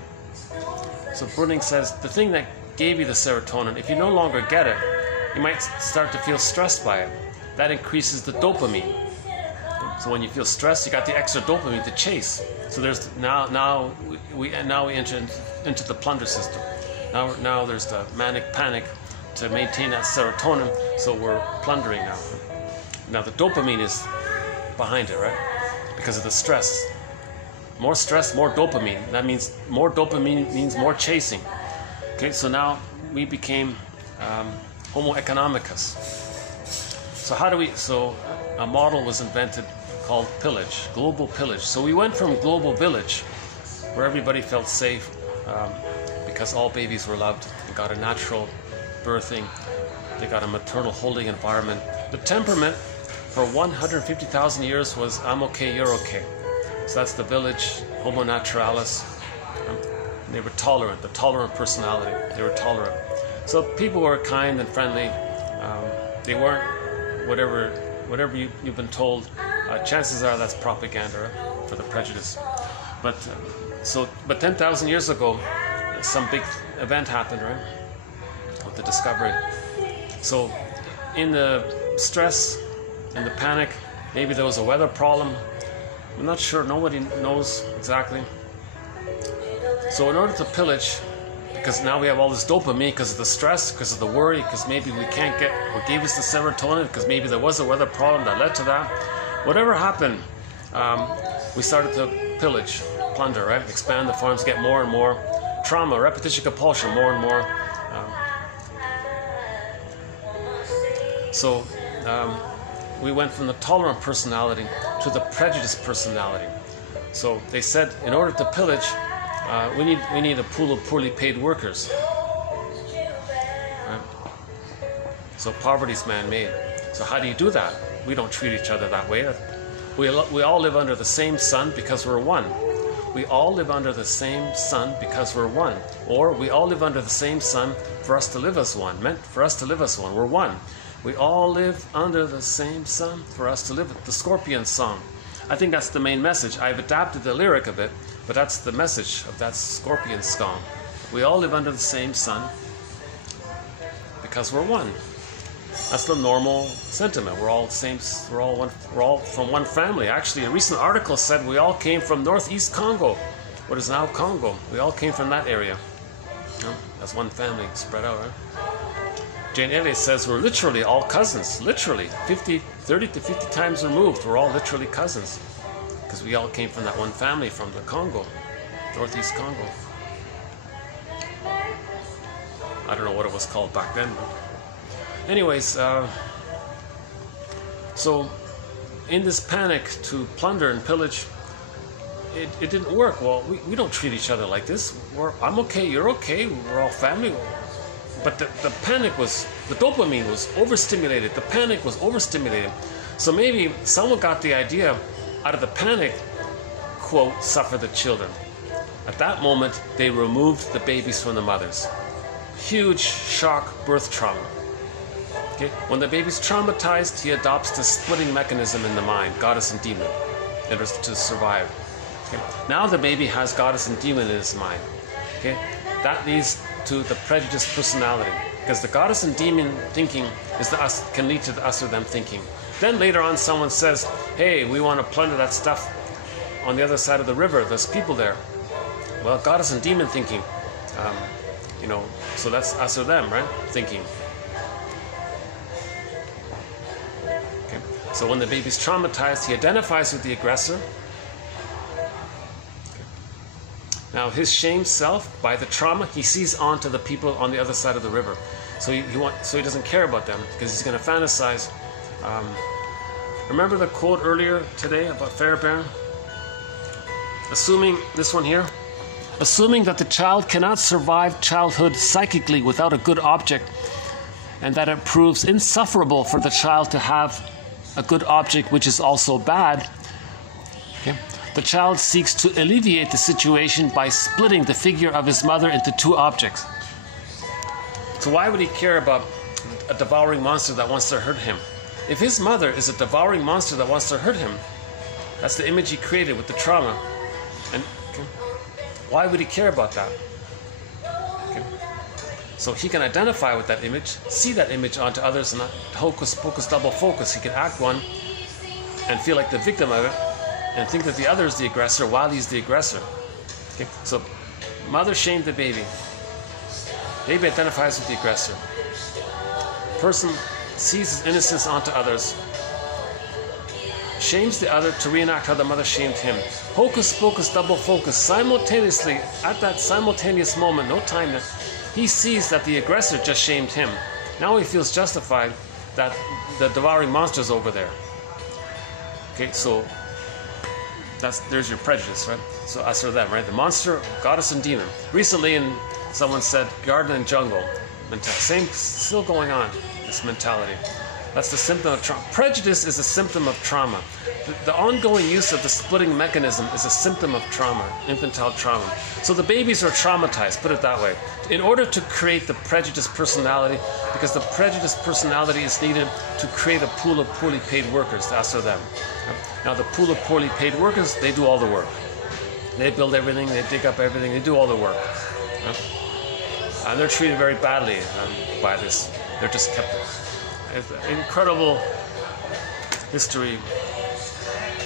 so Bruning says, the thing that gave you the serotonin, if you no longer get it, you might start to feel stressed by it. That increases the dopamine. So when you feel stressed, you got the extra dopamine to chase. So there's now we enter into the plunder system. Now there's the manic panic to maintain that serotonin. So we're plundering now. Now the dopamine is behind it, right? Because of the stress. More stress, more dopamine. That means more dopamine means more chasing. Okay, so now we became Homo economicus. So a model was invented called pillage, global pillage. So we went from global village, where everybody felt safe because all babies were loved. They got a natural birthing. They got a maternal holding environment. The temperament for 150,000 years was I'm okay, you're okay. So that's the village, Homo naturalis. They were tolerant, the tolerant personality. They were tolerant. So people were kind and friendly. They weren't whatever you've been told. Chances are that's propaganda for the prejudice. But 10,000 years ago, some big event happened, right? With the discovery. So in the stress, in the panic, maybe there was a weather problem. I'm not sure. Nobody knows exactly. So in order to pillage, because now we have all this dopamine because of the stress, because of the worry, because maybe we can't get what gave us the serotonin, because maybe there was a weather problem that led to that. Whatever happened, we started to pillage, plunder, right? Expand the farms, get more and more. Trauma, repetition, compulsion, more and more. So we went from the tolerant personality to the prejudiced personality. So they said in order to pillage, we need a pool of poorly paid workers. Right? So poverty's man-made. So how do you do that? We don't treat each other that way. We all live under the same sun because we're one. We all live under the same sun because we're one. Or we all live under the same sun for us to live as one. Meant for us to live as one. We're one. We all live under the same sun for us to live. The Scorpion song. I think that's the main message. I've adapted the lyric a bit, but that's the message of that Scorpion song. We all live under the same sun because we're one. That's the normal sentiment. We're all the same. We're all from one family. Actually, a recent article said we all came from northeast Congo, what is now Congo. We all came from that area. You know, that's one family spread out, right? Jane Elliott says we're literally all cousins. Literally, 30 to 50 times removed. We're all literally cousins because we all came from that one family from the Congo, northeast Congo. I don't know what it was called back then, but anyways, so in this panic to plunder and pillage, it didn't work. Well, we don't treat each other like this. I'm okay, you're okay, we're all family. But the panic was, the dopamine was overstimulated. The panic was overstimulated. So maybe someone got the idea out of the panic, quote, suffer the children. At that moment, they removed the babies from the mothers. Huge shock birth trauma. Okay? When the baby's traumatized, he adopts the splitting mechanism in the mind, goddess and demon, in order to survive. Okay? Now the baby has goddess and demon in his mind. Okay? That leads to the prejudiced personality, because the goddess and demon thinking is the us, can lead to the us or them thinking. Then later on someone says, hey, we want to plunder that stuff on the other side of the river, there's people there. Well, goddess and demon thinking, you know, so that's us or them, right? Thinking. Okay. So when the baby's traumatized, he identifies with the aggressor. Now, his shamed self, by the trauma, he sees onto the people on the other side of the river. So he doesn't care about them, because he's going to fantasize. Remember the quote earlier today about Fairbairn? Assuming, this one here, assuming that the child cannot survive childhood psychically without a good object, and that it proves insufferable for the child to have a good object which is also bad, okay? The child seeks to alleviate the situation by splitting the figure of his mother into two objects. So why would he care about a devouring monster that wants to hurt him? If his mother is a devouring monster that wants to hurt him, that's the image he created with the trauma. And okay, why would he care about that? Okay. So he can identify with that image, see that image onto others, and not hocus pocus double focus. He can act one and feel like the victim of it, and think that the other is the aggressor while he's the aggressor. Okay? So, mother shamed the baby. Baby identifies with the aggressor. Person sees his innocence onto others, shames the other to reenact how the mother shamed him. Hocus pocus, double focus. Simultaneously, at that simultaneous moment, no time, he sees that the aggressor just shamed him. Now he feels justified that the devouring monster's over there. Okay, so there's your prejudice, right? So us or them, right? The monster, goddess and demon. Recently, someone said garden and jungle. Same, still going on, this mentality. That's the symptom of trauma. Prejudice is a symptom of trauma. The ongoing use of the splitting mechanism is a symptom of trauma, infantile trauma. So the babies are traumatized, put it that way. In order to create the prejudiced personality, because the prejudiced personality is needed to create a pool of poorly paid workers, us or them. Now the pool of poorly paid workers, they do all the work. They build everything, they dig up everything, they do all the work. And they're treated very badly by this. They're just kept. It's an incredible history,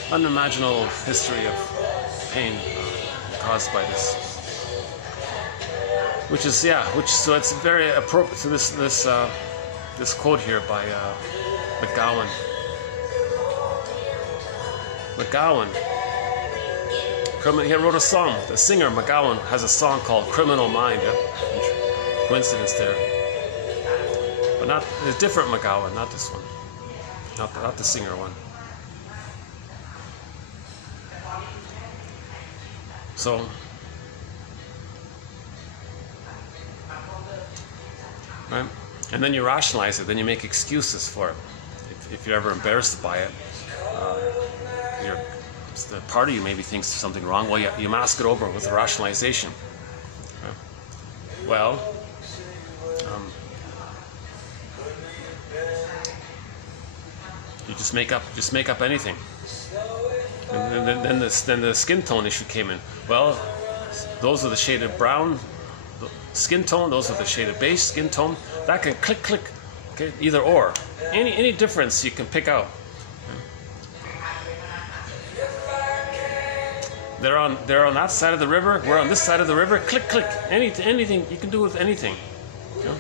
unimaginable history of pain caused by this. So it's very appropriate to this quote here by McGowan. He wrote a song. The singer McGowan has a song called "Criminal Mind." Yeah? Coincidence there, but not a different McGowan, not this one, not the singer one. So, right, and then you rationalize it. Then you make excuses for it. If you're ever embarrassed by it, the part of you maybe thinks something wrong. Well, you mask it over with a rationalization. Right? Well. You just make up anything, and then the skin tone issue came in. Well, those are the shaded brown skin tone. Those are the shaded beige skin tone. That can click. Okay, either or. Any difference you can pick out. They're on that side of the river. We're on this side of the river. Click. Anything you can do with anything. You know?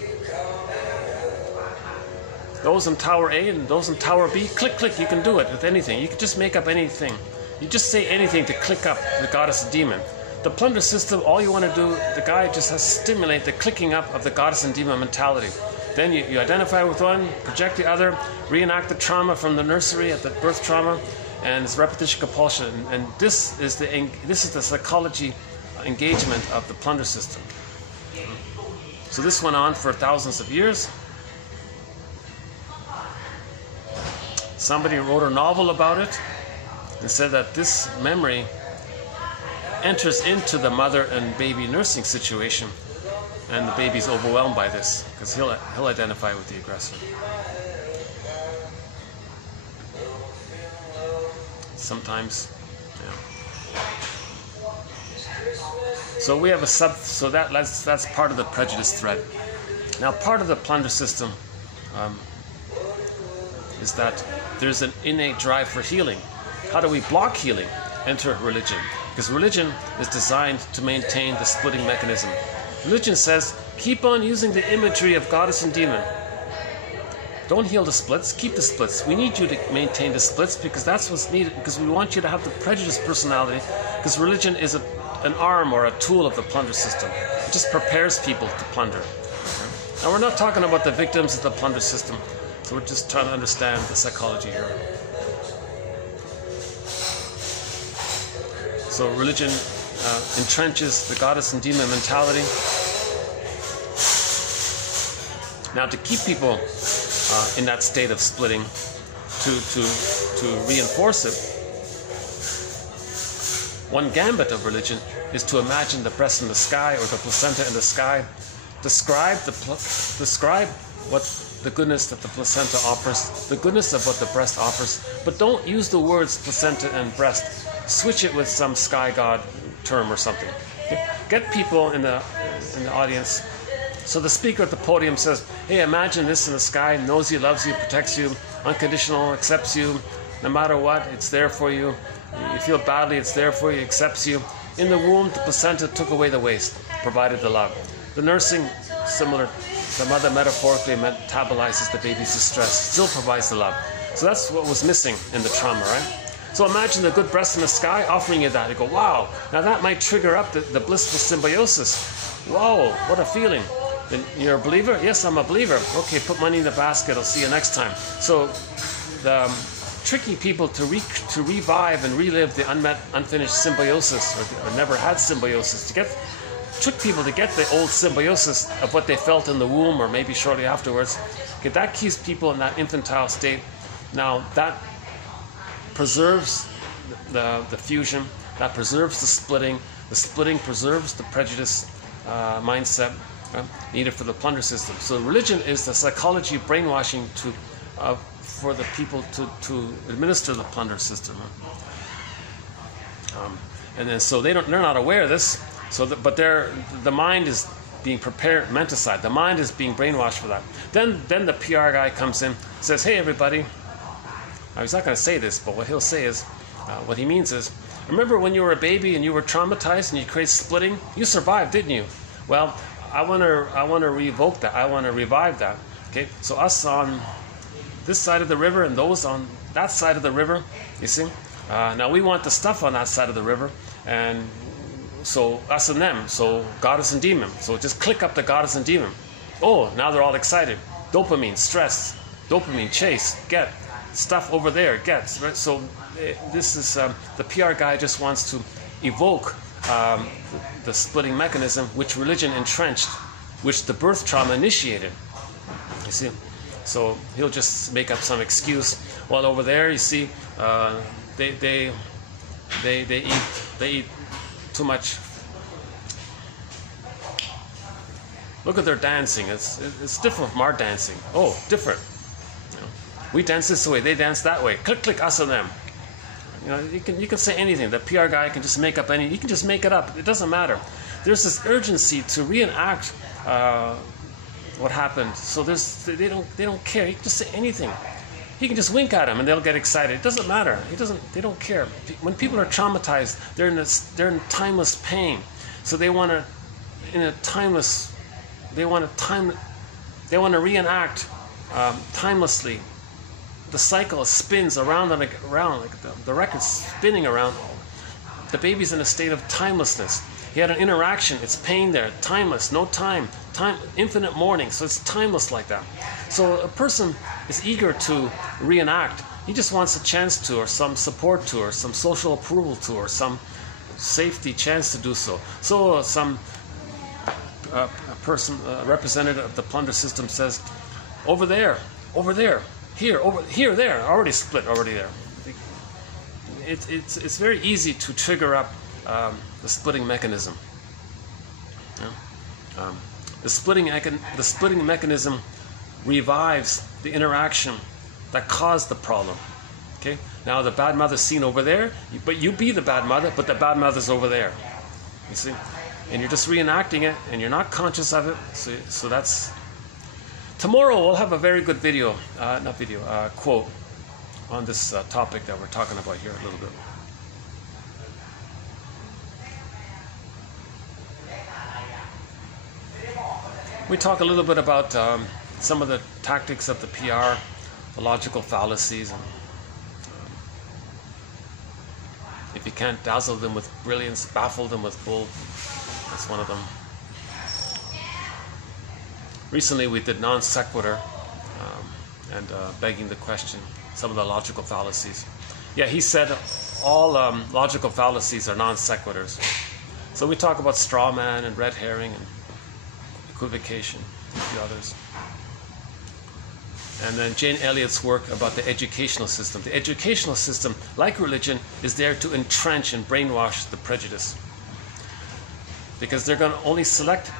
Those in Tower A and those in Tower B, click, you can do it with anything. You can just make up anything. You just say anything to click up the goddess and demon. The plunder system, all you want to do, the guy just has to stimulate the clicking up of the goddess and demon mentality. Then you identify with one, project the other, reenact the trauma from the nursery at the birth trauma, and it's repetition compulsion, and this is the psychology engagement of the plunder system. So this went on for thousands of years. Somebody wrote a novel about it and said that this memory enters into the mother and baby nursing situation, and the baby's overwhelmed by this because he'll identify with the aggressor. Sometimes, yeah. So we have that's part of the prejudice thread. Now, part of the plunder system is that there's an innate drive for healing. How do we block healing? Enter religion. Because religion is designed to maintain the splitting mechanism. Religion says, keep on using the imagery of goddess and demon. Don't heal the splits, keep the splits. We need you to maintain the splits because that's what's needed, because we want you to have the prejudiced personality, because religion is an arm or a tool of the plunder system. It just prepares people to plunder. Now, we're not talking about the victims of the plunder system, so we're just trying to understand the psychology here. So religion entrenches the goddess and demon mentality. Now, to keep people in that state of splitting, to reinforce it, one gambit of religion is to imagine the breast in the sky or the placenta in the sky. Describe what the goodness that the placenta offers, the goodness of what the breast offers, but don't use the words placenta and breast. Switch it with some sky god term or something. Get people in the audience. So the speaker at the podium says, hey, imagine this in the sky, knows you, loves you, protects you, unconditional, accepts you, no matter what, it's there for you. You feel badly, it's there for you, accepts you. In the womb, the placenta took away the waste, provided the love. The nursing, similar, the mother metaphorically metabolizes the baby's distress, still provides the love. So that's what was missing in the trauma, right? So imagine the good breast in the sky offering you that. You go, wow, now that might trigger up the blissful symbiosis. Whoa, what a feeling. Then you're a believer? Yes, I'm a believer. Okay, put money in the basket. I'll see you next time. So tricking people to revive and relive the unfinished symbiosis or never had symbiosis, trick people to get the old symbiosis of what they felt in the womb or maybe shortly afterwards. Okay, that keeps people in that infantile state. Now that preserves the fusion, that preserves the splitting preserves the prejudice mindset needed for the plunder system. So religion is the psychology of brainwashing for the people to administer the plunder system. And then so they're not aware of this. So but the mind is being prepared, menticide. The mind is being brainwashed for that. Then the PR guy comes in, says, hey everybody. Now, he's not going to say this, but what he'll say is, what he means is, remember when you were a baby and you were traumatized and you created splitting? You survived, didn't you? Well, I want to revoke that. I want to revive that. Okay, so us on this side of the river and those on that side of the river, you see? Now we want the stuff on that side of the river, and so us and them, so goddess and demon. So just click up the goddess and demon. Oh, now they're all excited. Dopamine, stress, dopamine, chase, get. Stuff over there, gets. Right? So this is, the PR guy just wants to evoke the splitting mechanism which religion entrenched, which the birth trauma initiated. You see? So he'll just make up some excuse. While over there, you see, they eat too much. Look at their dancing. It's different from our dancing. Oh, different. You know, we dance this way, they dance that way. Click, click, us and them. You know, you can say anything. The PR guy can just make up anything. You can just make it up. It doesn't matter. There's this urgency to reenact what happened. So they don't care. You can just say anything. He can just wink at them and they'll get excited. It doesn't matter. They don't care. When people are traumatized, they're in timeless pain. So they want to reenact timelessly. The cycle spins around and around, like the record's spinning around. The baby's in a state of timelessness. He had an interaction. It's pain there. Timeless. No time. Infinite mourning. So it's timeless like that. So a person is eager to reenact. He just wants a chance to, or some support to, or some social approval to, or some safety chance to do so. So some person, representative of the plunder system says, over there, here, over here, there, already split, already there. It's very easy to trigger up the splitting mechanism. Yeah? The splitting mechanism revives the interaction that caused the problem. Okay. Now the bad mother's seen over there, but you be the bad mother, but the bad mother's over there. You see, and you're just reenacting it, and you're not conscious of it. So that's. Tomorrow we'll have a very good video, quote on this topic that we're talking about here a little bit. We talk a little bit about some of the tactics of the PR, the logical fallacies, and if you can't dazzle them with brilliance, baffle them with bull. That's one of them. Recently we did non sequitur and begging the question, some of the logical fallacies. Yeah, he said all logical fallacies are non sequiturs. So we talk about straw man and red herring and equivocation, and a few others. And then Jane Elliott's work about the educational system. The educational system, like religion, is there to entrench and brainwash the prejudice. Because they're going to only select.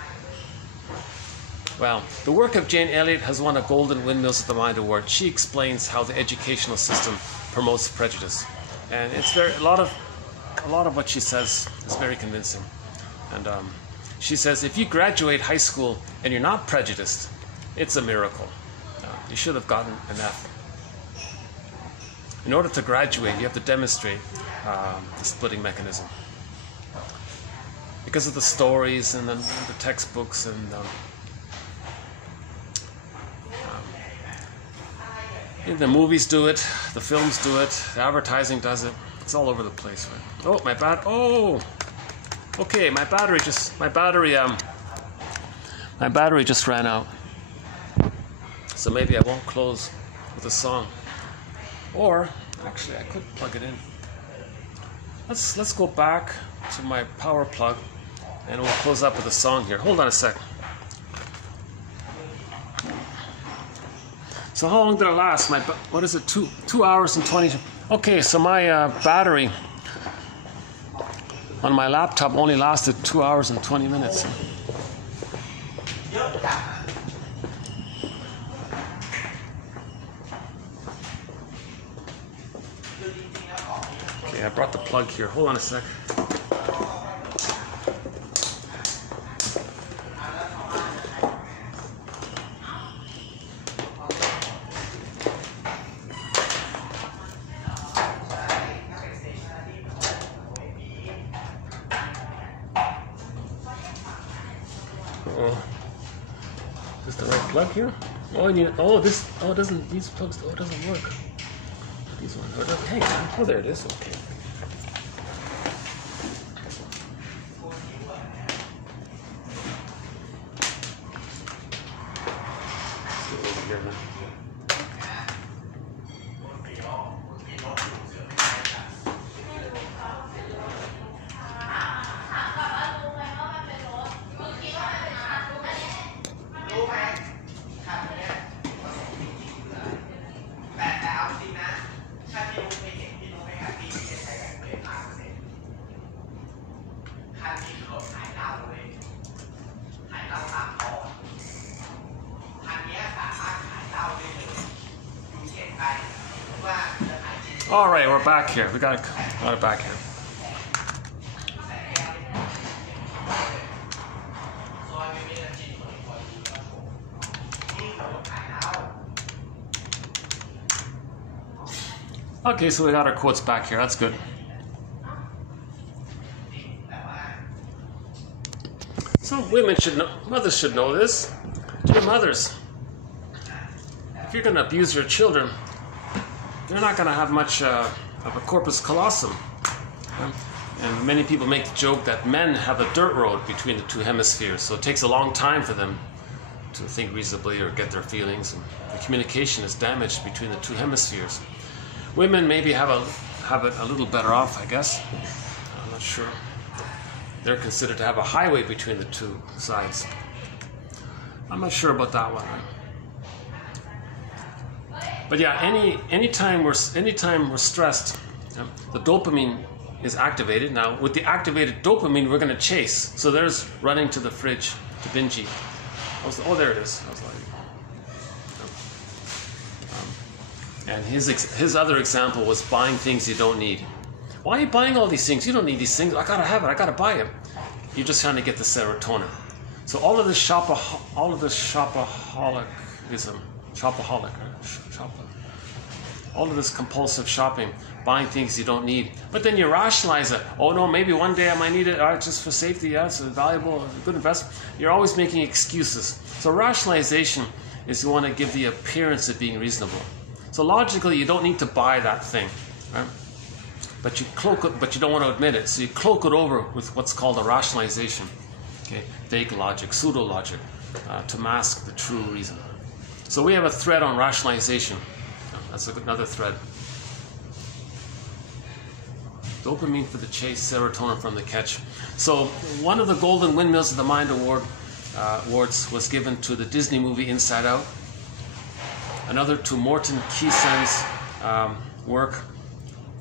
Well, the work of Jane Elliott has won a Golden Windmills of the Mind Award. She explains how the educational system promotes prejudice. And it's a lot of what she says is very convincing. And she says, if you graduate high school and you're not prejudiced, it's a miracle. You should have gotten an F. In order to graduate, you have to demonstrate the splitting mechanism. Because of the stories and the textbooks and the movies do it, the films do it, the advertising does it. It's all over the place, right? Oh, okay, my battery just ran out. So maybe I won't close with a song. Or actually I could plug it in. Let's go back to my power plug and we'll close up with a song here. Hold on a sec. So how long did it last? What is it? 2 hours and 20. Okay, so my battery on my laptop only lasted 2 hours and 20 minutes. Okay, I brought the plug here. Hold on a sec. Is this the right plug here? It doesn't, these plugs, it doesn't work. These ones, hang on, oh, there it is, okay. All right, we're back here. We got it back here. Okay, so we got our quotes back here. That's good. So women should know, mothers should know this. Dear mothers, if you're going to abuse your children, they're not going to have much of a corpus callosum. And many people make the joke that men have a dirt road between the two hemispheres, so it takes a long time for them to think reasonably or get their feelings. And the communication is damaged between the two hemispheres. Women maybe have it a little better off, I guess. I'm not sure. They're considered to have a highway between the two sides. I'm not sure about that one. But yeah, anytime we're stressed, the dopamine is activated. Now, with the activated dopamine, we're going to chase. So there's running to the fridge to binge eat. Oh, there it is. I was like, and his other example was buying things you don't need. Why are you buying all these things? You don't need these things. I gotta have it. I gotta buy it. You're just trying to get the serotonin. So all of this all of this compulsive shopping, buying things you don't need. But then you rationalize it. Oh no, maybe one day I might need it. Just for safety. Yeah, it's a valuable, good investment. You're always making excuses. So rationalization is you want to give the appearance of being reasonable. So logically, you don't need to buy that thing, right? But you cloak it, but you don't want to admit it. So you cloak it over with what's called a rationalization, okay? Vague logic, pseudo logic, to mask the true reason. So we have a thread on rationalization. That's another thread. Dopamine for the chase, serotonin from the catch. So one of the Golden Windmills of the Mind awards was given to the Disney movie Inside Out. Another to Morton Keeson's work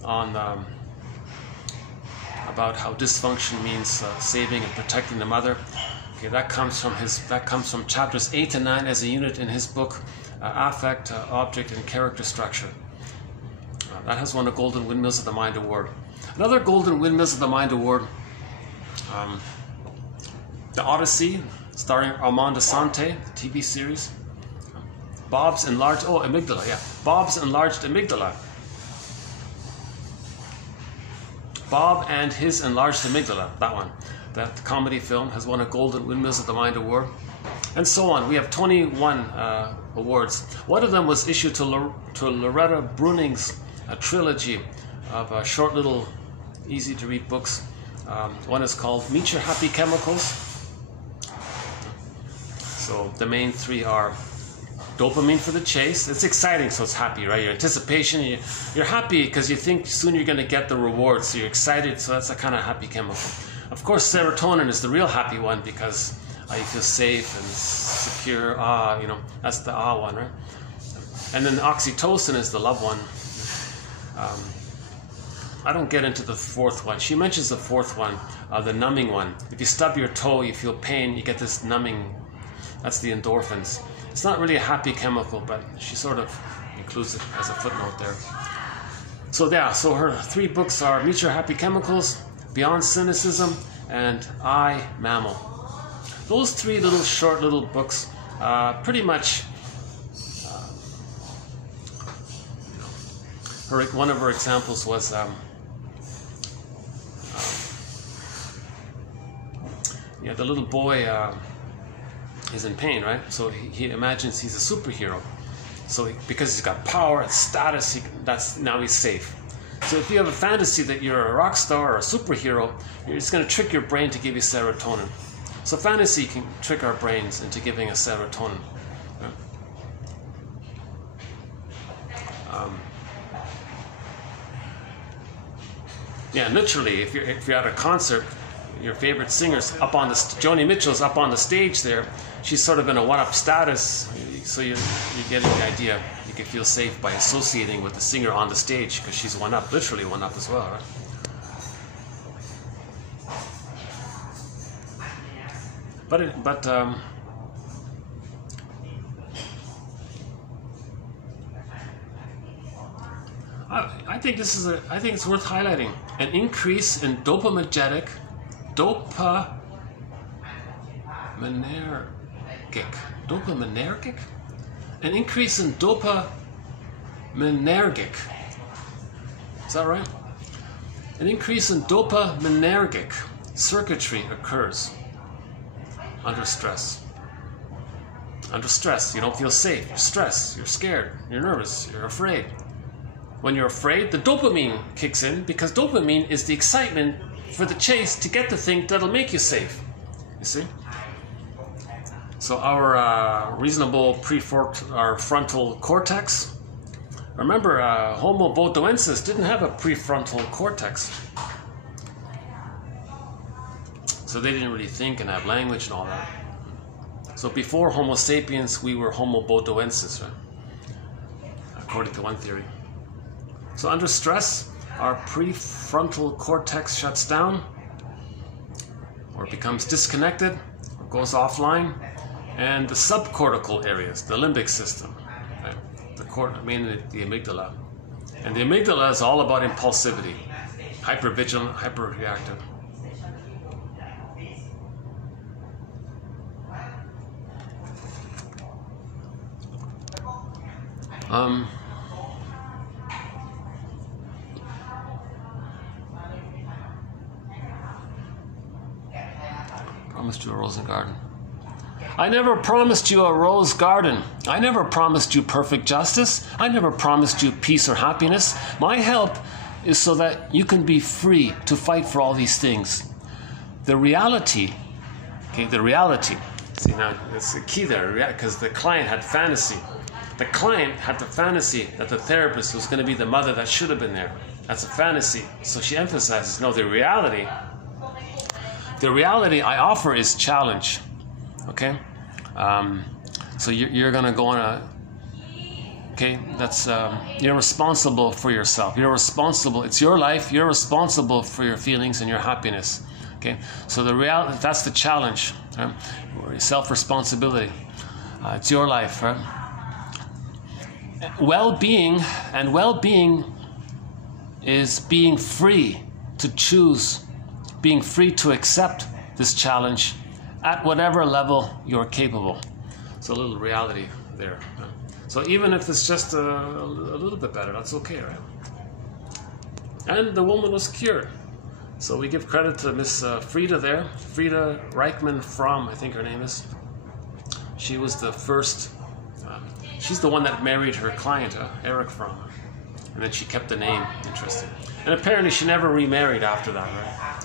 on about how dysfunction means saving and protecting the mother. Okay, that comes from chapters 8 and 9 as a unit in his book, Affect, Object, and Character Structure. That has won a Golden Windmills of the Mind award. Another Golden Windmills of the Mind award, The Odyssey, starring Armand Assante, TV series. Bob's enlarged amygdala. Bob's enlarged amygdala. Bob and his enlarged amygdala. That one. That comedy film has won a Golden Windmills of the Mind award, and so on. We have 21 awards. One of them was issued to Loretta Bruning's trilogy of short little, easy-to-read books. One is called Meet Your Happy Chemicals. So the main three are dopamine for the chase. It's exciting, so it's happy, right? Your anticipation, you're happy because you think soon you're going to get the reward, so you're excited, so that's a kind of happy chemical. Of course, serotonin is the real happy one because you feel safe and secure. That's the one, right? And then oxytocin is the love one. I don't get into the fourth one. She mentions the fourth one, the numbing one. If you stub your toe, you feel pain, you get this numbing. That's the endorphins. It's not really a happy chemical, but she sort of includes it as a footnote there. So her three books are Meet Your Happy Chemicals, Beyond Cynicism, and I, Mammal. Those three short little books pretty much, one of her examples was the little boy is in pain, right? So he imagines he's a superhero. So because he's got power and status, now he's safe. So if you have a fantasy that you're a rock star or a superhero, it's going to trick your brain to give you serotonin. So fantasy can trick our brains into giving us serotonin. Literally, if you're at a concert, your favorite singer's up on Joni Mitchell's up on the stage there. She's sort of in a one-up status, so you're getting the idea. You can feel safe by associating with the singer on the stage because she's one-up, literally one-up as well, right? I think it's worth highlighting. An increase in dopaminergic. An increase in dopaminergic. Is that right? An increase in dopaminergic circuitry occurs under stress. Under stress, you don't feel safe. You're stressed. You're scared. You're nervous. You're afraid. When you're afraid, the dopamine kicks in because dopamine is the excitement for the chase to get the thing that'll make you safe. You see? So our reasonable our frontal cortex Remember, Homo botoensis didn't have a prefrontal cortex. So they didn't really think and have language and all that. So before Homo sapiens, we were Homo botoensis, right? According to one theory. So under stress, our prefrontal cortex shuts down, or becomes disconnected, or goes offline, and the subcortical areas, the limbic system, right? Mainly the amygdala. And the amygdala is all about impulsivity, hypervigilant, hyperreactive. Promised you a rose and garden. I never promised you a rose garden. I never promised you perfect justice. I never promised you peace or happiness. My help is so that you can be free to fight for all these things. The reality, okay, the reality. See, now, it's the key there, because the client had fantasy. The client had the fantasy that the therapist was going to be the mother that should have been there. That's a fantasy. So she emphasizes, no, the reality I offer is challenge. Okay? So you're going to go on a... Okay? That's... you're responsible for yourself. You're responsible. It's your life. You're responsible for your feelings and your happiness. Okay? So the reality, that's the challenge. Right? Self-responsibility. It's your life, right? Well-being is being free to choose, being free to accept this challenge at whatever level you're capable. It's a little reality there. So even if it's just a little bit better, that's okay, right? And the woman was cured. So we give credit to Miss Frida there, Frida Reichmann Fromm, I think her name is. She was the first. She's the one that married her client, Eric Fromm. And then she kept the name. Interesting. And apparently she never remarried after that, right?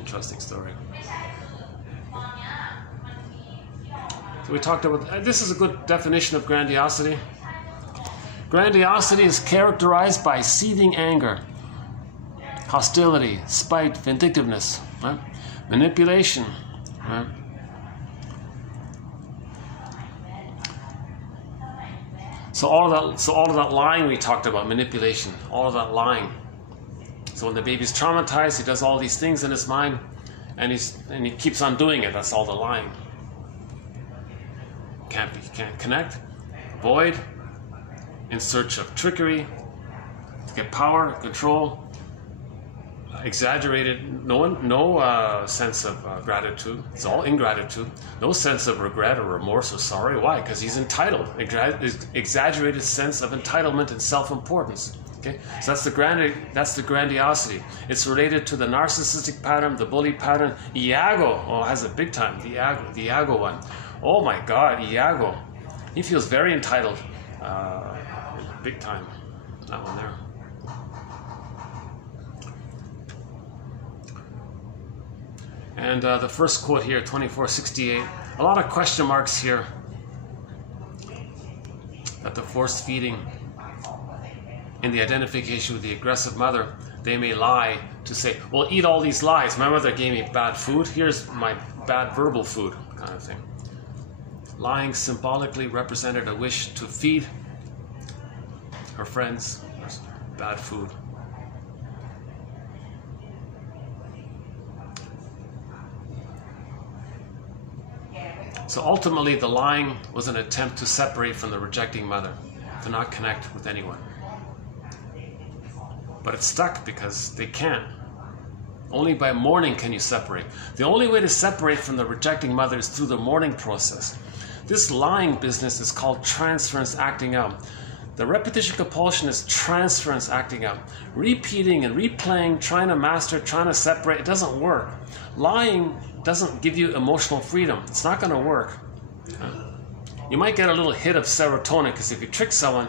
Interesting story. So we talked about, this is a good definition of grandiosity. Grandiosity is characterized by seething anger, hostility, spite, vindictiveness, right? Manipulation, right? So all of that lying we talked about, manipulation, all of that lying. So when the baby's traumatized, he does all these things in his mind, and he keeps on doing it. That's all the lying. Can't connect, avoid, in search of trickery, to get power, control, exaggerated, no sense of gratitude. It's all ingratitude. No sense of regret or remorse or sorry. Why? Because he's entitled. Exaggerated sense of entitlement and self-importance. Okay, so that's the grandiosity. It's related to the narcissistic pattern, the bully pattern. Iago, has a big time. The Iago one. Oh my God, Iago. He feels very entitled. Big time. That one there. And the first quote here, 2468, a lot of question marks here. That the forced feeding in the identification with the aggressive mother, they may lie to say, well, eat all these lies. My mother gave me bad food. Here's my bad verbal food, kind of thing. Lying symbolically represented a wish to feed her friends bad food. So ultimately, the lying was an attempt to separate from the rejecting mother, to not connect with anyone. But it's stuck because they can't. Only by mourning can you separate. The only way to separate from the rejecting mother is through the mourning process. This lying business is called transference acting out. The repetition compulsion is transference acting out. Repeating and replaying, trying to master, trying to separate, it doesn't work. Lying doesn't give you emotional freedom. It's not going to work. You might get a little hit of serotonin because if you trick someone,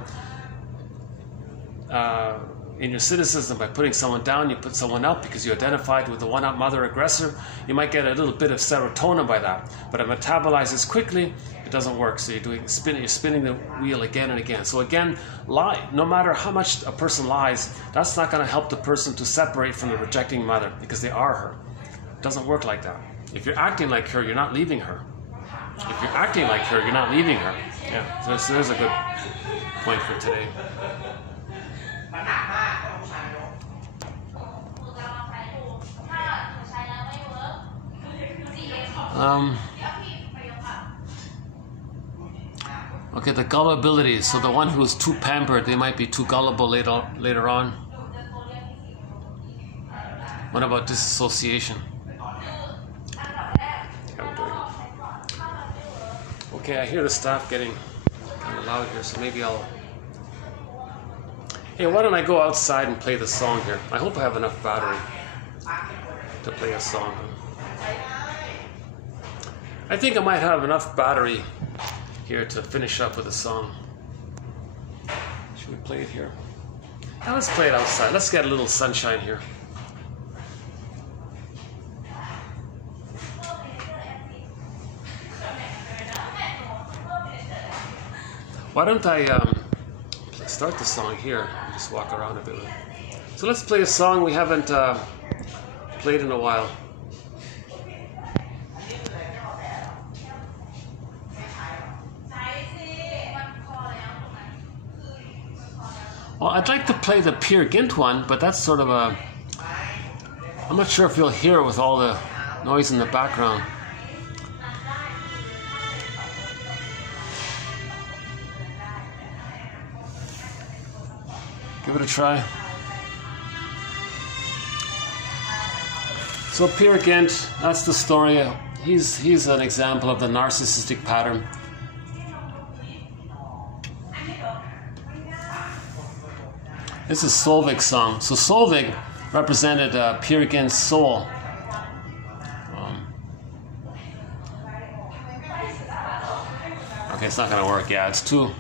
in your cynicism, by putting someone down, you put someone up because you identified with the one-up mother aggressor. You might get a little bit of serotonin by that, but it metabolizes quickly. It doesn't work. So you're spinning the wheel again and again. So again, lie. No matter how much a person lies, that's not going to help the person to separate from the rejecting mother because they are her. It doesn't work like that. If you're acting like her, you're not leaving her. If you're acting like her, you're not leaving her. Yeah, so there's a good point for today. Okay, the gullibility. So the one who is too pampered, they might be too gullible later on. What about disassociation? Okay, I hear the staff getting kind of loud here, so maybe I'll... Hey, why don't I go outside and play the song here? I hope I have enough battery to play a song. I think I might have enough battery here to finish up with a song. Should we play it here? Now let's play it outside. Let's get a little sunshine here. Why don't I start the song here and just walk around a bit with it. So let's play a song we haven't played in a while. Well, I'd like to play the Peer Gynt one, but that's sort of a... I'm not sure if you'll hear it with all the noise in the background. Give it a try. So Peer Gynt, that's the story. He's an example of the narcissistic pattern. This is Solveig's song. So Solveig represented Peer Gynt's soul. Okay, it's not going to work. Yeah, it's too...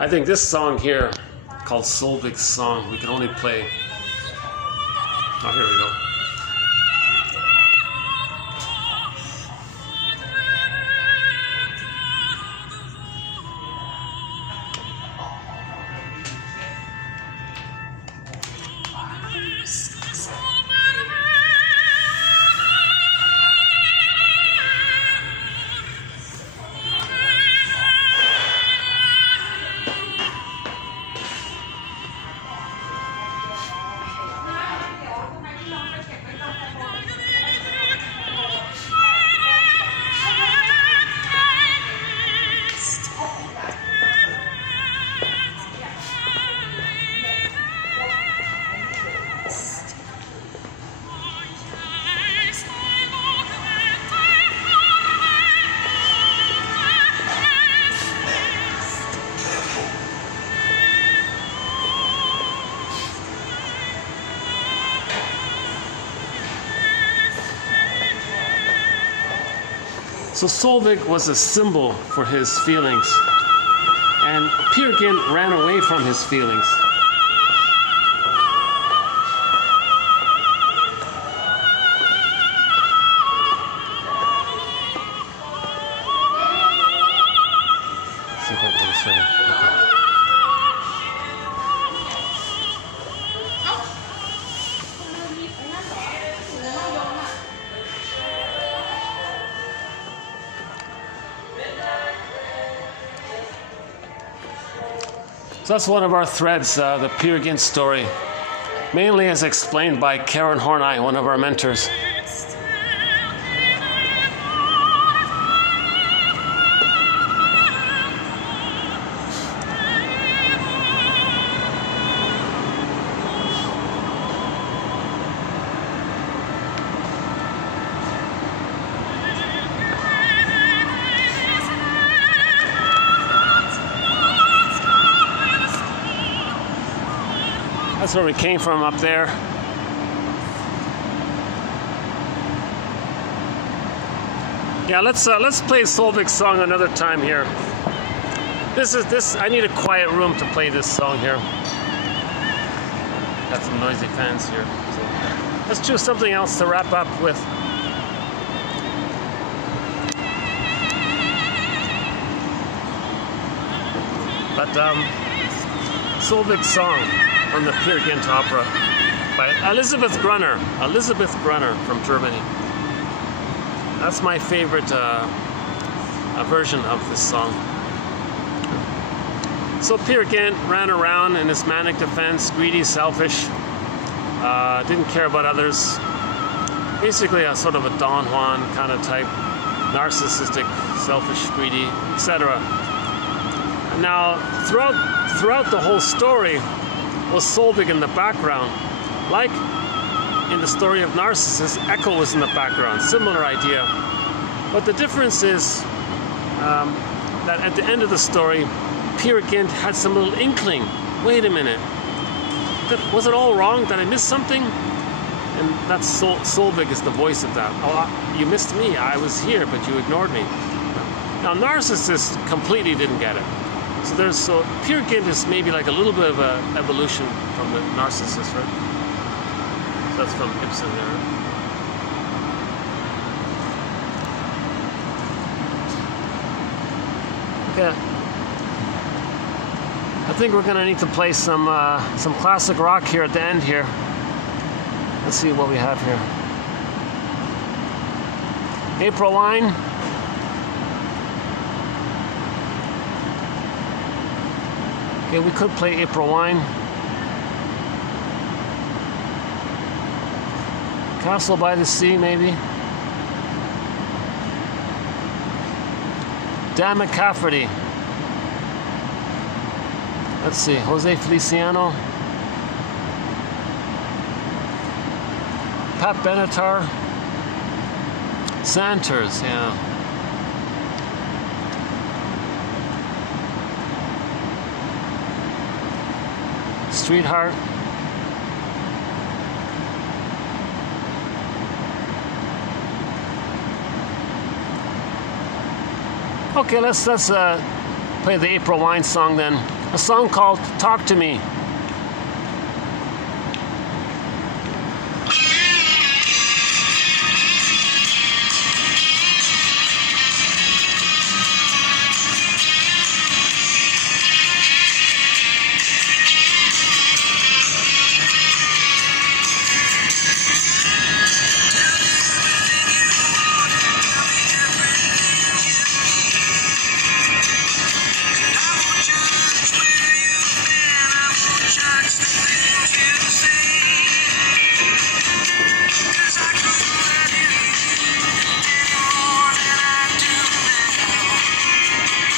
I think this song here, called Solveig's song, we can only play... Oh, here we go. So Solveig was a symbol for his feelings, and Peer Gynt ran away from his feelings. Let's see if I can say it. So that's one of our threads, the Peer Gynt story, mainly as explained by Karen Horney, one of our mentors. That's where we came from, up there. Yeah, let's play Solveig's song another time here. I need a quiet room to play this song here. Got some noisy fans here. So let's choose something else to wrap up with. But Solveig's song from the Peer Gynt opera by Elizabeth Grunner from Germany. That's my favorite version of this song. So Peer Gynt ran around in his manic defense, greedy, selfish, didn't care about others. Basically a sort of a Don Juan kind of type, narcissistic, selfish, greedy, etc. Now, throughout the whole story was Solveig in the background. Like in the story of Narcissus, Echo was in the background, similar idea. But the difference is that at the end of the story, Peer Gynt had some little inkling. Wait a minute, was it all wrong? Did I miss something? And that's Solveig is the voice of that. Oh, you missed me. I was here, but you ignored me. Now, Narcissus completely didn't get it. So Peer Gynt is maybe like a little bit of an evolution from the Narcissus, right? So that's from Ibsen there. Okay. I think we're gonna need to play some classic rock here at the end here. Let's see what we have here. April Wine. Okay, we could play April Wine. Castle by the Sea, maybe. Dan McCafferty. Let's see, Jose Feliciano. Pat Benatar. Santers, yeah. Streetheart. Okay, let's play the April Wine song then. A song called Talk to Me.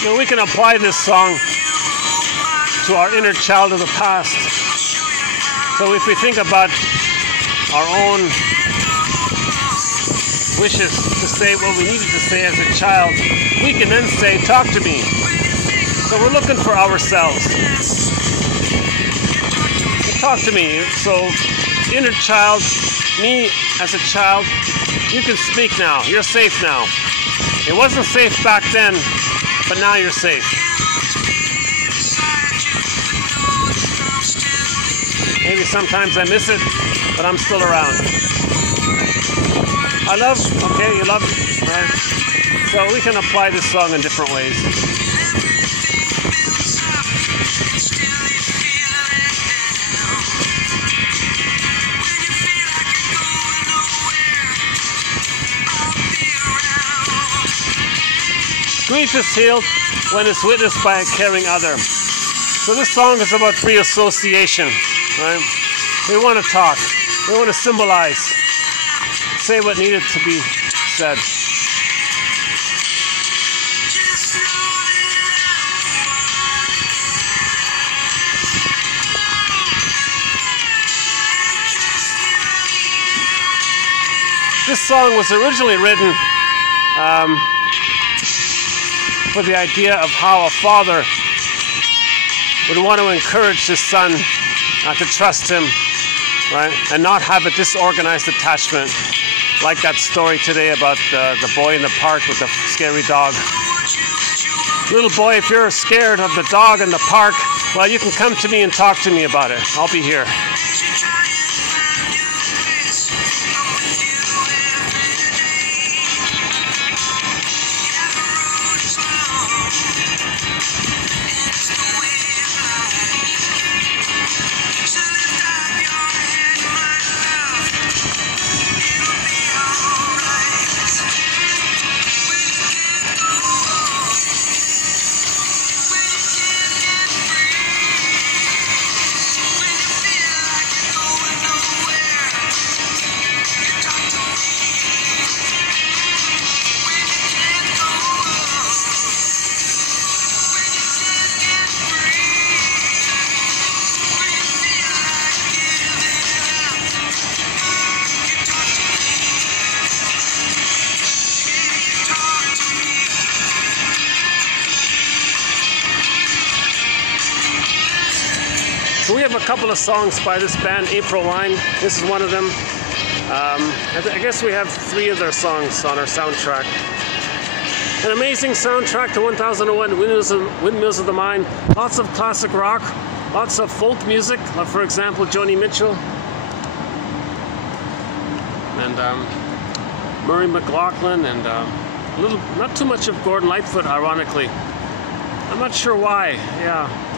Now we can apply this song to our inner child of the past. So if we think about our own wishes to say what we needed to say as a child, we can then say, talk to me. So we're looking for ourselves. Talk to me. So inner child, me as a child, you can speak now. You're safe now. It wasn't safe back then, but now you're safe. Maybe sometimes I miss it, but I'm still around. I love, okay, you love, right? So we can apply this song in different ways. Grief is healed when it's witnessed by a caring other. So this song is about free association, right? We want to talk. We want to symbolize. Say what needed to be said. This song was originally written for the idea of how a father would want to encourage his son to trust him, right, and not have a disorganized attachment, like that story today about the boy in the park with the scary dog. Little boy, if you're scared of the dog in the park, well, you can come to me and talk to me about it. I'll be here. So we have a couple of songs by this band, April Wine. This is one of them. I guess we have 3 of their songs on our soundtrack. An amazing soundtrack to 1001 Windmills of the Mind. Lots of classic rock, lots of folk music, like for example Joni Mitchell and Murray McLaughlin, and not too much of Gordon Lightfoot, ironically. I'm not sure why. Yeah.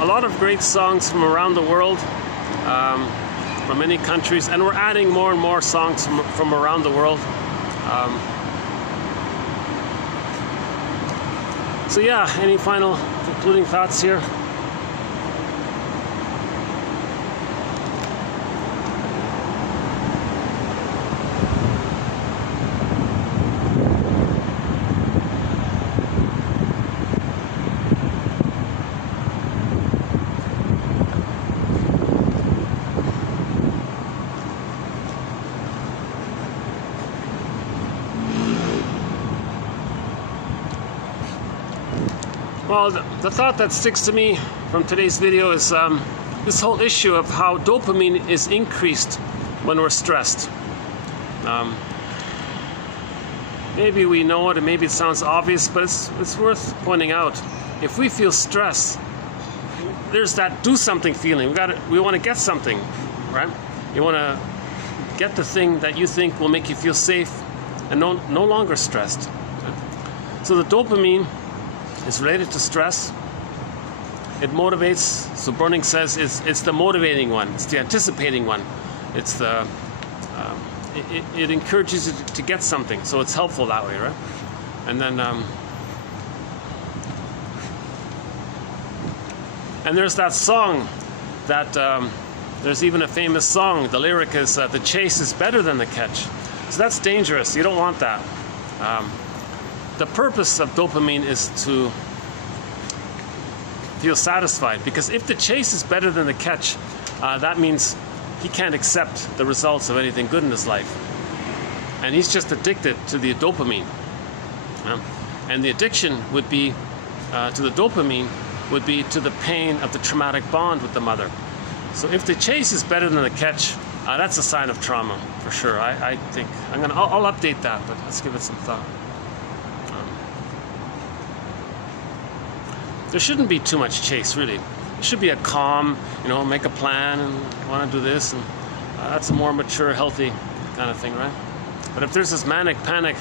A lot of great songs from around the world, from many countries, and we're adding more and more songs from around the world. So yeah, any final concluding thoughts here? Well, the thought that sticks to me from today's video is this whole issue of how dopamine is increased when we're stressed. Maybe we know it, and maybe it sounds obvious, but it's worth pointing out. If we feel stress, there's that do something feeling. We want to get something, right? You want to get the thing that you think will make you feel safe and no longer stressed. Right? So the dopamine is related to stress. It motivates. So Burning says it's the motivating one. It's the anticipating one. It's the it encourages you to get something. So it's helpful that way, right? And then and there's that song that there's even a famous song. The lyric is the chase is better than the catch. So that's dangerous. You don't want that. The purpose of dopamine is to feel satisfied, because if the chase is better than the catch, that means he can't accept the results of anything good in his life. And he's just addicted to the dopamine. And the addiction would be to the dopamine would be to the pain of the traumatic bond with the mother. So if the chase is better than the catch, that's a sign of trauma, for sure. I think I'll update that, but let's give it some thought. There shouldn't be too much chase, really. It should be a calm, make a plan and want to do this, and that's a more mature, healthy kind of thing, right? But if there's this manic panic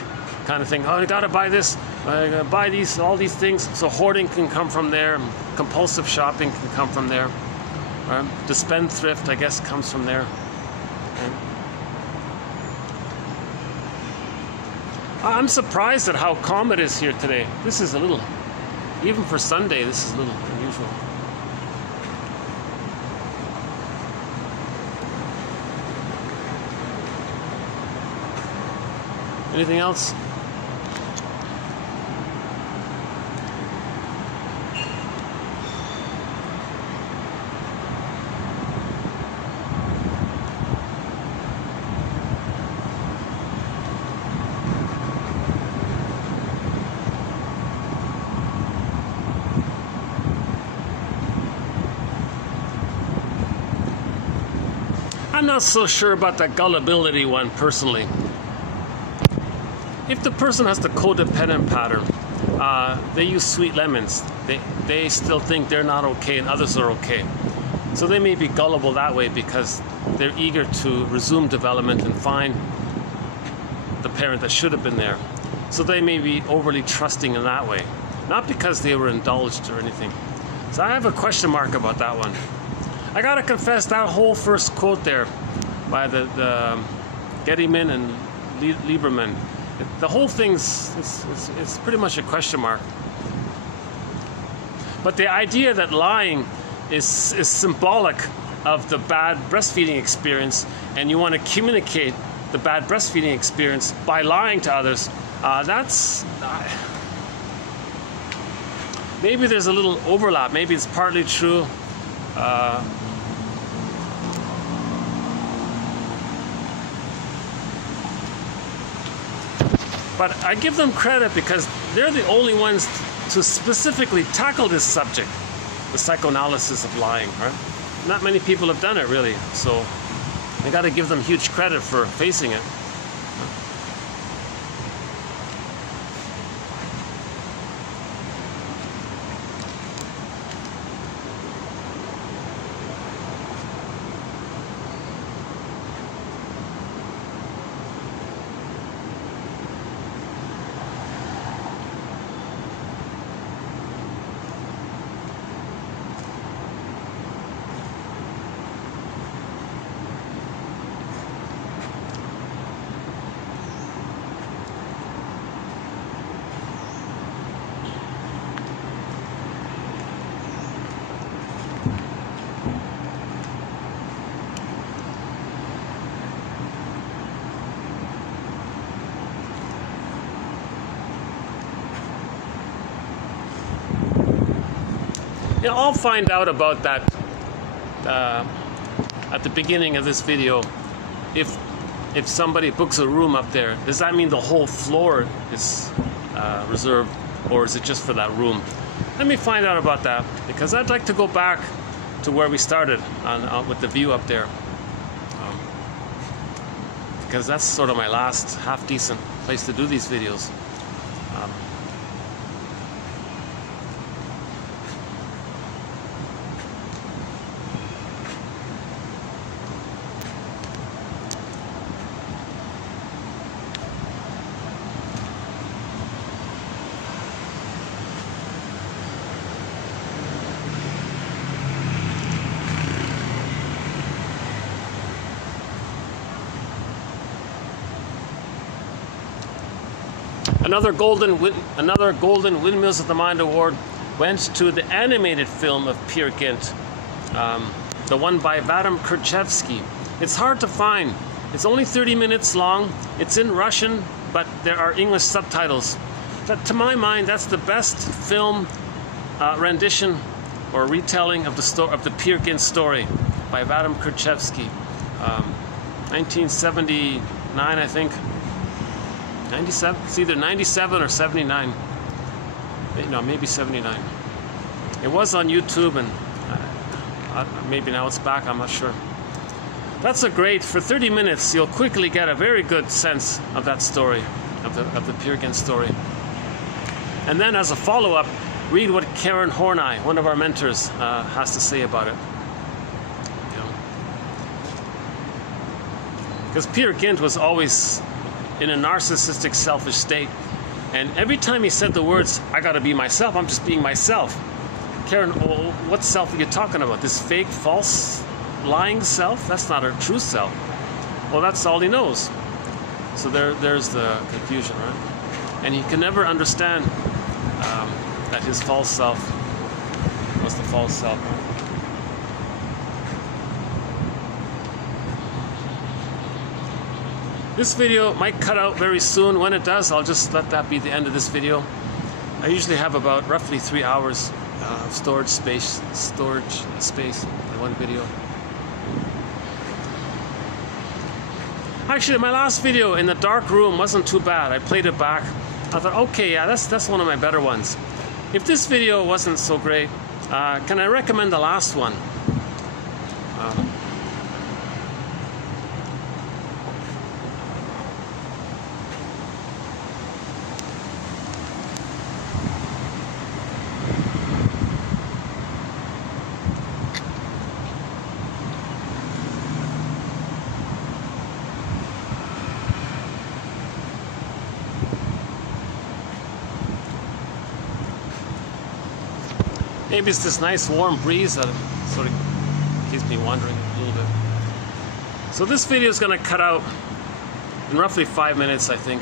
kind of thing, oh, I gotta buy this, I gotta buy all these things. So hoarding can come from there, compulsive shopping can come from there, right? The spendthrift, I guess, comes from there. Right? I'm surprised at how calm it is here today. This is a little. Even for Sunday, this is a little unusual. Anything else? I'm not so sure about that gullibility one, personally. If the person has the codependent pattern, they use sweet lemons. They still think they're not okay and others are okay. So they may be gullible that way because they're eager to resume development and find the parent that should have been there. So they may be overly trusting in that way, not because they were indulged or anything. So I have a question mark about that one. I gotta confess, that whole first quote there by the Gettyman and Lieberman, the whole thing's it's pretty much a question mark. But the idea that lying is symbolic of the bad breastfeeding experience, and you want to communicate the bad breastfeeding experience by lying to others, that's maybe there's a little overlap. Maybe it's partly true. But I give them credit because they're the only ones to specifically tackle this subject, the psychoanalysis of lying, right? Not many people have done it, really, so I got to give them huge credit for facing it. You know, I'll find out about that at the beginning of this video. If somebody books a room up there, does that mean the whole floor is reserved, or is it just for that room? Let me find out about that, because I'd like to go back to where we started with the view up there, because that's sort of my last half-decent place to do these videos. Another golden Windmills of the Mind award went to the animated film of Peer Gynt, the one by Vadim Kurchevsky. It's hard to find. It's only 30 minutes long. It's in Russian, but there are English subtitles. But to my mind, that's the best film rendition or retelling of the Peer Gynt story by Vadim Kurchevsky. 1979, I think. 97? It's either 97 or 79. No, maybe 79. It was on YouTube, and maybe now it's back, I'm not sure. That's a great, for 30 minutes, you'll quickly get a very good sense of that story, of the Peer Gynt story. And then as a follow-up, read what Karen Horney, one of our mentors, has to say about it. Because Peer Gynt was always in a narcissistic, selfish state. And every time he said the words, I gotta be myself, I'm just being myself. Karen, well, what self are you talking about? This fake, false, lying self? That's not our true self. Well, that's all he knows. So there's the confusion, right? And he can never understand that his false self was the false self. This video might cut out very soon. When it does, I'll just let that be the end of this video. I usually have about roughly 3 hours of storage space in one video. Actually, my last video in the dark room wasn't too bad. I played it back. I thought, okay, yeah, that's one of my better ones. If this video wasn't so great, can I recommend the last one? Maybe it's this nice warm breeze that sort of keeps me wandering a little bit. So this video is going to cut out in roughly 5 minutes, I think.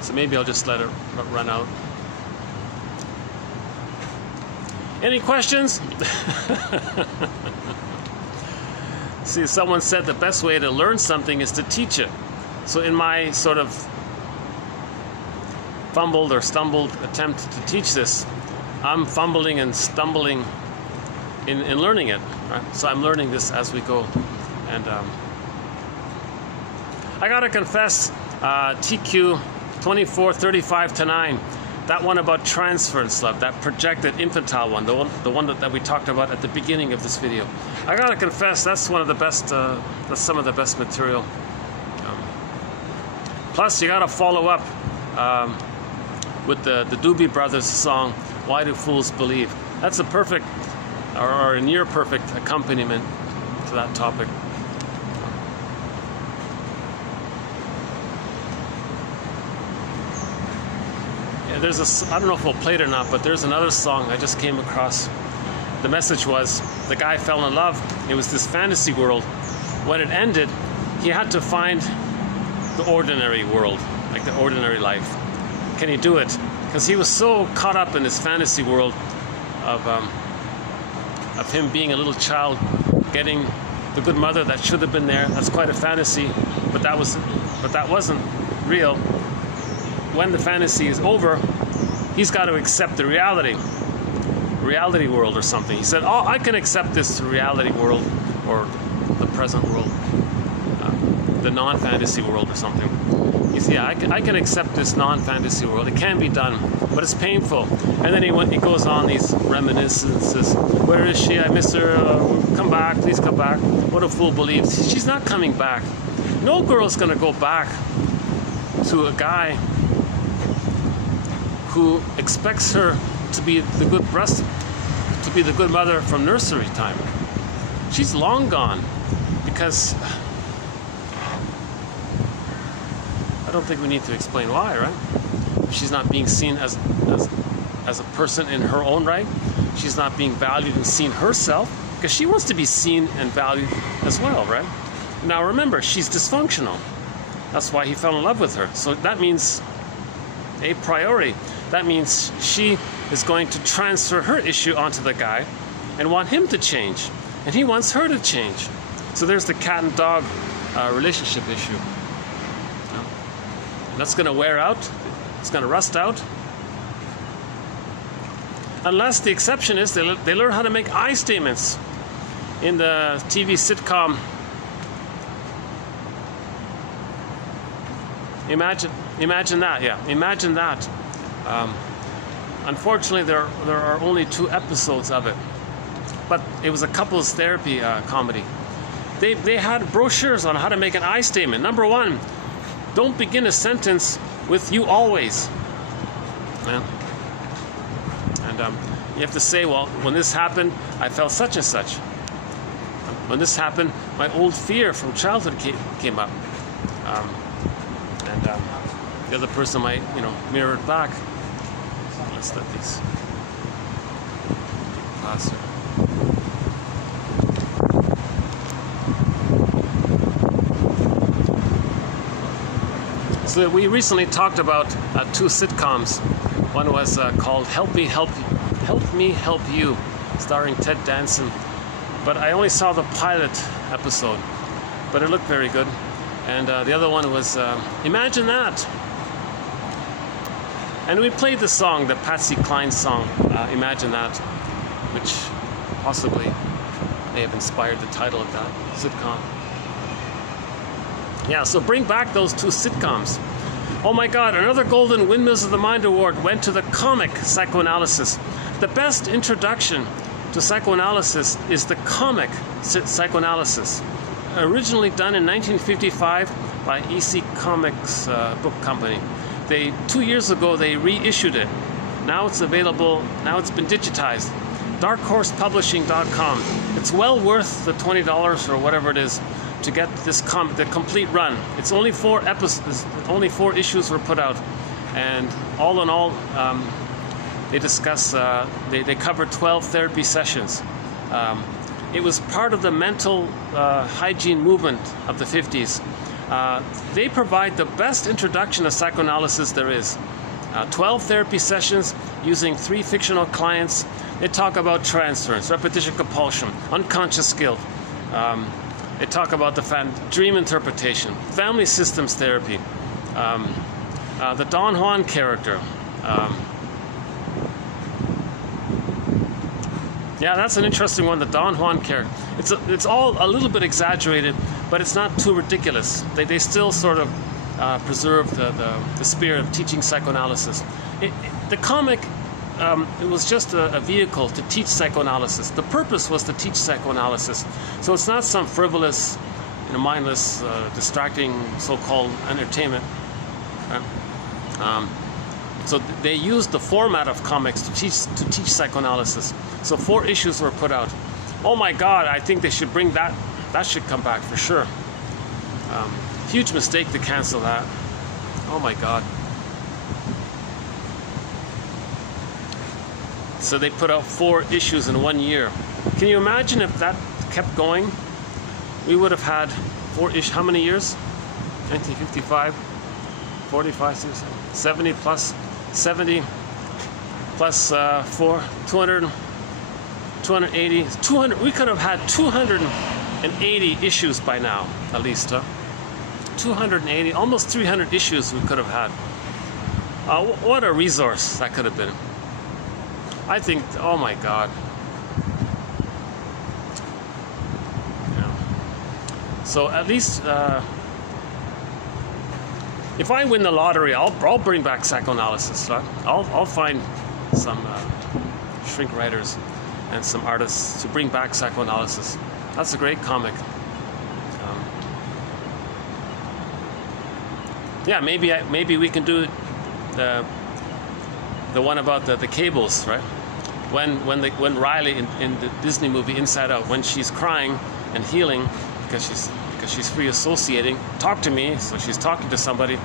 So maybe I'll just let it run out. Any questions? See, someone said the best way to learn something is to teach it. So in my sort of fumbled or stumbled attempt to teach this, I'm fumbling and stumbling in learning it, right? So I'm learning this as we go. And I gotta confess, TQ 2435-9, That one about transference love, that projected infantile one, the one that we talked about at the beginning of this video. I gotta confess, that's one of the best, that's some of the best material. Plus, you gotta follow up with the Doobie Brothers song, Why Do Fools Believe? That's a perfect, or a near perfect accompaniment to that topic. There's I don't know if we'll play it or not, but there's another song I just came across. The message was, the guy fell in love. It was this fantasy world. When it ended, he had to find the ordinary world, like the ordinary life. Can he do it? Because he was so caught up in this fantasy world of him being a little child, getting the good mother that should have been there. That's quite a fantasy, but that wasn't real. When the fantasy is over, he's got to accept the reality world or something. He said, oh, I can accept this reality world, or the present world, the non-fantasy world or something. He said, yeah, I can accept this non-fantasy world. It can be done, but it's painful. And then he goes on these reminiscences. Where is she? I miss her. Come back, please come back. What a fool believes. She's not coming back. No girl's going to go back to a guy who expects her to be the good mother from nursery time. She's long gone, because I don't think we need to explain why, right? She's not being seen as a person in her own right. She's not being valued and seen herself, because she wants to be seen and valued as well, right? Now remember, she's dysfunctional. That's why he fell in love with her. So that means, a priori, that means she is going to transfer her issue onto the guy and want him to change. And he wants her to change. So there's the cat and dog relationship issue. That's going to wear out. It's going to rust out. Unless the exception is they learn how to make I statements. In the TV sitcom, Imagine that, yeah. Imagine that. Unfortunately, there are only 2 episodes of it. But it was a couples therapy comedy. They had brochures on how to make an I statement. Number 1, don't begin a sentence with "you always." Yeah. And you have to say, well, when this happened, I felt such and such. When this happened, my old fear from childhood came up. The other person might, mirror it back. So let's let these pass here. So we recently talked about 2 sitcoms. One was called Help Me Help You, starring Ted Danson. But I only saw the pilot episode, but it looked very good. And the other one was Imagine That. And we played the song, the Patsy Cline song, Imagine That, which possibly may have inspired the title of that sitcom. Yeah, so bring back those 2 sitcoms. Oh my God, another Golden Windmills of the Mind Award went to the comic psychoanalysis. The best introduction to psychoanalysis is the comic psychoanalysis. Originally done in 1955 by EC Comics Book Company. 2 years ago, they reissued it. Now it's available, now it's been digitized. darkhorsepublishing.com. It's well worth the $20 or whatever it is to get this the complete run. It's only 4 episodes, only 4 issues were put out. And all in all, they discuss, they cover 12 therapy sessions. It was part of the mental hygiene movement of the 50s. They provide the best introduction to psychoanalysis there is. 12 therapy sessions using 3 fictional clients. They talk about transference, repetition compulsion, unconscious guilt. They talk about the dream interpretation, family systems therapy, the Don Juan character. Yeah, that's an interesting one, the Don Juan character. It's all a little bit exaggerated, but it's not too ridiculous. They still sort of preserve the spirit of teaching psychoanalysis. The comic, it was just a vehicle to teach psychoanalysis. The purpose was to teach psychoanalysis. So it's not some frivolous, mindless, distracting so-called entertainment. Right? So they used the format of comics to teach psychoanalysis. So 4 issues were put out. Oh my God, I think they should bring that. That should come back for sure. Huge mistake to cancel that. Oh my God. So they put out 4 issues in 1 year. Can you imagine if that kept going? We would have had 4 issues. How many years? 1955, 45, 70 plus 70 plus 4, 200, 280, 200. We could have had 280 issues by now, at least. 280, almost 300 issues we could have had. What a resource that could have been. I think, oh my God. Yeah. So at least, if I win the lottery, I'll bring back psychoanalysis. Right? I'll find some shrink writers and some artists to bring back psychoanalysis. That's a great comic. Yeah, maybe we can do the one about the cables, right? When Riley in the Disney movie Inside Out, when she's crying and healing because she's free associating, talk to me. So she's talking to somebody. So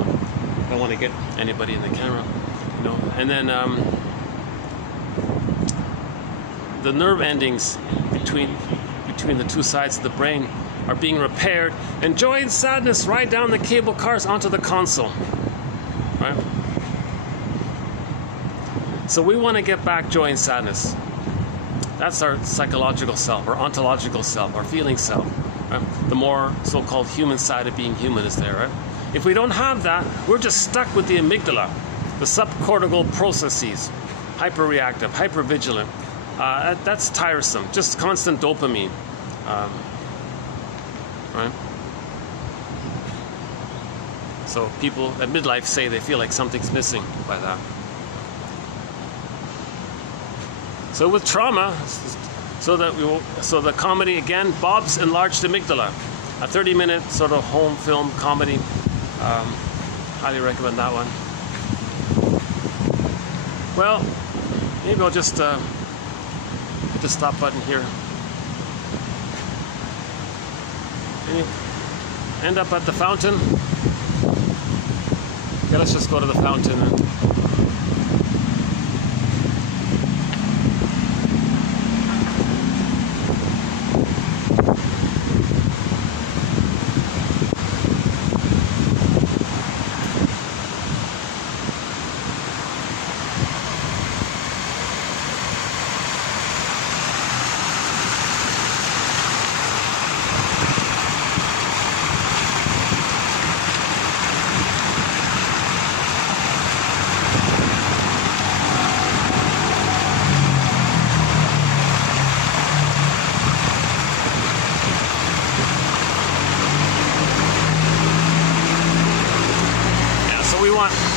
I don't want to get anybody in the camera, And then the nerve endings between the 2 sides of the brain are being repaired, and joy and sadness ride down the cable cars onto the console. Right? So we want to get back joy and sadness. That's our psychological self, our ontological self, our feeling self. Right? The more so-called human side of being human is there. Right? If we don't have that, we're just stuck with the amygdala, the subcortical processes, hyperreactive, hypervigilant. That's tiresome. Just constant dopamine. Right? So people at midlife say they feel like something's missing by that. So with trauma, so the comedy again, Bob's Enlarged Amygdala, a 30-minute sort of home film comedy. Highly recommend that one. Well, maybe I'll just hit the stop button here. End up at the fountain. Okay, let's just go to the fountain.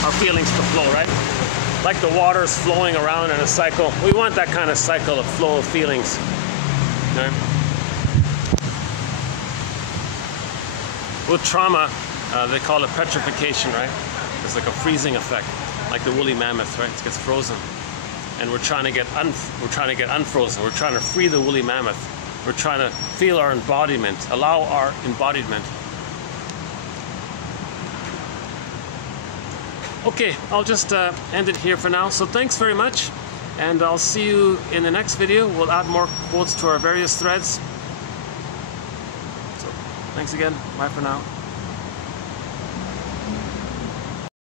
Our feelings to flow, right? Like the water's flowing around in a cycle. We want that kind of cycle of flow of feelings. Okay? With trauma, they call it petrification, right? It's like a freezing effect, like the woolly mammoth, right? It gets frozen, and we're trying to get unfrozen. We're trying to free the woolly mammoth. We're trying to feel our embodiment, allow our embodiment. Okay, I'll just end it here for now. So thanks very much, and I'll see you in the next video. We'll add more quotes to our various threads. So thanks again. Bye for now.